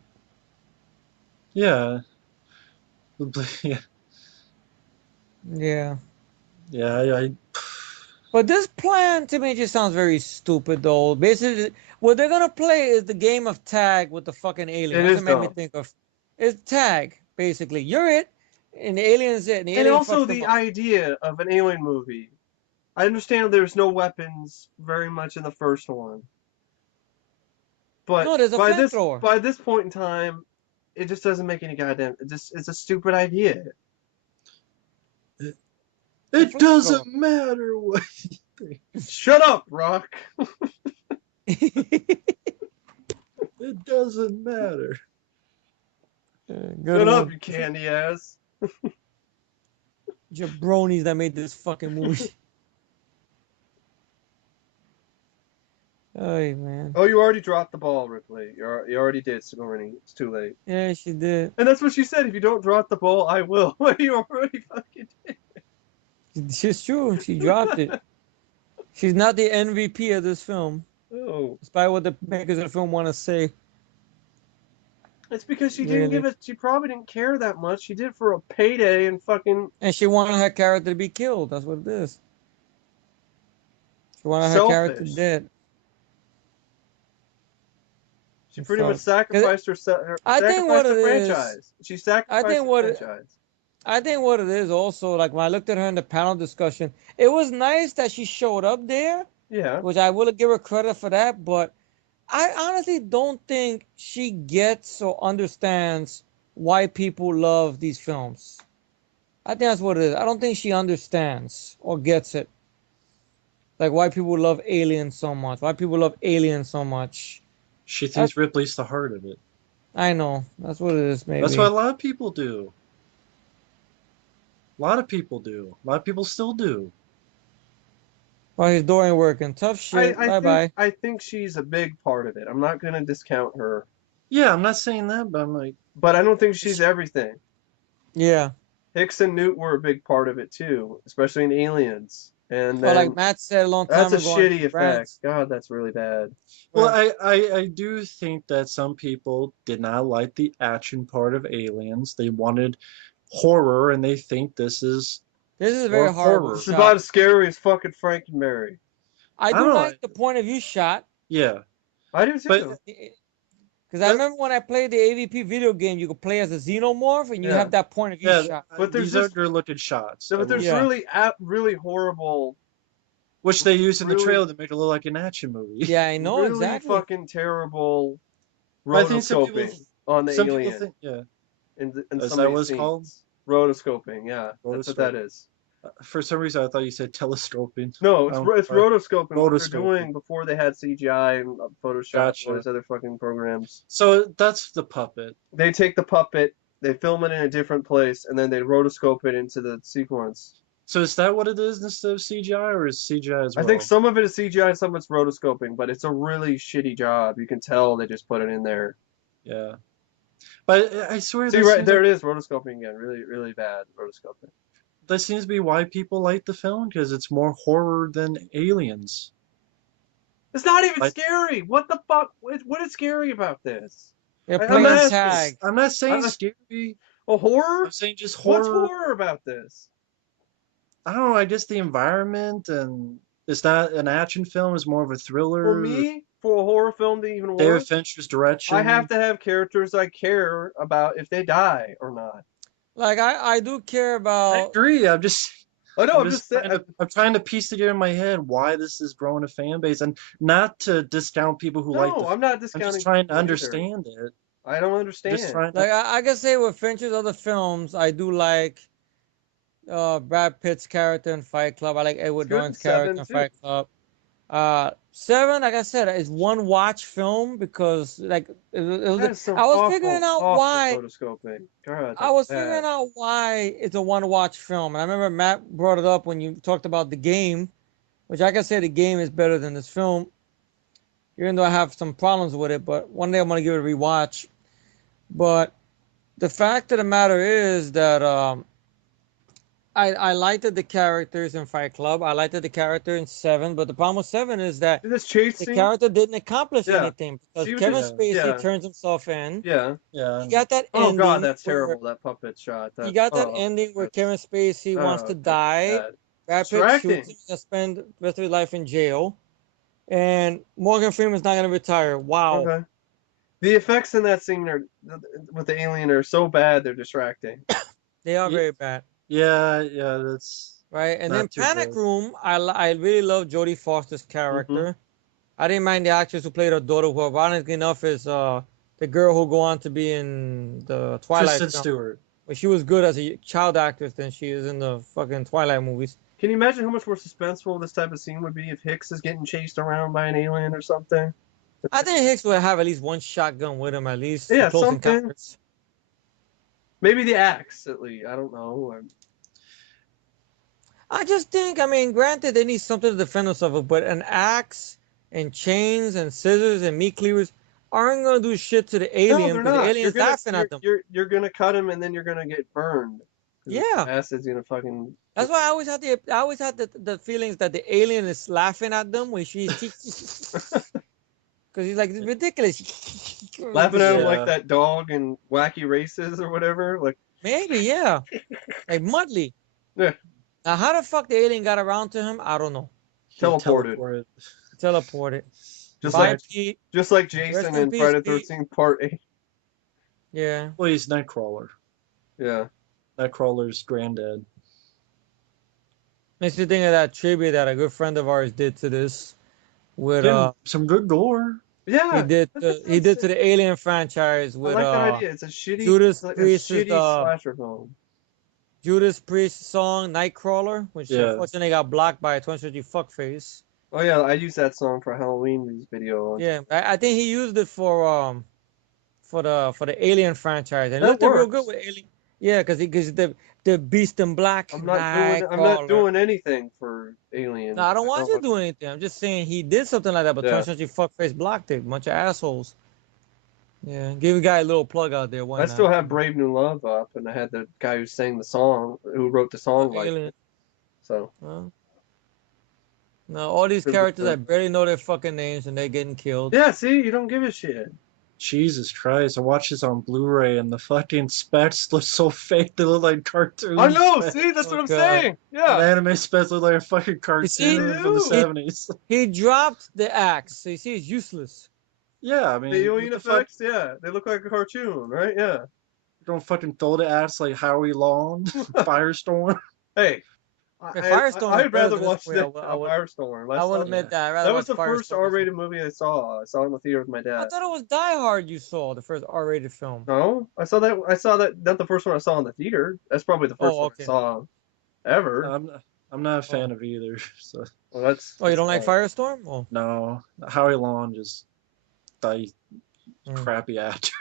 Yeah. Yeah. Yeah. Yeah. But this plan to me just sounds very stupid, though. Basically, what they're gonna play is the game of tag with the fucking alien. It That's is what made me dumb. think of. It's tag, basically. You're it, and the alien's it. And the And alien also fucks them the up. idea of an alien movie. I understand there's no weapons very much in the first one. But No, there's a flamethrower. by this point in time, it just doesn't make any goddamn. It's a stupid idea. It doesn't matter what you think. Shut up, Rock. It doesn't matter. Good Shut up, one. you candy ass. Jabronis that made this fucking movie. Oh man. Oh, you already dropped the ball, Ripley. You already did, Sigourney. It's too late. Yeah, she did. And that's what she said. If you don't drop the ball, I will. You already fucking did. It's true. She dropped it. She's not the MVP of this film, Oh, despite what the makers of the film want to say. it's because she didn't Really? give it. She probably didn't care that much. She did it for a payday and fucking And she wanted her character to be killed. That's what it is. She wanted her character Selfish. dead. She pretty much So- sacrificed her I think sacrificed what the it is- franchise. She sacrificed think the what it- franchise. I think what it is also, like when I looked at her in the panel discussion, it was nice that she showed up there, Yeah. which I will give her credit for that, but I honestly don't think she gets or understands why people love these films. I think that's what it is. I don't think she understands or gets it. Like why people love Alien so much. Why people love Alien so much. She thinks Ripley's the heart of it. I know. That's what it is, maybe. That's what a lot of people do. A lot of people do. A lot of people still do. Well, his door ain't working. Tough shit. Bye bye. I think she's a big part of it. I'm not gonna discount her, Yeah, I'm not saying that, but I'm like, but I don't think she's it's- everything. Yeah. Hicks and Newt were a big part of it too, especially in Aliens. And Or like then Matt said a long that's time a ago on shitty effect. Rant. God, that's really bad. well, Right. I do think that some people did not like the action part of Aliens. They wanted horror, and they think this is This is a more very horrible horror. It's about shot. as scary as fucking Frankenberry. I I do don't know. like the point of view shot. Yeah, I do but too. Because I that, remember when I played the AVP video game, you could play as a xenomorph and you Yeah, have that point of view yeah, shot. but there's these are just good looking shots. I but will there's say. Yeah. really horrible, Which they use in the really trailer to make it look like an action movie. Yeah, I know really exactly. fucking terrible But I think some people, rotoscoping on the alien think, yeah, in is some that of what these it's called? scenes. Rotoscoping, yeah, that's what that Rotoscope. is. For some reason, I thought you said telescoping. No, it's Or rotoscoping. What they're rotoscoping. doing before they had CGI and Photoshop and all Gotcha. these other fucking programs. So that's the puppet. They take the puppet, they film it in a different place, and then they rotoscope it into the sequence. So is that what it is instead of CGI, or is CGI as I think well? some of it is CGI, some of it's rotoscoping, but it's a really shitty job. You can tell they just put it in there. Yeah. But I swear See, right there it is, rotoscoping again. Really, really bad rotoscoping. that seems to be why people like the film, because it's more horror than Aliens. It's not even Like, scary. What the fuck? What is scary about this? They're I'm playing asking. tag. I'm not saying I, scary. a horror? I'm saying just What's horror. horror about this? I don't know. I guess the environment, and it's not an action film. It's more of a For thriller. me, for a horror film to even David work, Fincher's I have direction. to have characters I care about if they die or not. Like I do care I about. agree. I'm just I know. I'm I'm just just saying. I'm trying to piece together in my head why this is growing a fan base, and not to discount people who like the No, I'm not I'm just discounting trying to people either. understand it. I don't I'm just understand. trying to Like I can say with Fincher's other films, I do like Brad Pitt's character in Fight Club. I like It's Edward good in Norton's character Seven in too. Fight Club. Seven, like I said, is one watch film because That is some I was figuring awful, out awful why. photoscoping. God, I that's was figuring bad. out why it's a one watch film. And I remember Matt brought it up when you talked about the game, which I can say the game is better than this film, even though I have some problems with it. But one day I'm gonna give it a rewatch. But the fact of the matter is that I liked the characters in Fight Club. I liked the character in Seven, but the problem with Seven is that See this chase the scene? character didn't accomplish Yeah. anything because She was Kevin yeah just, Spacey yeah, turns himself in. yeah. yeah. You got that Oh God, ending that's where terrible. That puppet shot. you That, got that oh, ending where that's, Kevin Spacey wants to oh, that's die. bad. Brad Pitt shoots Distracting. him to spend the rest of his life in jail, and Morgan Freeman's not gonna retire. Wow, Okay. The effects in that scene are with the alien are so bad they're distracting. they are Ye- very bad, Yeah, yeah, that's right? And then not too Panic good. Room, I really love Jodie Foster's Hmm. character. I didn't mind the actress who played her daughter, who ironically enough is the girl who go on to be in the Twilight Kristen film. Stewart. But she was good as a child actress than she is in the fucking Twilight movies. Can you imagine how much more suspenseful this type of scene would be if Hicks is getting chased around by an alien or something? I think Hicks would have at least one shotgun with him, at least for Yeah, close something. encounters. Maybe the axe, at least. I don't know. I just think, I mean, granted, they need something to defend themselves with, but an axe and chains and scissors and meat cleavers aren't gonna do shit to the No, alien they're because the not. alien's laughing at them. You're gonna cut him and then you're gonna get burned. 'Cause Yeah, acid's gonna fucking. that's why I always had the feelings that the alien is laughing at them when she's because he's like it's ridiculous. Laughing at him like Yeah. that dog in Wacky Races or whatever. Like, Maybe, yeah, like Mudley. yeah, Now, how the fuck the alien got around to him? I don't know. He teleported. teleported. Teleported. Just Bye, like Pete. just like Rest Jason in in peace, Friday the Pete. 13th Part 8. Yeah. Well, he's Nightcrawler. Yeah. Nightcrawler's granddad. Makes me think of that tribute that a good friend of ours did to this. With Getting some good gore. Yeah. That's he did to the Alien franchise I with like that idea. It's a Judas like a Priest's shitty slasher film. Judas Priest song Nightcrawler, which Yeah. unfortunately got blocked by a 20th fuckface. Oh yeah, I used that song for a Halloween music video. Yeah, I think he used it for the Alien franchise, and it That looked real good works. with Alien. Yeah, because the Beast in Black, I'm not Nightcrawler. doing anything for No, Alien. I don't I want don't you to want. do anything. I'm just saying he did something like that, but Yeah. 20th Century Fuckface blocked it. Bunch of assholes. Yeah, give a guy a little plug out there. Why I still not? have Brave New Love up, and I had the guy who sang the song, who wrote the song, like Alien. it. So Huh? No, all these proved a characters I point. barely know their fucking names and they're getting killed. Yeah, see, you don't give a shit. Jesus Christ! I watched this on Blu-ray, and the fucking specs look so fake. They look like I cartoon know. specs. See, that's Oh what I'm god. saying. The Yeah, anime specs look like a fucking You see, they cartoon from the do. he 70s. he dropped the axe, so you see it's useless. Yeah, I The mean, what alien the fuck? effects. Yeah, they look like a cartoon, right? Yeah. Don't fucking throw the ass like Howie Long, Firestorm. Hey, Man, Firestorm was I'd better rather than this watch movie. that Firestorm. I would Yeah. admit that. I'd rather That was watch the first Firestorm this. R-rated movie I saw. I saw it in the theater with my I dad. thought it was Die Hard you saw, the first R-rated film. No, I saw that. I saw that. Not the first one I saw in the theater. That's probably the first Oh, one I okay. saw ever. I'm not a Oh, fan of either. So Well, oh, you that's don't like fine. Firestorm? Oh, no, Howie Long just die mm. crappy actor.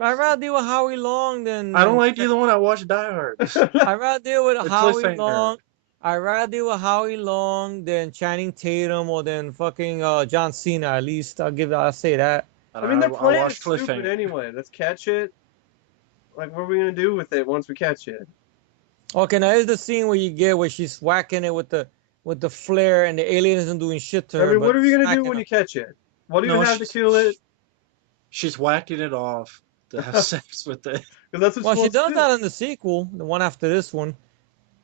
I'd rather deal with Howie Long I don't than like either one. I watched Die Hard. I'd rather deal with The Howie cliffhanger. Long. I'd rather deal with Howie Long than Channing Tatum or than fucking John Cena. At least I'll say that. And I mean, their I plan is watched stupid Cliffhanger. anyway. Let's catch it. Like, what are we gonna do with it once we catch it? Okay, now here's the scene where you get where she's whacking it with the flare and the alien isn't doing shit to I her, mean, what but are we gonna do smacking when her. you catch it? What do you No, have to kill it? she's whacking it off to have Because sex with it. that's what Well, she she wants to does do. that in the sequel, the one after this one,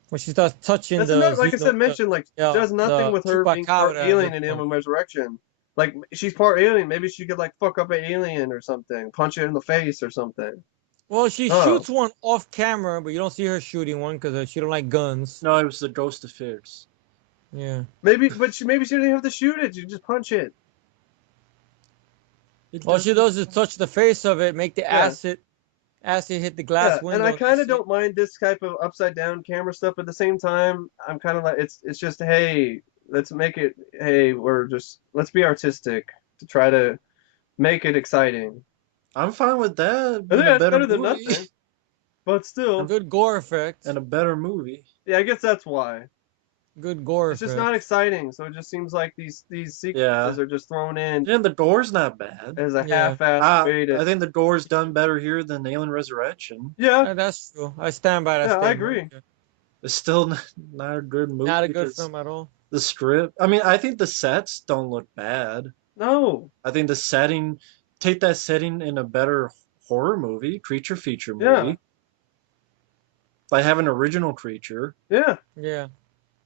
when she starts touching That's the another, like I said, xeno, mentioned. Like, it does nothing the with her being part chupacabra alien and looking him one. in Resurrection. Like, she's part alien. Maybe she could like fuck up an alien or something, punch it in the face or something. Well, she Oh, shoots one off camera, but you don't see her shooting one because she don't like guns. No, it was the Ghost of Fierce. Yeah. maybe, but maybe she didn't have to shoot it. You just punch it. It All she doesn't. does is touch the face of it, make the Yeah. acid hit the Yeah, glass and I window, and you kind of see. don't mind this type of upside down camera stuff, but at the same time, I'm kind of like it's just hey, let's make it hey, let's be artistic to try to make it exciting. I'm fine with that I in think a that's better better than movie. nothing, but still, Good gore effect. And a better movie. yeah, I guess that's why. Good gore It's just not effect. exciting, so it just seems like these Yeah. sequences are just thrown in And the gore's not bad. as a Yeah, half-assed way to. I think the gore's done better here than Alien Resurrection. Yeah, that's true. I stand by that yeah, I statement. agree. Yeah. It's still not a good movie Not a good because film at all. the script. I mean, I think the sets don't look bad. No, I think the setting, take that setting in a better horror movie, creature feature yeah, movie, like have an original creature yeah. Yeah.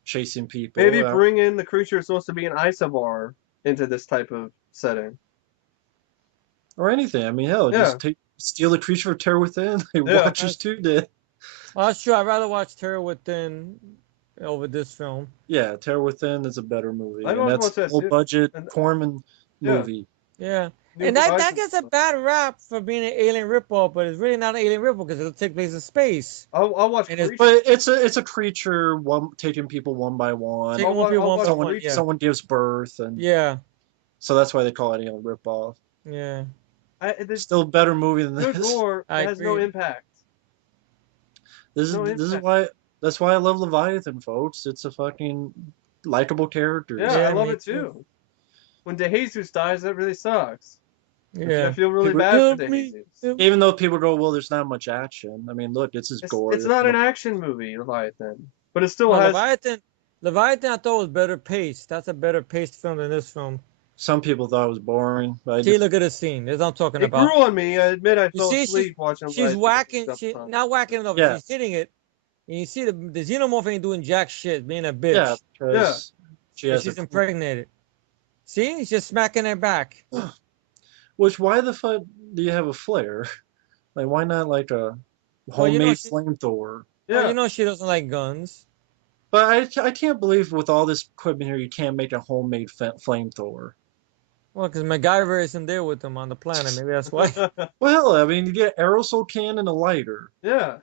chasing Maybe people, bring in the creature that's supposed to be an isobar into this type of setting. or anything. I mean, hell, Yeah, just steal the creature from Terror Within, like yeah. Watchers 2 did. Well, that's true. I'd rather watch Terror Within over this film. Yeah, Terror Within is a better movie, I'd and want to that's watch a that low too. budget And Corman yeah, movie. Yeah. new And that horizons. gets a bad rap for being an alien ripoff, but it's really not an alien ripoff because it'll take place in space. I'll watch And it's Creature. But it's a creature taking people one by one. taking one people I'll one by watch one. Someone Yeah. Creature. someone gives birth, and Yeah. so that's why they call it Alien Ripoff. Yeah. There's Still a better movie than good this. gore. I It has no agree. impact. No This is impact. why that's why I love Leviathan, folks. It's a fucking likable characters. Yeah, I Yeah, love me it too. too. When DeJesus dies, that really sucks. I Yeah. feel really People, bad for Help me. DeJesus. even though people go, well, there's not much action. I mean, look, it's his gore. It's not an action movie, Leviathan, but it still No, has. Leviathan I thought was better paced. That's a better paced film than this film. Some people thought it was boring, but I See, just look at the scene. That's what I'm talking It about. grew on me. I admit I You fell see, asleep watching she's Leviathan a whacking, couple times. not whacking it over, yeah, she's hitting it. And you see the xenomorph ain't doing jack shit, being a yeah, bitch. Yeah, because she And has a. she's impregnated. See, he's just smacking her back. Which why the fuck do you have a flare? Like, why not like a Well, homemade flamethrower? well, yeah. she doesn't like guns. But I can't believe with all this equipment here, you can't make a homemade flamethrower. Well, because MacGyver isn't there with them on the planet. Maybe that's why. Well, I mean, you get aerosol can and a lighter. Yeah.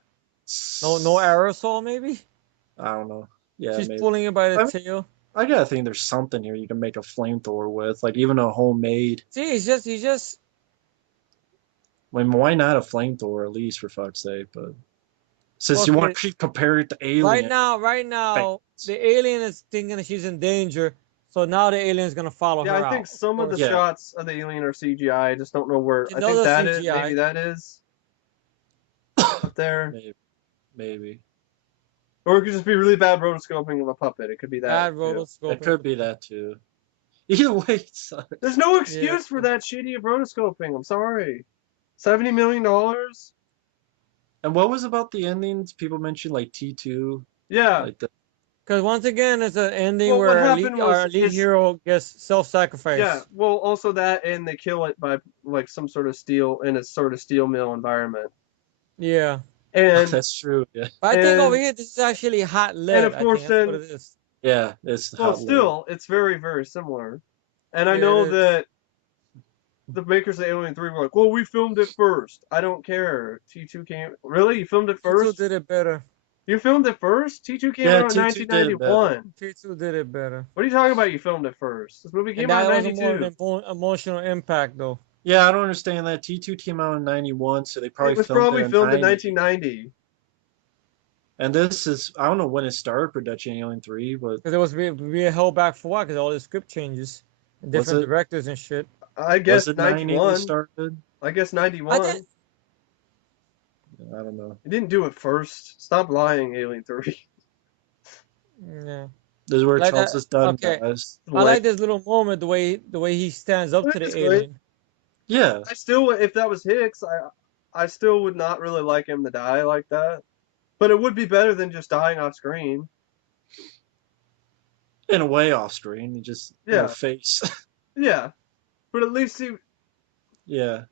No aerosol, maybe? I don't know. Yeah, She's maybe. pulling it by the I mean, tail. I gotta think there's something here you can make a flamethrower with, like even a homemade. See, he's just. I mean, why not a flamethrower at least for fuck's sake? But Since you want to compare it to Alien. Right now, the alien is thinking that she's in danger, so now the alien is gonna follow Yeah, her I think out. some of the Yeah. shots of the alien are CGI. I just don't know where. I think Those are that is CGI. maybe that is up there, Maybe. or it could just be really bad rotoscoping of a puppet. It could be that Bad too. It rotoscoping. could be that too. Either way, it sucks. There's no Yeah. excuse for that shitty of rotoscoping. I'm sorry. $70 million. And what was about the endings? People mentioned like T2, Yeah. like the Because once again, it's an ending Well, what where happened was our lead hero gets self-sacrifice. yeah. Well, also that, and they kill it by like some sort of steel in a sort of steel mill environment. Yeah. And that's true. Yeah, But I think over and here, this is actually hot and lead. of I think course that's what then it is. yeah, it's well hot lead. still it's very very similar. And I Yeah, know it is. that the makers of Alien 3 were like, well, we filmed it first. I don't care. T2 came. Really? You filmed it T2 first? did it better. You filmed it first? T2 came Yeah, out in T2 did it better. 1991. T2 did it better. What are you talking about? You filmed it first. This movie And came out that in was a more of 92. an emotional impact, though. Yeah, I don't understand that. T2 came out in 91, so they probably It was filmed probably it in filmed in 90. 1990. And this is, I don't know when it started production, Alien 3, but Because it was being held back for what? Because all the script changes. And was different it directors and shit. I was guess it 90 they 91. started? I guess I 91. think. I don't know. You didn't do it first. Stop lying, Alien 3. Yeah. This is where Like Charles that. is done, Okay. guys. I like this little moment, the way he stands up to It's the great. alien. Yeah, I still, if that was Hicks, I still would not really like him to die like that. But it would be better than just dying off screen. in a way off screen. You just no Yeah, face. yeah. But at least he, Yeah,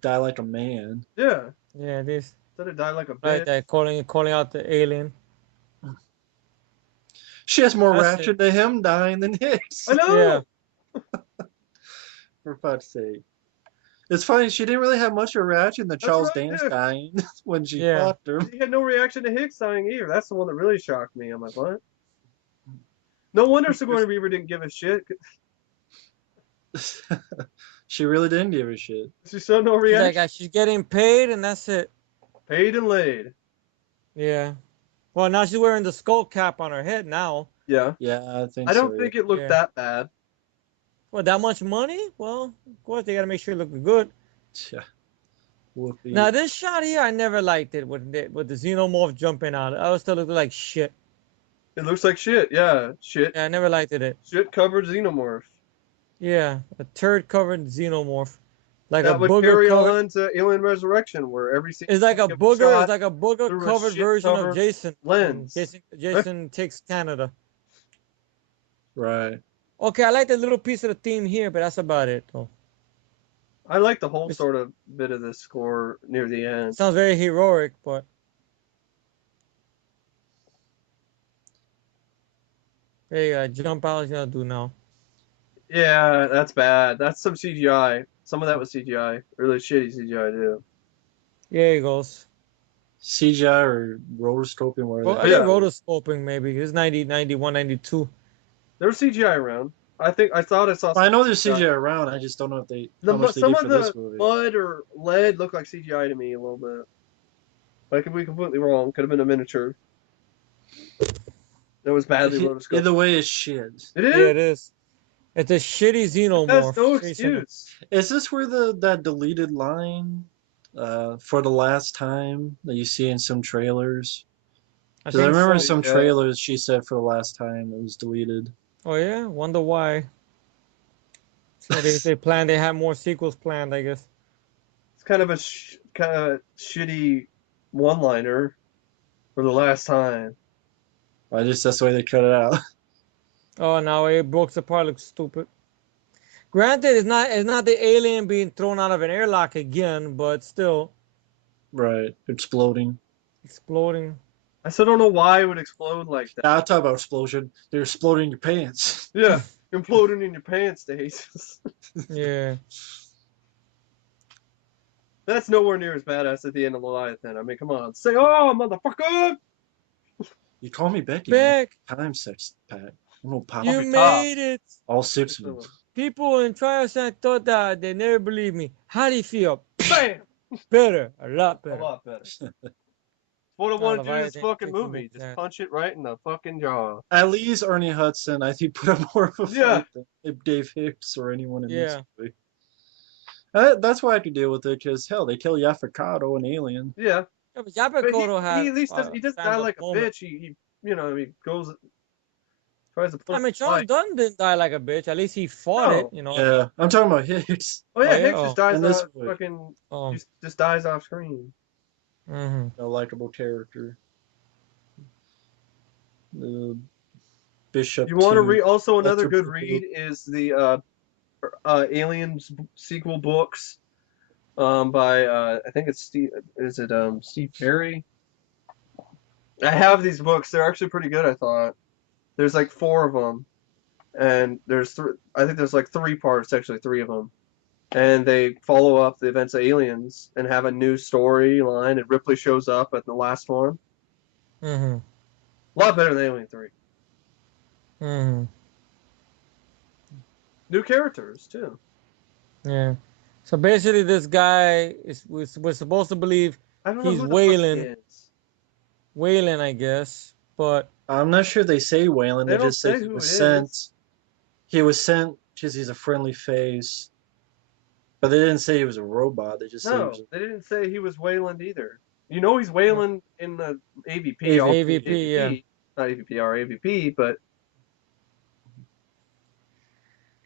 die like a man. yeah. Yeah, this. Instead of die like a Right bitch. there, calling out the alien. She has more That's it. ratchet to him dying than Hicks. I know. Yeah. For fuck's sake. It's funny, she didn't really have much of a reaction to That's Charles right. Dance Yeah. dying when she Yeah. fucked her. He had no reaction to Hicks dying either. That's the one that really shocked me. I'm like, what? No wonder Sigourney Weaver didn't give a shit. She really didn't give a shit. She showed no She's reaction. like, she's getting paid, and that's it. Paid and laid. Yeah. Well, now she's wearing the skull cap on her head now. Yeah. Yeah, I think I so. don't think it looked Yeah. that bad. Well, that much money? Well, of course they gotta make sure it looks good. Yeah. Whoopee. Now this shot here, I never liked it with the xenomorph jumping out. I always thought it looked like shit. It looks like shit. Yeah. Shit. Yeah, I never liked it. Shit covered xenomorph. Yeah, a turd covered xenomorph, like That a would booger carry covered. on to Alien Resurrection, where every scene It's like a of booger. shot It's like a booger through a covered version of shit-covered Jason. lens. Jason takes Canada. Right. Okay, I like the little piece of the theme here, but that's about it. Though. I like the whole sort of bit of the score near the end. Sounds very heroic, but there you go. Jump out is gonna do now. Yeah, that's bad. That's some CGI. Some of that was CGI. Really shitty CGI too. There he goes. CGI or rotoscoping, whatever. Well, I Yeah. think rotoscoping maybe. It's 90, 91, 92. There was CGI around. I thought I saw. I know there's CGI around. I just don't know if they how much they Some did of for the this movie. mud or lead looked like CGI to me a little bit. I could be completely wrong. Could have been a miniature. That was badly rotoscoped. Either way, it's shit. It Yeah, is. it is. It's a shitty xenomorph. That's no chasing him. excuse. Is this where that deleted line for the last time that you see in some trailers? Because I remember in some yeah. trailers she said for the last time it was deleted. Oh yeah, wonder why. So they had more sequels planned, I guess. It's kind of a kind of shitty one-liner for the last time. I just that's the way they cut it out. Oh, now it broke apart. Looks stupid. Granted, it's not the alien being thrown out of an airlock again, but still Right, exploding. exploding. I still don't know why it would explode like that. I'll talk about explosion. They're exploding in your pants. Yeah, imploding in your pants, Days. Yeah. That's nowhere near as badass at the end of Leviathan. I mean, come on, say, "Oh, motherfucker!" You call me Becky. Beck, Time sex pack. I'm gonna pop you be made it. all six of them. People in Triosant thought that they never believed me. How do you feel? Bam! Better, a lot A better. lot better. What I No, want to do in this Leviathan fucking takes the movie. movie's Just ass. punch it right in the fucking jaw. At least Ernie Hudson, I think, put up more of a Yeah. fight than Dave Hicks or anyone in this Yeah. movie. That's why I could deal with it, because hell, they kill Yaphet an alien. Yeah. Yeah, but But Yabakoto he had at least does a he doesn't die stand-up like a moment. bitch. He goes tries to put I up mean, a Charles fight. Dunn didn't die like a bitch. At least he fought it, No. you know. Yeah, I'm talking about Hicks Oh Oh yeah, yeah. Hicks just Oh. dies in this movie. fucking Um. just dies off screen. Mm-hmm. No likable character. The Bishop You want to 2, read also another Electric good Boogaloo. read is the Aliens sequel books by I think it's Steve Perry. I have these books. They're actually pretty good, I thought. There's like four of them, and I think there's like three parts, actually three of them, and they follow up the events of Aliens and have a new storyline. And Ripley shows up at the last one. Mm-hmm. A lot better than Alien 3. Mm-hmm. New characters too. Yeah. So basically, this guy we're supposed to believe I don't know he's who the fuck he Wayland, is. Wayland, I guess. But I'm not sure they say Wayland, They they don't just say say he who was it sent. is. He was sent because he's a friendly face. But they didn't say he was a robot, they just say he was No, they didn't say he was Wayland either. You know he's Wayland in the AVP, all AVP, yeah. AVP, not AVP or AVP, but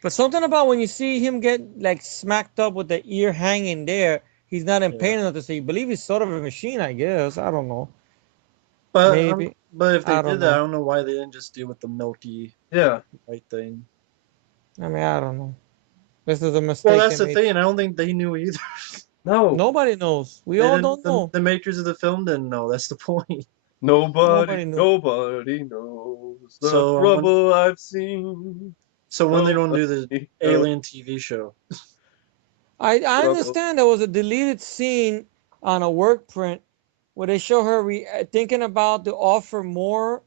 But something about when you see him get like smacked up with the ear hanging there, he's not in yeah. pain enough to say. You believe he's sort of a machine, I guess. I don't know. But Maybe. but if they I did don't that, I know. don't know why they didn't just deal with the milky yeah. white thing. I mean, I don't know. This is a Well, mistake they that's the made. thing, and I don't think they knew either. No, Nobody knows. We They all didn't. don't know. The makers of the film didn't know. That's the point. nobody, Nobody knew. nobody knows the So when trouble I've seen. they don't do the Nobody knows Alien TV show. I trouble. understand there was a deleted scene on a work print where they show her thinking about the offer more,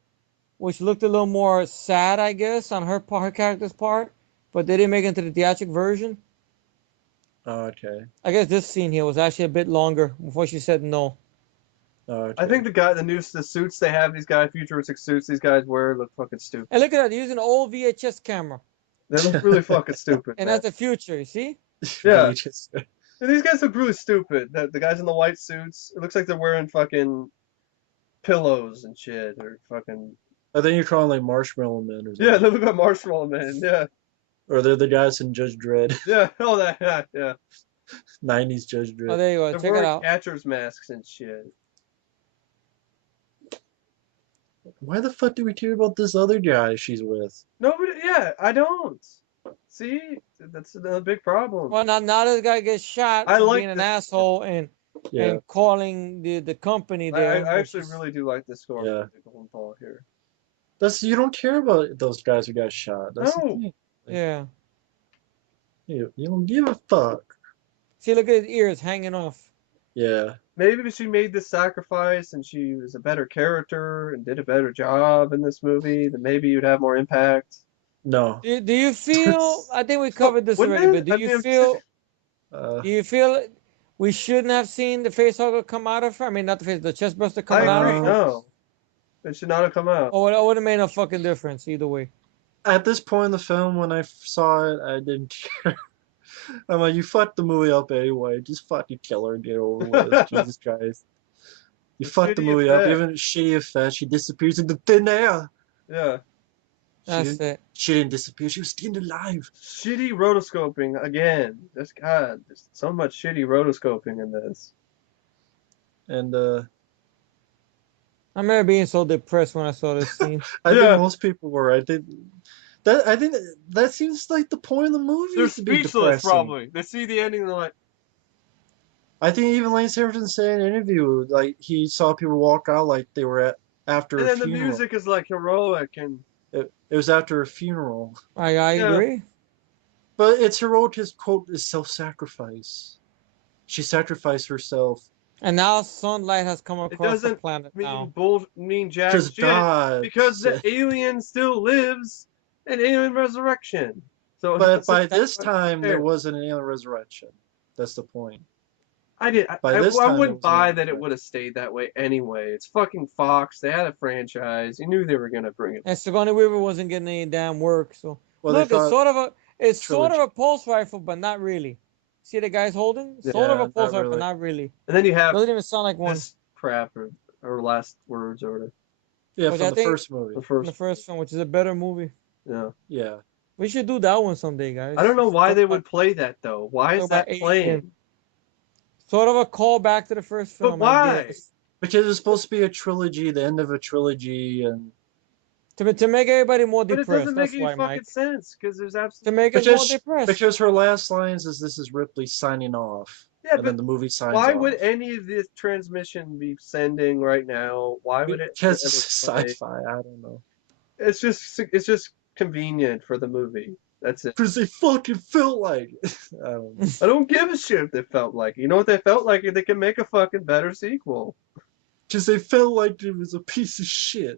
which looked a little more sad, I guess, on her character's part, but they didn't make it into the theatric version. Oh, okay. I guess this scene here was actually a bit longer before she said no. Oh, I think okay. the suits they have, these guys, futuristic suits these guys wear look fucking And stupid. look at that, they're using an old VHS camera, They look really fucking stupid, and man. that's the future. You see? Yeah. VHS. And these guys look really stupid. The guys in the white suits, it looks like they're wearing fucking pillows and shit, or fucking I think you're calling like Marshmallow Men or yeah. something. They look like Marshmallow Man. Yeah, Or they're the guys in Judge Dredd. yeah. Oh, that. Yeah, yeah. 90s Judge Oh, Dredd. there you go. They're Check it wearing out. catcher's masks and shit. Why the fuck do we care about this other guy she's with? Nobody. Yeah, I don't. See, that's another big problem. Well, now this guy gets shot I for being like an this score. asshole and Yeah, calling the company there, I which actually is really do like this score yeah. musical involved here. You don't care about those guys who got shot. That's the No, thing. yeah. You don't give a fuck. See, look at his ears hanging off. Yeah. maybe if she made this sacrifice and she was a better character and did a better job in this movie, then maybe you'd have more impact. No. Do you feel? I think we Oh, covered this wouldn't already, it? but I mean, I'm just saying. uh, do you feel we shouldn't have seen the face hugger come out of her? I mean, not the chest burster I coming out of agree. her. um, No, it should not have come out. Or it would have made no fucking difference either way. at this point in the film, when I saw it, I didn't care. I'm like, you fucked the movie up anyway. Just fucking kill her and get it over with. Jesus Christ. You The fucked the shitty movie up. effect. Even shitty effect. She disappears into thin air. Yeah. She That's didn't. it. She didn't disappear. She was skinned alive. Shitty rotoscoping again. There's so much shitty rotoscoping in this. And I remember being so depressed when I saw this scene. I think Yeah, most people were. I think that seems like the point of the movie they're is to be speechless depressing. probably. They see the ending and they're like, I think even Lance Henriksen said in an interview, like he saw people walk out like they were after and a then the funeral. music is like heroic and It was after a funeral, I yeah. agree. but it's heroic. His quote is self-sacrifice. She sacrificed herself And now sunlight has come It across the doesn't planet now. mean jack because shit God because the said. alien still lives in Alien Resurrection. So But it's by like, this I don't time, there care. wasn't an alien resurrection. That's the point. I did. By this I time, it wouldn't was a little buy that it different. would have stayed that way anyway. It's fucking Fox. They had a franchise. You knew they were gonna bring it. And Sigourney Weaver wasn't getting any damn work. So Well, they look, thought it's sort of trilogy. a pulse rifle, but not really. See the guy's holding? Sort of a Yeah, pulse not rifle, but really. not really. And then you have Doesn't even sound like one. this crap or last words or whatever. Yeah, Which from I the think first The movie. in the first. first film, which is a better movie. Yeah. Yeah. We should do that one someday, I guys. don't know why Talk they about would play that though. Why talk is about that Alien. playing? Sort of a callback to the first But film, I why? guess. Because it's supposed to be a trilogy, the end of a trilogy, and To make everybody more But it depressed. doesn't make That's any why, fucking Mike. sense because there's To absolutely make us more because depressed. because her last lines is "This is Ripley signing off," yeah. and then But the movie signs why would off. any of this transmission be sending right now? Why would it Because ever it's play? sci-fi. I don't know. It's just convenient for the movie. That's it. Because they fucking felt like it. I don't know. I don't give a shit if they felt like it. You know what they felt like? They can make a fucking better sequel. Because they felt like it was a piece of shit.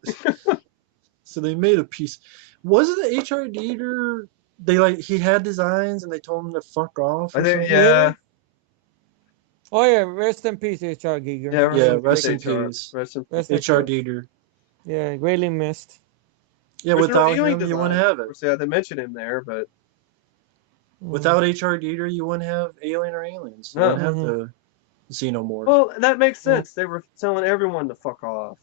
So they made a piece. Wasn't it H.R. Dieter? They like he had designs and they told him to fuck off I or think, something. yeah, Really? Oh yeah, rest in peace, H.R. Giger. yeah. Really Yeah, Rest in peace, rest in ridiculous. HR. peace, Rest in peace. Rest in H.R. peace. Dieter. Yeah, greatly missed. Yeah, Original without alien him you wouldn't design. have Of it. course, yeah, they mention him there, but Mm. Without H.R. Dieter, you wouldn't have Alien or Aliens. You no. wouldn't have Hmm. the Xenomorph. Well, that makes Yeah. sense. They were telling everyone to fuck off.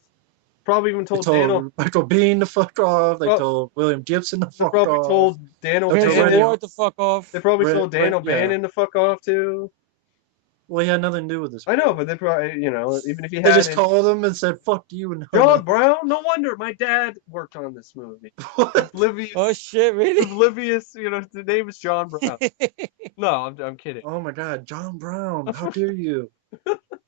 Probably even They told Daniel. told Michael Bean to fuck off. They Well, told William Gibson to they fuck probably off. told Dan They told Harrison Randy. O'Bannon. Ward to fuck They off. probably told Dan Yeah. O'Bannon to fuck off too. Well, he had nothing to do with this I movie. know, but they probably, even if he They had just it, called him and said "fuck you" and hung John up. Brown. No wonder my dad worked on this movie. What? Oh Oblivious, shit, really? oblivious. The name is John Brown. No, I'm kidding. Oh my God, John Brown! How dare you?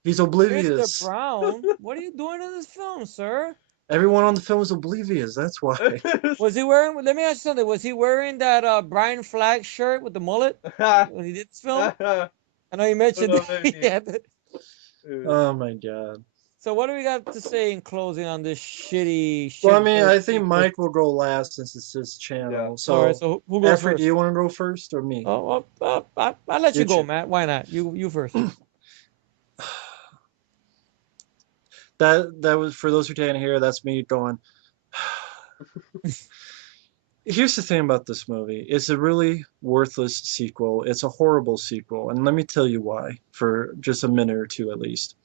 He's Mr. oblivious. Brown, what are you doing in this film, sir? Everyone on the film is oblivious. That's why. Was he wearing? Let me ask you something. Was he wearing that Brian Flagg shirt with the mullet when he did this film? I know you mentioned that. Maybe. Yeah. Oh my God. So what do we got to say in closing on this shitty Well, I mean, shitbird I think sequel? Mike will go last since it's his Yeah. channel. All right. So, So who goes Efree, do first? you want to go first or me? Oh, I'll let you You go, choose. Matt. Why not? You first. That was for those who can't hear. That's me going. Here's the thing about this movie. It's a really worthless sequel. It's a horrible sequel, and let me tell you why. For just a minute or two, at least.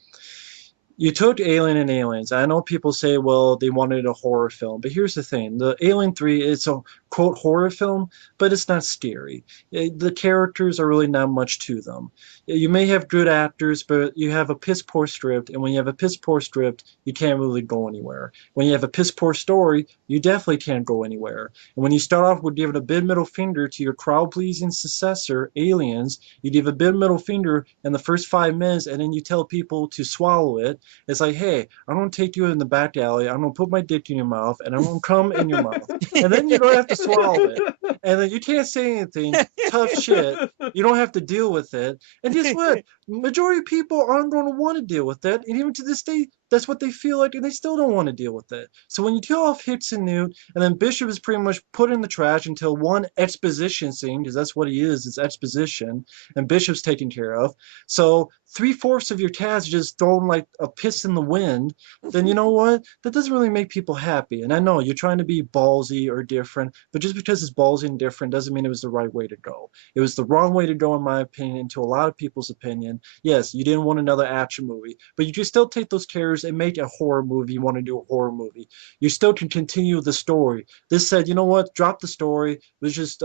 You took Alien and Aliens. I know people say, well, they wanted a horror film, but here's the thing: the Alien 3, it's a quote horror film, but it's not scary. The characters are really not much to them. You may have good actors, but you have a piss poor script, and when you have a piss poor script, you can't really go anywhere. When you have a piss poor story, you definitely can't go anywhere. And when you start off with giving a big middle finger to your crowd pleasing successor, Aliens, you give a big middle finger in the first 5 minutes, and then you tell people to swallow it. It's like, hey, I'm gonna take you in the back alley. I'm gonna put my dick in your mouth, and I'm gonna come in your mouth, and then you don't have to swallow it, and then you can't say anything. Tough shit. You don't have to deal with it. And guess what? Majority of people aren't going to want to deal with it, and even to this day, that's what they feel like, and they still don't want to deal with it. So when you kill off Hicks and Newt, and then Bishop is pretty much put in the trash until one exposition scene, because that's what he is, it's exposition, and Bishop's taken care of. So 3/4 of your cast just thrown like a piss in the wind, then you know what? That doesn't really make people happy. And I know you're trying to be ballsy or different, but just because it's ballsy and different doesn't mean it was the right way to go. It was the wrong way to go, in my opinion, to a lot of people's opinion. Yes, you didn't want another action movie, but you can still take those characters and make a horror movie. You want to do a horror movie. You still can continue the story. This said, you know what? Drop the story. Let's just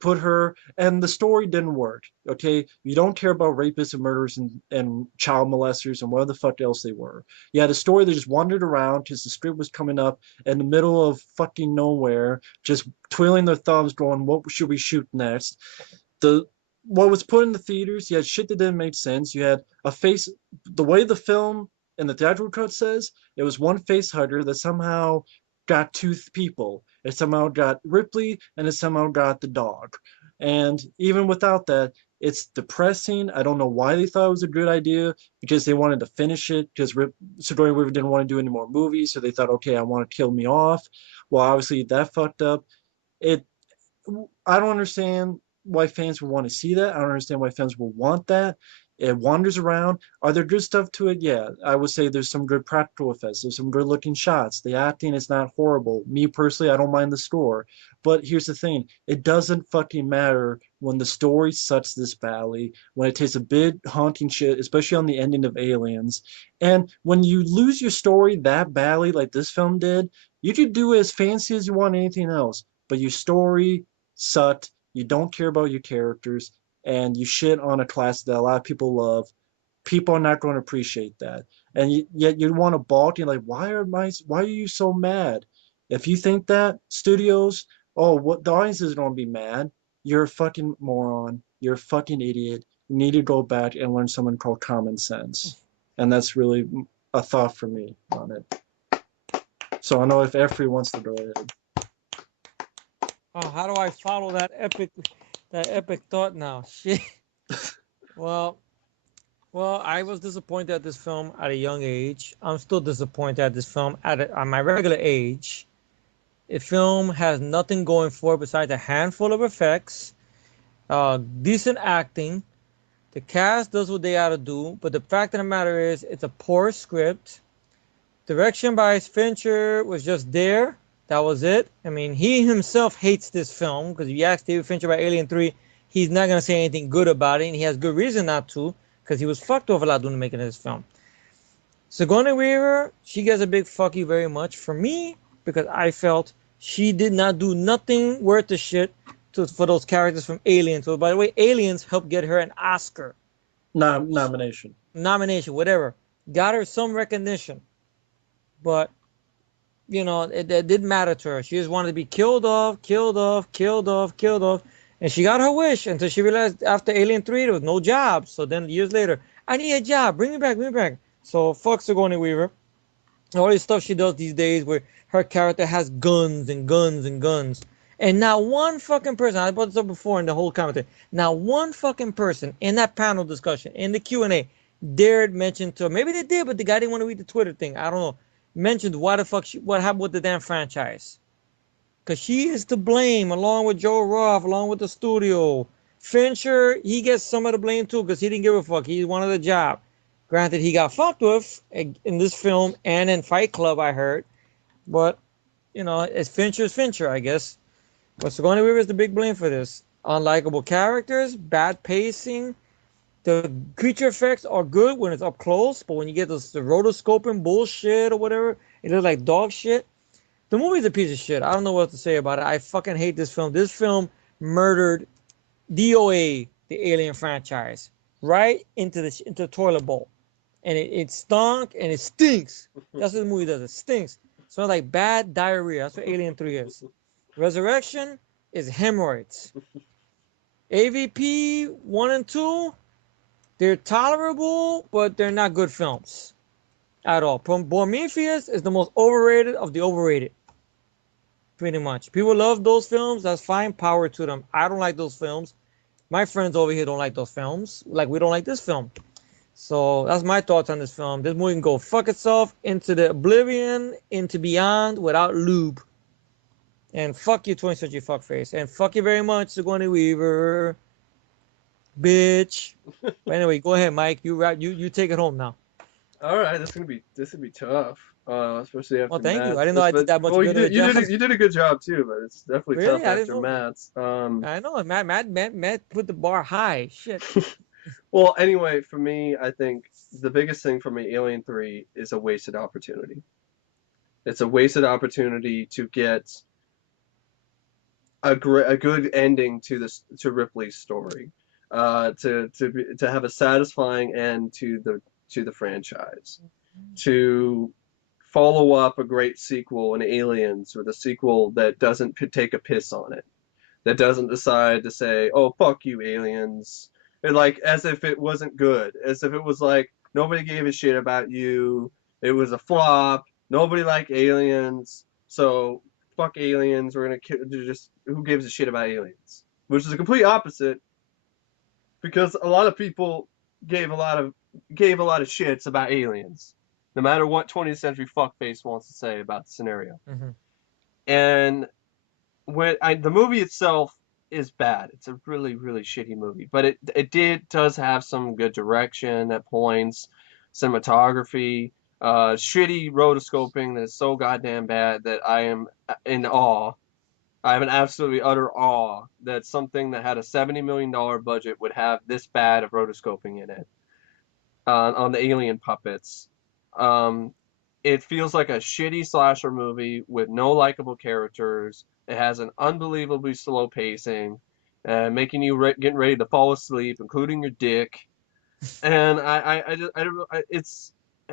put her, and the story didn't work. Okay, you don't care about rapists and murderers and child molesters and what the fuck else they were. You had a story that just wandered around because the script was coming up in the middle of fucking nowhere, just twiddling their thumbs, going, "What should we shoot next?" The What was put in the theaters, you had shit that didn't make sense. You had a face, the way the film and the theatrical cut says, it was one face hugger that somehow got two people. It somehow got Ripley and it somehow got the dog. And even without that, it's depressing. I don't know why they thought it was a good idea, because they wanted to finish it, because Sigourney Weaver didn't want to do any more movies, so they thought, okay, I want to kill me off. Well, obviously that fucked up. It I don't understand why fans would want to see that. I don't understand why fans will want that. It wanders around. Are there good stuff to it? Yeah, I would say there's some good practical effects. There's some good looking shots. The acting is not horrible. Me personally, I don't mind the score. But here's the thing, it doesn't fucking matter when the story sucks this badly, when it takes a bit haunting shit, especially on the ending of Aliens. And when you lose your story that badly, like this film did, you could do as fancy as you want anything else. But your story sucked. You don't care about your characters and you shit on a class that a lot of people love, people are not going to appreciate that. And yet you want to balk and like, why are you so mad? If you think that studios, oh, what the audience is going to be mad, you're a fucking moron. You're a fucking idiot. You need to go back and learn something called common sense. And that's really a thought for me on it. So I know if Efree wants to go ahead. Oh, how do I follow that epic thought now? Shit. Well, well, I was disappointed at this film at a young age. I'm still disappointed at this film at my regular age. The film has nothing going for it besides a handful of effects, decent acting. The cast does what they ought to do, but the fact of the matter is, it's a poor script. Direction by Fincher was just there. That was it. I mean, he himself hates this film because if you ask David Fincher about Alien 3, he's not going to say anything good about it, and he has good reason not to because he was fucked over a lot doing making this film. Sigourney Weaver, she gets a big fuck you very much for me because I felt she did not do nothing worth the shit for those characters from Aliens. So, by the way, Aliens helped get her an Oscar Nomination. nomination, whatever. Got her some recognition, but it didn't matter to her. She just wanted to be killed off, killed off, killed off, killed off. And she got her wish until she realized after Alien 3 there was no job. So then years later, I need a job. Bring me back, bring me back. So fuck Sigourney Weaver. All this stuff she does these days where her character has guns and guns and guns. And not one fucking person, I brought this up before in the whole commentary, not one fucking person in that panel discussion, in the Q&A, dared mention to her. Maybe they did, but the guy didn't want to read the Twitter thing. I don't know. Mentioned why the fuck what happened with the damn franchise. Because she is to blame, along with Joe Roth, along with the studio. Fincher, he gets some of the blame too, because he didn't give a fuck. He wanted a job. Granted, he got fucked with in this film and in Fight Club, I heard. But, it's Fincher's Fincher, I guess. But Sigourney Weaver is the big blame for this. Unlikable characters, bad pacing. The creature effects are good when it's up close, but when you get the rotoscoping bullshit or whatever, it looks like dog shit. The movie's a piece of shit. I don't know what to say about it. I fucking hate this film. This film murdered DOA, the Alien franchise, right into the toilet bowl. And it stunk and it stinks. That's what the movie does. It stinks. Smells like bad diarrhea. That's what Alien 3 is. Resurrection is hemorrhoids. AVP 1 and 2, they're tolerable, but they're not good films at all. Prometheus is the most overrated of the overrated. Pretty much. People love those films. That's fine. Power to them. I don't like those films. My friends over here don't like those films. Like we don't like this film. So that's my thoughts on this film. This movie can go fuck itself into the oblivion, into beyond without lube. And fuck you, 20th Century Fuckface. And fuck you very much, Sigourney Weaver. Bitch. But anyway, go ahead, Mike. You take it home now. All right, this is gonna be tough, especially after Well, thank you. Matt's. I didn't know I did that much Well, good of a job. you did a good job too, but it's definitely Really? tough I didn't after know. Matt's. I know. Matt put the bar high. Shit. Well, anyway, for me, I think the biggest thing for me, Alien 3, is a wasted opportunity. It's a wasted opportunity to get a good ending to Ripley's story, to have a satisfying end to the franchise, to follow up a great sequel in Aliens with a sequel that doesn't take a piss on it, that doesn't decide to say, "Oh, fuck you, Aliens," and like as if it wasn't good, as if it was like nobody gave a shit about you, it was a flop, nobody liked Aliens, so fuck Aliens, we're gonna just who gives a shit about Aliens, which is the complete opposite, because a lot of people gave a lot of shits about Aliens, no matter what 20th Century Fuckface wants to say about the scenario. Mm-hmm. And the movie itself is bad. It's a really, really shitty movie. But it does have some good direction at points, cinematography, shitty rotoscoping that is so goddamn bad that I am in awe. I have an absolutely utter awe that something that had a $70 million budget would have this bad of rotoscoping in it on the alien puppets. Um, it feels like a shitty slasher movie with no likable characters. It has an unbelievably slow pacing, making you getting ready to fall asleep, including your dick. And I don't know, it's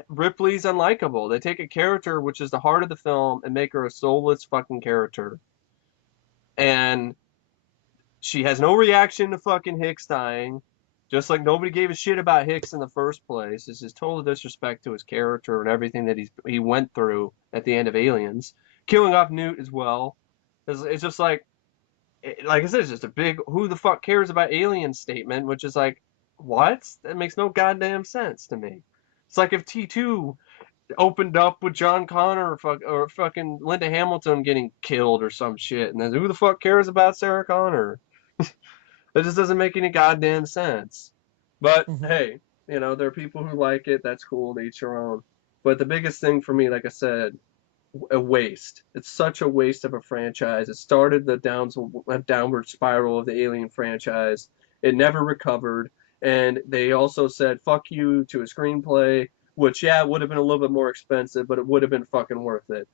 Ripley's unlikable. They take a character which is the heart of the film and make her a soulless fucking character. And she has no reaction to fucking Hicks dying. Just like nobody gave a shit about Hicks in the first place. This is total disrespect to his character and everything that he went through at the end of Aliens. Killing off Newt as well. It's just like I said, it's just a big who the fuck cares about aliens statement, which is like, what? That makes no goddamn sense to me. It's like if T2 opened up with John Connor or fucking Linda Hamilton getting killed or some shit, and then who the fuck cares about Sarah Connor? It just doesn't make any goddamn sense. But Mhm. hey, there are people who like it. That's cool. To each your own. But the biggest thing for me, like I said, a waste. It's such a waste of a franchise. It started the downward spiral of the Alien franchise. It never recovered. And they also said, fuck you to a screenplay, which, yeah, would have been a little bit more expensive, but it would have been fucking worth it.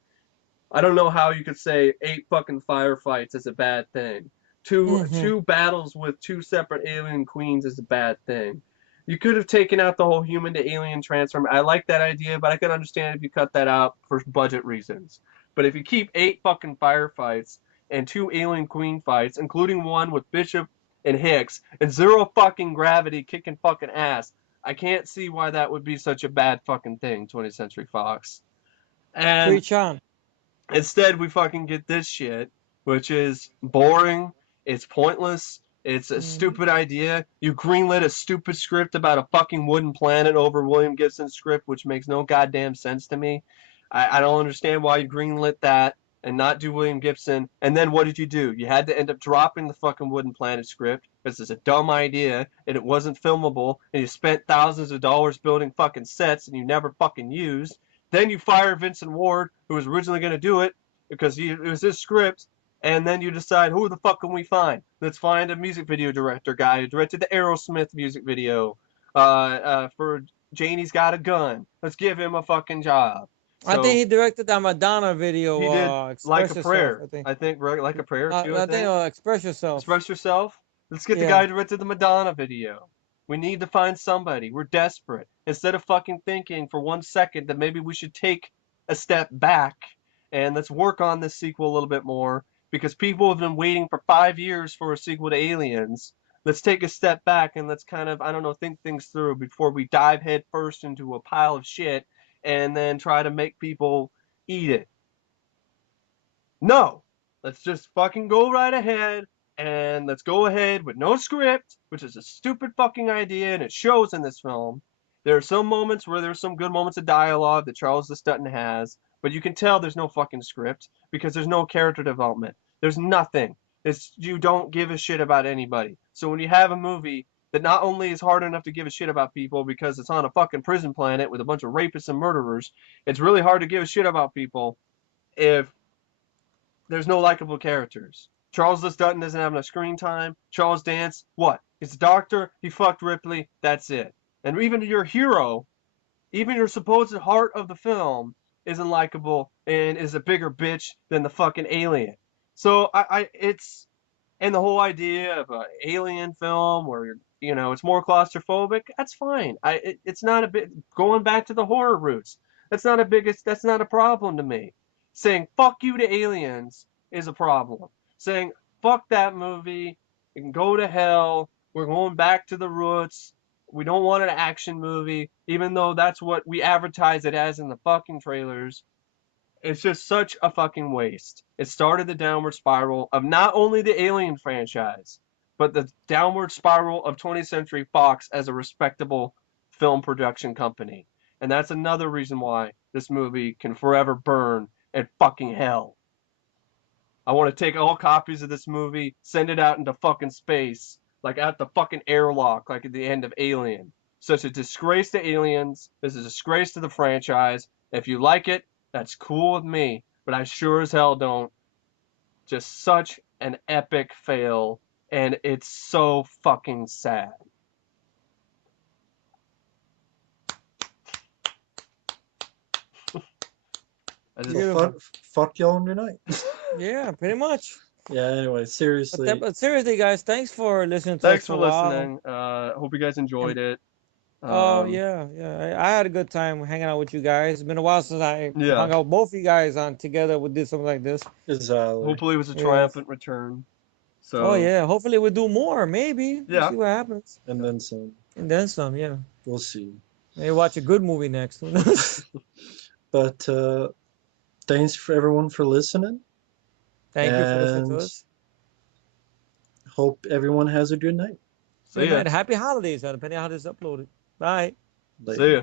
I don't know how you could say 8 fucking firefights is a bad thing. Mhm. Two battles with 2 separate alien queens is a bad thing. You could have taken out the whole human to alien transform. I like that idea, but I could understand if you cut that out for budget reasons. But if you keep 8 fucking firefights and 2 alien queen fights, including one with Bishop and Hicks, and 0 fucking gravity kicking fucking ass, I can't see why that would be such a bad fucking thing, 20th Century Fox. And Preach on. instead, we fucking get this shit, which is boring. It's pointless. It's a Mhm. stupid idea. You greenlit a stupid script about a fucking wooden planet over William Gibson's script, which makes no goddamn sense to me. I don't understand why you greenlit that and not do William Gibson. And then what did you do? You had to end up dropping the fucking wooden planet script because it's a dumb idea and it wasn't filmable. And you spent thousands of dollars building fucking sets and you never fucking used. Then you fire Vincent Ward, who was originally going to do it because it was his script, and then you decide who the fuck can we find? Let's find a music video director guy who directed the Aerosmith music video for Janie's Got a Gun. Let's give him a fucking job. I think So he directed that Madonna video, he did Like a Express Yourself, Prayer, I think. I think, right? Like a Prayer too, I I think think. Express Yourself. Express Yourself. Let's get the Yeah. guy who directed the Madonna video. We need to find somebody. We're desperate. Instead of fucking thinking for 1 second that maybe we should take a step back and let's work on this sequel a little bit more because people have been waiting for 5 years for a sequel to Aliens. Let's take a step back and let's kind of, I don't know, think things through before we dive head first into a pile of shit and then try to make people eat it. No, let's just fucking go right ahead and let's go ahead with no script, which is a stupid fucking idea and it shows in this film. There are some moments where there's some good moments of dialogue that Charles Dutton has, but you can tell there's no fucking script because there's no character development. There's nothing. You don't give a shit about anybody. So when you have a movie that not only is hard enough to give a shit about people because it's on a fucking prison planet with a bunch of rapists and murderers, it's really hard to give a shit about people if there's no likable characters. Charles Dutton doesn't have enough screen time. Charles Dance, what? He's a doctor. He fucked Ripley. That's it. And even your hero, even your supposed heart of the film, isn't likable and is a bigger bitch than the fucking alien. So it's and the whole idea of an alien film where it's more claustrophobic. That's fine. It's not a bit going back to the horror roots. That's not a problem to me. Saying fuck you to aliens is a problem. Saying fuck that movie, it can go to hell. We're going back to the roots. We don't want an action movie, even though that's what we advertise it as in the fucking trailers. It's just such a fucking waste. It started the downward spiral of not only the Alien franchise, but the downward spiral of 20th Century Fox as a respectable film production company. And that's another reason why this movie can forever burn in fucking hell. I want to take all copies of this movie, send it out into fucking space, like at the fucking airlock, like at the end of Alien. Such a disgrace to aliens. This is a disgrace to the franchise. If you like it, that's cool with me, but I sure as hell don't. Just such an epic fail, and it's so fucking sad. I just, Well, Beautiful. fuck y'all tonight. Yeah, pretty much. Yeah. Anyway, seriously. But seriously, guys, thanks for listening to us thanks for for a while. listening. Hope you guys enjoyed And it. oh Um, yeah, yeah. I had a good time hanging out with you guys. It's been a while since I yeah. hung out with both of you guys on together. We did something like this. Exactly. Hopefully it was a Yes. triumphant return. Oh So, yeah. Hopefully we'll do more. Maybe. We'll yeah. see what happens. And then some. And then some. Yeah. We'll see. Maybe watch a good movie next. Who knows? But thanks for everyone for listening, Thank you for listening to and us. hope everyone has a good night. See Good ya. night. Happy holidays, depending on how this is uploaded. Bye. See Later. ya.